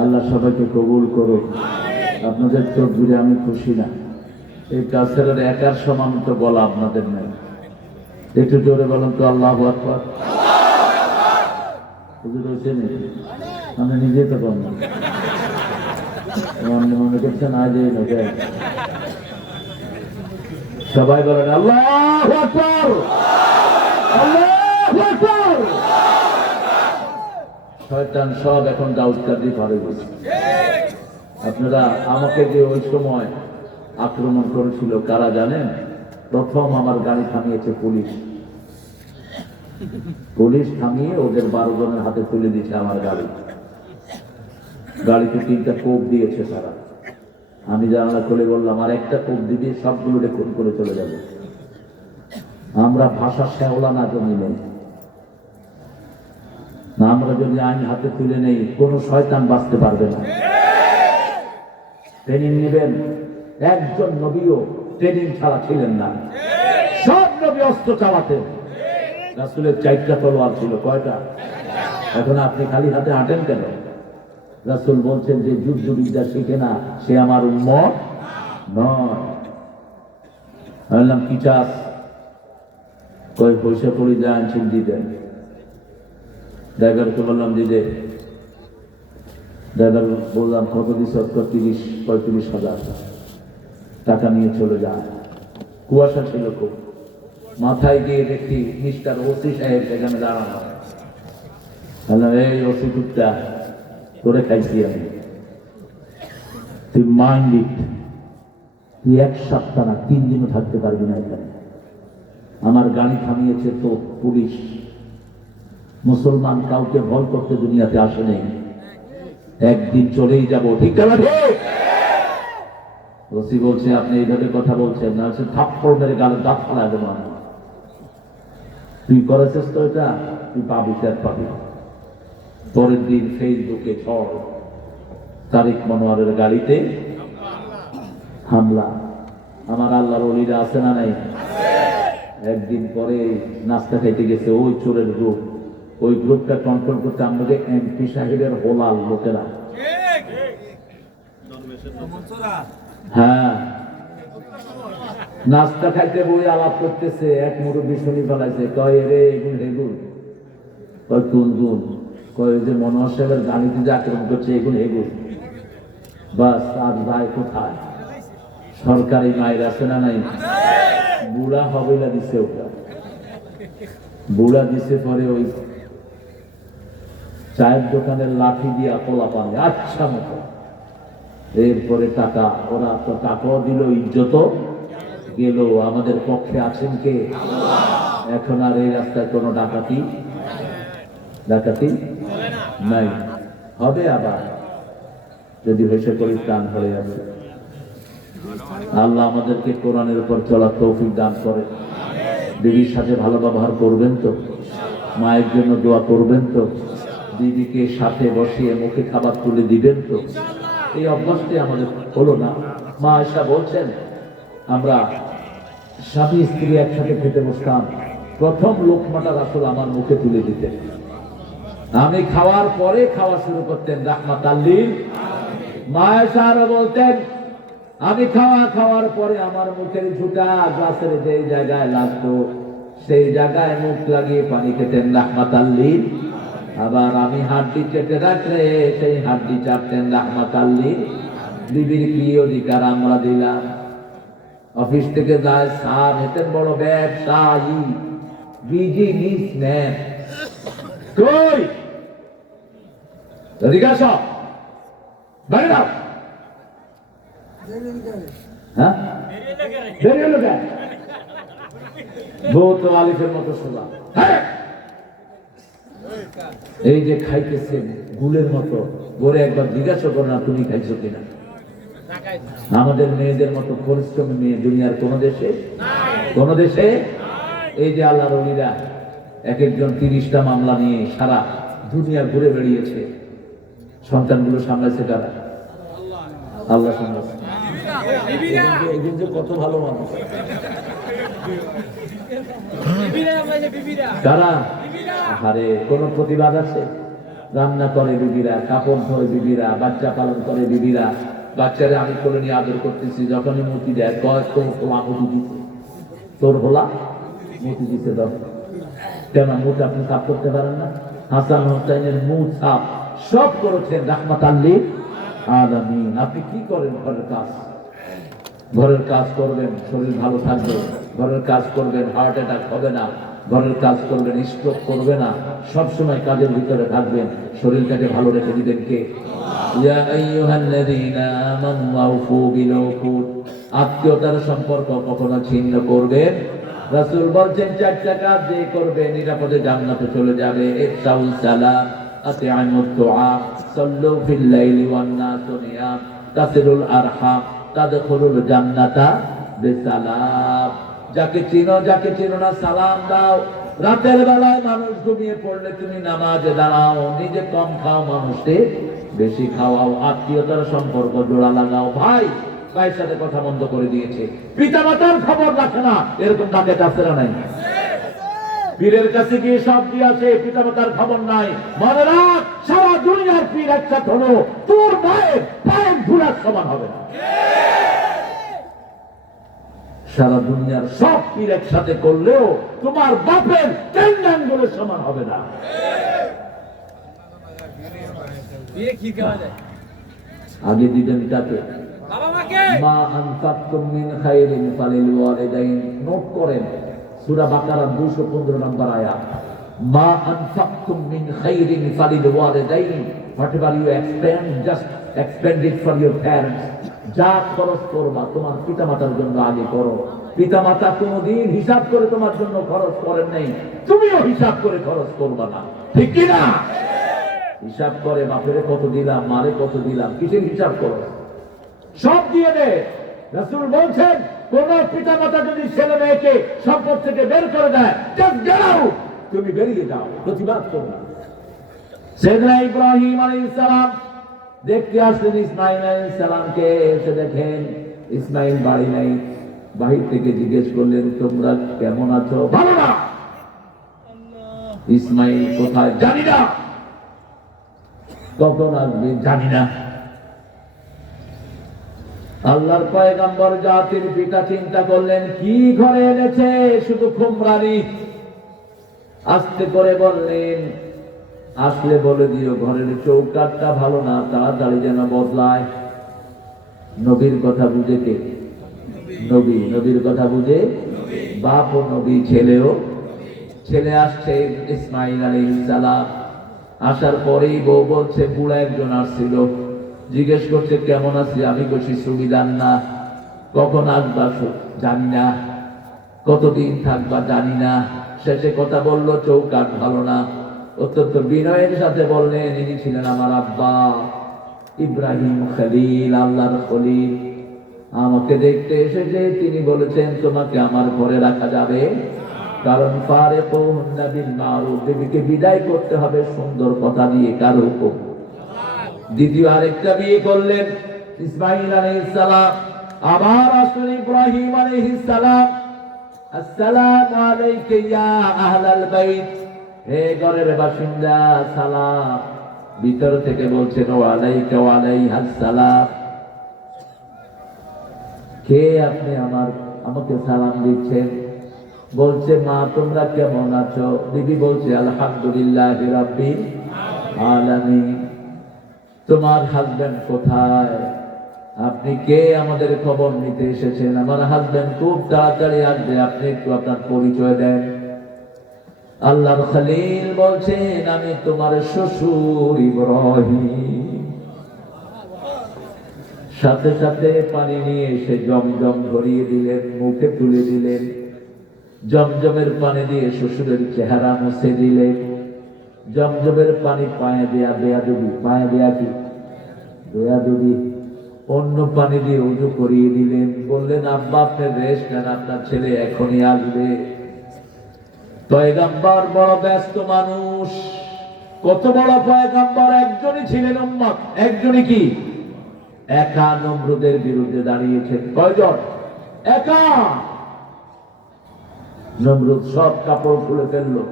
আল্লাহ সবাইকে কবুল করুক। আপনাদের তকবীরে আমি খুশি না। এই কাছের একার সমান তো বলা আপনাদের নেই। একটু জোরে বলুন তো আল্লাহু আকবার। হুজুর হয়েছে নাকি? আমি নিজেই তো বললাম, মনে করছেন আজ এই নয়। সবাই বলেন আল্লাহু আকবার, আল্লাহু আকবার। শয়তান সব এখন দাউদকাদি ঘরে গেছে। আপনারা আমাকে যে ওই সময় আক্রমণ করেছিল কারা জানেন? প্রথম আমার গাড়ি থামিয়েছে পুলিশ। পুলিশ থামিয়ে ওদের 12 জনের হাতে তুলে দিয়েছে আমার গাড়ি। গাড়িতে 3টা কোপ দিয়েছে তারা। আমি জানালা খুলে বললাম, আর একটা কোপ দিবি সবগুলো খুন করে চলে যাবে। আমরা ভাষা শেওলা না জমিলে না, আমরা যদি আইন হাতে তুলে নেই কোন শয়তান বাঁচতে পারবে না। ট্রেনিং নেবেন। একজন নবীও ট্রেনিং ছাড়া ছিলেন না। সব নবী অস্ত্র চালাতেন। রাসূলের 4টা তলোয়ার ছিল। কয়টা? এখন আপনি খালি হাতে হাঁটেন কেন? রাসূল বলছেন যে যুদ্ধ বিদ্যা শিখে না সে আমার উম্মত নয়। বললাম কি চাস? কই পয়সা পড়ি যান চিন্তি দেন। ড্রাইভারকে বললাম দিদে। ড্রাইভার বললাম কত দিস? 30-35 হাজার টাকা নিয়ে চলে যায়। কুয়াশা ছিল খুব। মাথায় গিয়ে দেখি মিস্টার ওসি সাহেব সেখানে দাঁড়ানো। বললাম এই ওসি কুত্তা করে খাইছি আমি। তুই মাইন্ড ইট, তুই 1 সপ্তাহ না 3 দিনও থাকতে পারবি না এখানে। আমার গাড়ি থামিয়েছে তো পুলিশ। মুসলমান কাউকে ভয় করতে দুনিয়াতে আসে নেই। একদিন চলেই যাব, ঠিক না? ওসি বলছে আপনি এইভাবে কথা বলছেন না, থাপ্পড় মেরে গালে দাঁত ফালা দেবো আমি। তুই করেছিস তো এটা, তুই পাবি, স্যার পাবি। পরের দিন ফেসবুকে ঝড়, তারিক মনোয়ারের গাড়িতে হামলা। আমার আল্লাহর ওলিরা আছে না নাই? একদিন পরে নাস্তা খাইতে গেছে ওই চোরের গ্রুপ। ওই গ্রুপটা কন্ট্রোল করতে আমাদের এমপি সাহেবের হোলাল লোকেরা। হ্যাঁ, নাস্তা খাইতে বই আলাপ করতেছে। এক মুরব্বী শুনি ফেলাইছে, কয় রে এগুন হেগুন, কয় কোন গুণ, কয় যে মনোহর সাহেবের গাড়িতে যে আক্রমণ করছে এগুন হেগুন। বাস আর যায় কোথায়? সরকারি মায়ের আছে না নাই? বুড়া হবেলা দিছে, ওটা বুড়া দিছে। পরে ওই চায়ের দোকানের লাঠি দিয়ে পোলা পানি আচ্ছা মতো, এরপরে টাকা, ওরা তো টাকাও দিল, ইজ্জত গেল। আমাদের পক্ষে আছেন কে? এখন আর এই রাস্তায় কোনো ডাকাতি নাই। হবে আবার যদি হয়েছে পরিত্রাণ হয়ে আছে। আল্লাহ আমাদেরকে কোরআনের উপর চলার তৌফিক দান করে। বিবির সাথে ভালো ব্যবহার করবেন তো? মায়ের জন্য দোয়া করবেন তো? বিবিকে সাথে বসিয়ে মুখে খাবার তুলে দিবেন তো? এই অভ্যাসটি আমাদের হলো না। মা আয়েশা বলছেন, আমরা স্বামী স্ত্রী একসাথে খেতে বসতাম, প্রথম লোকমাটা রাসূল আমার মুখে তুলে দিতেন, আমি খাওয়ার পরে খাওয়া শুরু করতেন রাহমাতাল লিল। মা আয়েশা আরো বলতেন, আমি খাওয়ার পরে আমার মুখের ঝুঁটা গ্লাসের যে জায়গায় লাগতো সেই জায়গায় মুখ লাগিয়ে পানি খেতেন রাহমাতাল লিল। আবার আমি হাড্ডি চেটে রাখলে সেই হাড্ডি চাটতেন রাহমাতাল লিল। বিবির কি অধিকার আমরা দিলাম? অফিস থেকে যায়, স্যার হেতেন বড় ব্যবসায়ী, বিজনেসম্যান, কই জিজ্ঞাসা বাইরে দাও। হ্যাঁ, বেরিয়ে লোক বউ তো আলিফের মতো সোজা। এই যে খাইতেছেন গুলের মতো, বলে একবার জিজ্ঞাসা করো না তুমি খাইছো কিনা। আমাদের মেয়েদের মতো পরিশ্রমী মেয়ে দুনিয়ার কোন দেশে এই যে আল্লাহর ওলিরা এক একজন 30টা মামলা নিয়ে সারা দুনিয়া ঘুরে বেরিয়েছে, সন্তানগুলো সামলাইছে কারা? আল্লাহ সামলাচ্ছে। একদিন যে কত ভালো মানুষ কারা? আরে কোন প্রতিবাদ আছে? রান্না করে বিবিরা, কাপড় ধরে বিবিরা, বাচ্চা পালন করে বিবিরা। বাচ্চারা আমি কোলে নিয়ে আদর করতেছি, যখনই মুতি দেয় কয় তোর হোলা মুতি দিচ্ছে, তোর হোলা মুতি দিচ্ছে। কেন মুখ আপনি সাফ করতে পারেন না? হাসান হোসেনের মুখ সাফ সব করেছেন রাহমাতাল লিল আলামিন। আপনি কি করেন? ঘরের কাজ করবেন, শরীর ভালো থাকবে। ঘরের কাজ করবেন, হার্ট অ্যাটাক হবে না। ঘরের কাজ করবেন, স্ট্রোক করবে না। সবসময় কাজের ভিতরে থাকবেন, শরীরটাকে ভালো রেখে দিবেন কে? ইয়া আইয়ুহাল্লাযীনা আমানু আউফু বিল উকুদ। আত্মীয়তার সম্পর্ক কখনো ছিন্ন করবেন। রাসূল বলছেন 4টা কাজ যে করবে নিরাপদে জান্নাতে চলে যাবে। ইফসাউল সালাম, আতিআমুদ দুআ, সাল্লু ফিল লাইলি ওয়ান নাসু নিয়াম, তাসিলুল আরহাম, তাদখুলুল জান্নাতা বিসালাম। যাকে চিনো না সালাম দাও। রাতের বেলায় মানুষ ঘুমিয়ে পড়লে তুমি নামাজে দাঁড়াও। নিজে কম খাও, মানুষকে বেশি খাওয়াও। আত্মীয়তার সম্পর্ক জোড়া লাগাও। ভাইয়ের সাথে কথা বন্ধ করে দিয়েছে, পিতা মাতার খবর রাখে না, এরকম তাকে কাছে নাই। পীরের কাছে গিয়ে সব দিয়ে আসে, পিতা মাতার খবর নাই। মনে রাখ, সারা দুনিয়ার পীর একসাথে হলো, তোর মায়ের পায়ের ধুলার সমান হবে না। সারা দুনিয়ার সব পীর একসাথে করলেও তোমার বাপের কেন্দ্রাঙ্গুলের সমান হবে না। আগে দিবেন তাকে। মা আনফাকতুম মিন খায়রিন ফালিল ওয়ালিদাইন। নোট করেন, সূরা বাকারা 215 নম্বর আয়াত। মা আনফাকতুম মিন খায়রিন ফালিল ওয়ালিদাইন। Whatever you expend, just expend it for your parents. যা খরচ করবা তোমার পিতামাতার জন্য আগে করো। পিতামাতা কোনদিন হিসাব করে তোমার জন্য খরচ করেন নাই, তুমিও হিসাব করে খরচ করবা না, ঠিক কি না? হিসাব করে বাপেরে কত দিলাম, মারে কত দিলাম, কিসের হিসাব করো? সব দিয়ে দে। রাসূল বলছেন, কোন পিতামাতা যদি ছেলে মেয়েকে সম্পদ থেকে বের করে দেয়, just get out, তুমি বেরিয়ে যাও, প্রতিবাদ করো না। সাইয়েদনা ইব্রাহিম আলাইহিস সালাম দেখতে আসলেন ইসমাইল আলাইহিস সালামকে। এসে দেখেন ইসমাইল বাড়ি নাই। বাহির থেকে জিজ্ঞেস করলেন, তোমরা কেমন আছো? ভালো না। ইসমাইল কোথায়? জানি না। কখন আসবে? জানি না। আল্লাহর পয়গম্বর জাতির পিতা চিন্তা করলেন, কি ঘরে এনেছে? শুধু কুমড়ানি। আস্তে করে বললেন, আসলে বলে দিও ঘরের চৌকাঠটা ভালো না, তাড়াতাড়ি যেন বদলায়। নবীর কথা বুঝে কে? নবীর কথা বুঝে বাপও নবী, ছেলে আসছে ইসমাইল আলাইহিস সালাম। আসার পরেই বউ বলছে, বুড়া একজন আসছিল, জিজ্ঞেস করছে কেমন আছি। আমি বলছি সুবিধার না, কখন আসবা জানি না, কতদিন থাকবা জানি না। শেষে কথা বললো চৌকাঠ ভালো না। অত্যন্ত বিনয়ের সাথে বললেন, ইনি ছিলেন আমার আব্বা ইব্রাহিম খলিল, আল্লাহর খলিল। আমাকে দেখতে এসেছে, তিনি বলেছেন তোমাকে আমার ঘরে রাখা যাবে, কারণ ফারিকুহুন্না বিল মারুফ, দেবীকে বিদায় করতে হবে সুন্দর কথা দিয়ে। কার হুকুম? দ্বিতীয় আরেকটা বিয়ে করলেন ইসমাইল আলাইহিস সালাম। আবার আসলেন ইব্রাহিম আলাইহিস সালাম। আসসালামু আলাইকা ইয়া আহলাল বাইত, হে ঘরের বাসিন্দা সালাম। ভিতর থেকে বলছেন ওয়া আলাইকা ওয়া আলাইহাস সালাম। কে আপনি আমাকে সালাম দিচ্ছেন? বলছে মা তোমরা কেমন আছো? বিবি বলছে আলহামদুলিল্লাহি রাব্বিল আলামিন। তোমার হাজবেন্ড কোথায়? আপনি কে? আমাদের খবর নিতে এসেছেন। আমার হাজবেন্ড খুব তাড়াতাড়ি আসবে, আপনি একটু আপনার পরিচয় দেন। আল্লাহর খলিল বলছেন আমি তোমার শ্বশুর ইব্রাহিম। সাথে সাথে পানি নিয়ে এসে জমজম ধরিয়ে দিলেন, মুখে তুলে দিলেন। জমজমের পানি দিয়ে শ্বশুরের চেহারা মুছে দিলেন। জমজমের পানি পায়ে দেয়া বেয়াদবি, পায়ে দেয়া কি বেয়াদবি। অন্য পানি দিয়ে উজু করিয়ে দিলেন। বললেন আব্বা আপনি রেস্ট নেন, আপনার ছেলে এখনই আসবে। পয়গম্বর বড় ব্যস্ত মানুষ। কত বড় পয়গম্বর! একজনই ছিলেন উম্মত, একজনই কি একা নমরুদের বিরুদ্ধে দাঁড়িয়েছেন। কয়জন? একা। নমরুদ সব কাপড় খুলে ফেললো,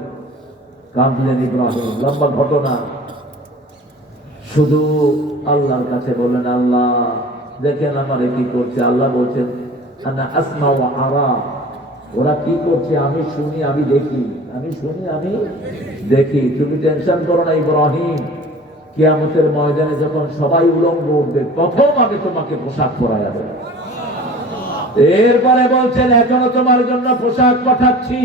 কাঁদলেন ইব্রাহিম। লম্বা ঘটনা। শুধু আল্লাহর কাছে বলেন আল্লাহ দেখেন আমারে কি করছে। আল্লাহ বলছেন আনা আসমা ওয়া আরা, ওরা কি করছে আমি শুনি, আমি দেখি, আমি শুনি, আমি দেখি। তুমি টেনশন করো না ইব্রাহিম, কিয়ামতের ময়দানে যখন সবাই উলঙ্গ উঠবে প্রথম আমি তোমাকে পোশাক পরাইয়া দেব। এরপরে বলছেন এখনো তোমার জন্য পোশাক পাঠাচ্ছি।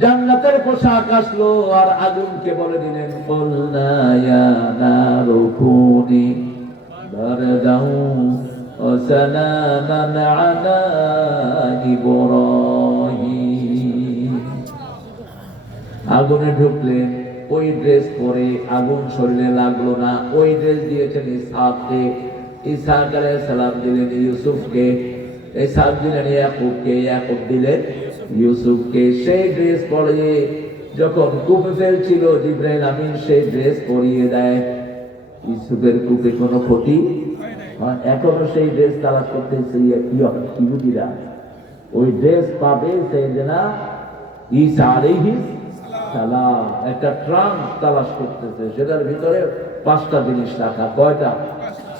জান্নাতের পোশাক আসলো, আর আগুনকে বলে দিলেন কুলনা ইয়া নারু কুনি বারদাও ওয়া সালামান আলা ইব্রাহিম। আগুনে ঢুকলেন, ওই ড্রেস পরে আগুন শরীরে লাগলো না। ওই ড্রেস দিয়েছেন ইসহাককে, ইসহাক আলাইহিস সালাম দিলেন ইউসুফকে, ইসহাক দিলেন ইয়াকুবকে, ইয়াকুব দিলেন ইউসুফকে। সেই ড্রেস পরে যখন কূপে ফেলছিল জিবরাইল আমিন সেই ড্রেস পরিয়ে দেয়। ইউসুফের কূপে কোনো ক্ষতি এখনো সেই ড্রেস তালাশ করতেছে ইহুদিরা। ওই ড্রেস পাবে সাইয়েদনা ঈসা আলাইহিস সালাম। একটা ট্রাঙ্ক তালাশ করতেছে, সেটার ভিতরে 5টা জিনিস রাখা। কয়টা?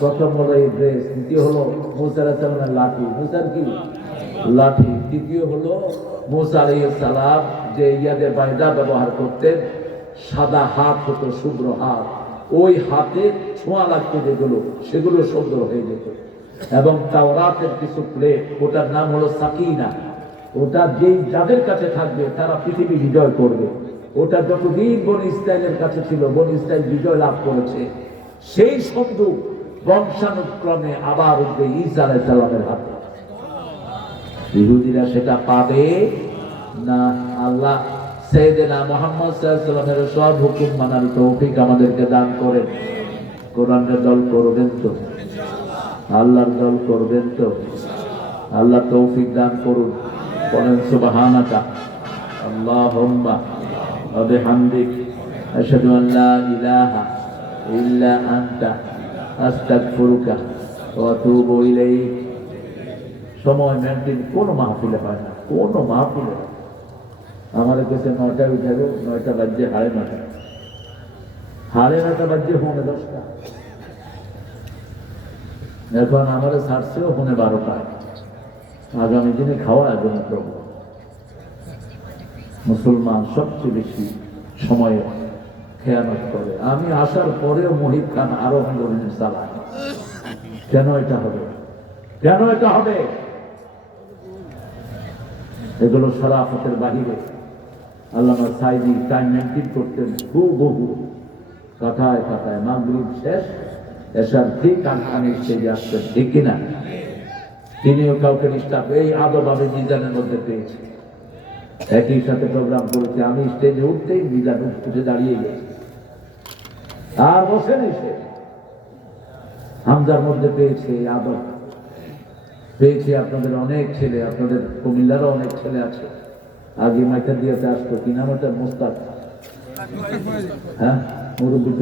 প্রথম হলো এই ড্রেস, দ্বিতীয় হলো মুসা আলাইহিস সালামের লাঠি, মুসার কি লাঠি। দ্বিতীয় হলো মুসা আলাইহিস সালাম যে ইয়াদের বাইদা ব্যবহার করতেন, সাদা হাত হতো, শুভ্র হাত, ওই হাতে ছোঁয়া লাগতো যেগুলো, সেগুলো সুন্দর হয়ে যেত। এবং তাওরাতের কিছু প্লেট, ওটার নাম হলো সাকিনা। ওটা যাদের কাছে থাকবে তারা পৃথিবী বিজয় করবে। ওটা যতদিন বনি ইসরাইলের কাছে ছিল, বনি ইসরাইল বিজয় লাভ করেছে। সেই সন্দুক বংশানুক্রমে আবার উঠবে ঈসা আলাইহিস সালামের হাতে। ইহুদিরা সেটা পাবে না। আল্লাহ সাইয়েদনা মুহাম্মদ সাল্লাল্লাহু আলাইহি ওয়াসাল্লামের সব হুকুম মানার তৌফিক আমাদেরকে দান করেন। কোরআনের দল করবেন তো? আল্লাহর দল করবেন তো? আল্লাহ তৌফিক দান করুন। বলেন সুবহানাকা আল্লাহুম্মা ওয়া বিহামদিক আশহাদু আন লা ইলাহা ইল্লা আনতা আস্তাগফিরুকা ওয়া আতুবু ইলাইক। সময় মেনটেন কোনো মাহফিলে হয় না, কোনো মাহফিলে। আমার কাছে 9টায় উঠাবে, 9টা বাজছে 9:30, 9:30 বাজছে 9:10। এখন আমার ছাড়ছেও 12:30। আগামী দিনে খাওয়া একদম প্রভু। মুসলমান সবচেয়ে বেশি সময়ে খেয়ানত করে। আমি আসার পরেও মহিব খান আরো আন্দোলন চালায়। কেন এটা হবে? কেন এটা হবে? এগুলো শরাফতের বাহিরে। আল্লামা সাইদি টাইম মেনটেন করতেন খুব বহু কথায় কথায়। মাগরিব শেষ, এসার ঠিক কানখানে স্টেজে আসতেন, ঠিক কিনা? তিনিও কাউকে নিষ্ঠা এই আদবাবে মিজানের মধ্যে পেয়েছে। একই সাথে প্রোগ্রাম করেছে, আমি স্টেজে উঠতেই মিজান উঠে দাঁড়িয়ে গেছে, আর বসেন এসে। হামজার মধ্যে পেয়েছে আদব, পেয়েছে আপনাদের অনেক ছেলে, আপনাদের কুমিল্লারও অনেক ছেলে আছে। আগে মাইকার দিয়েতে আসতো, কি নাম ওটা? মোস্তাক, হ্যাঁ, মুরব্বী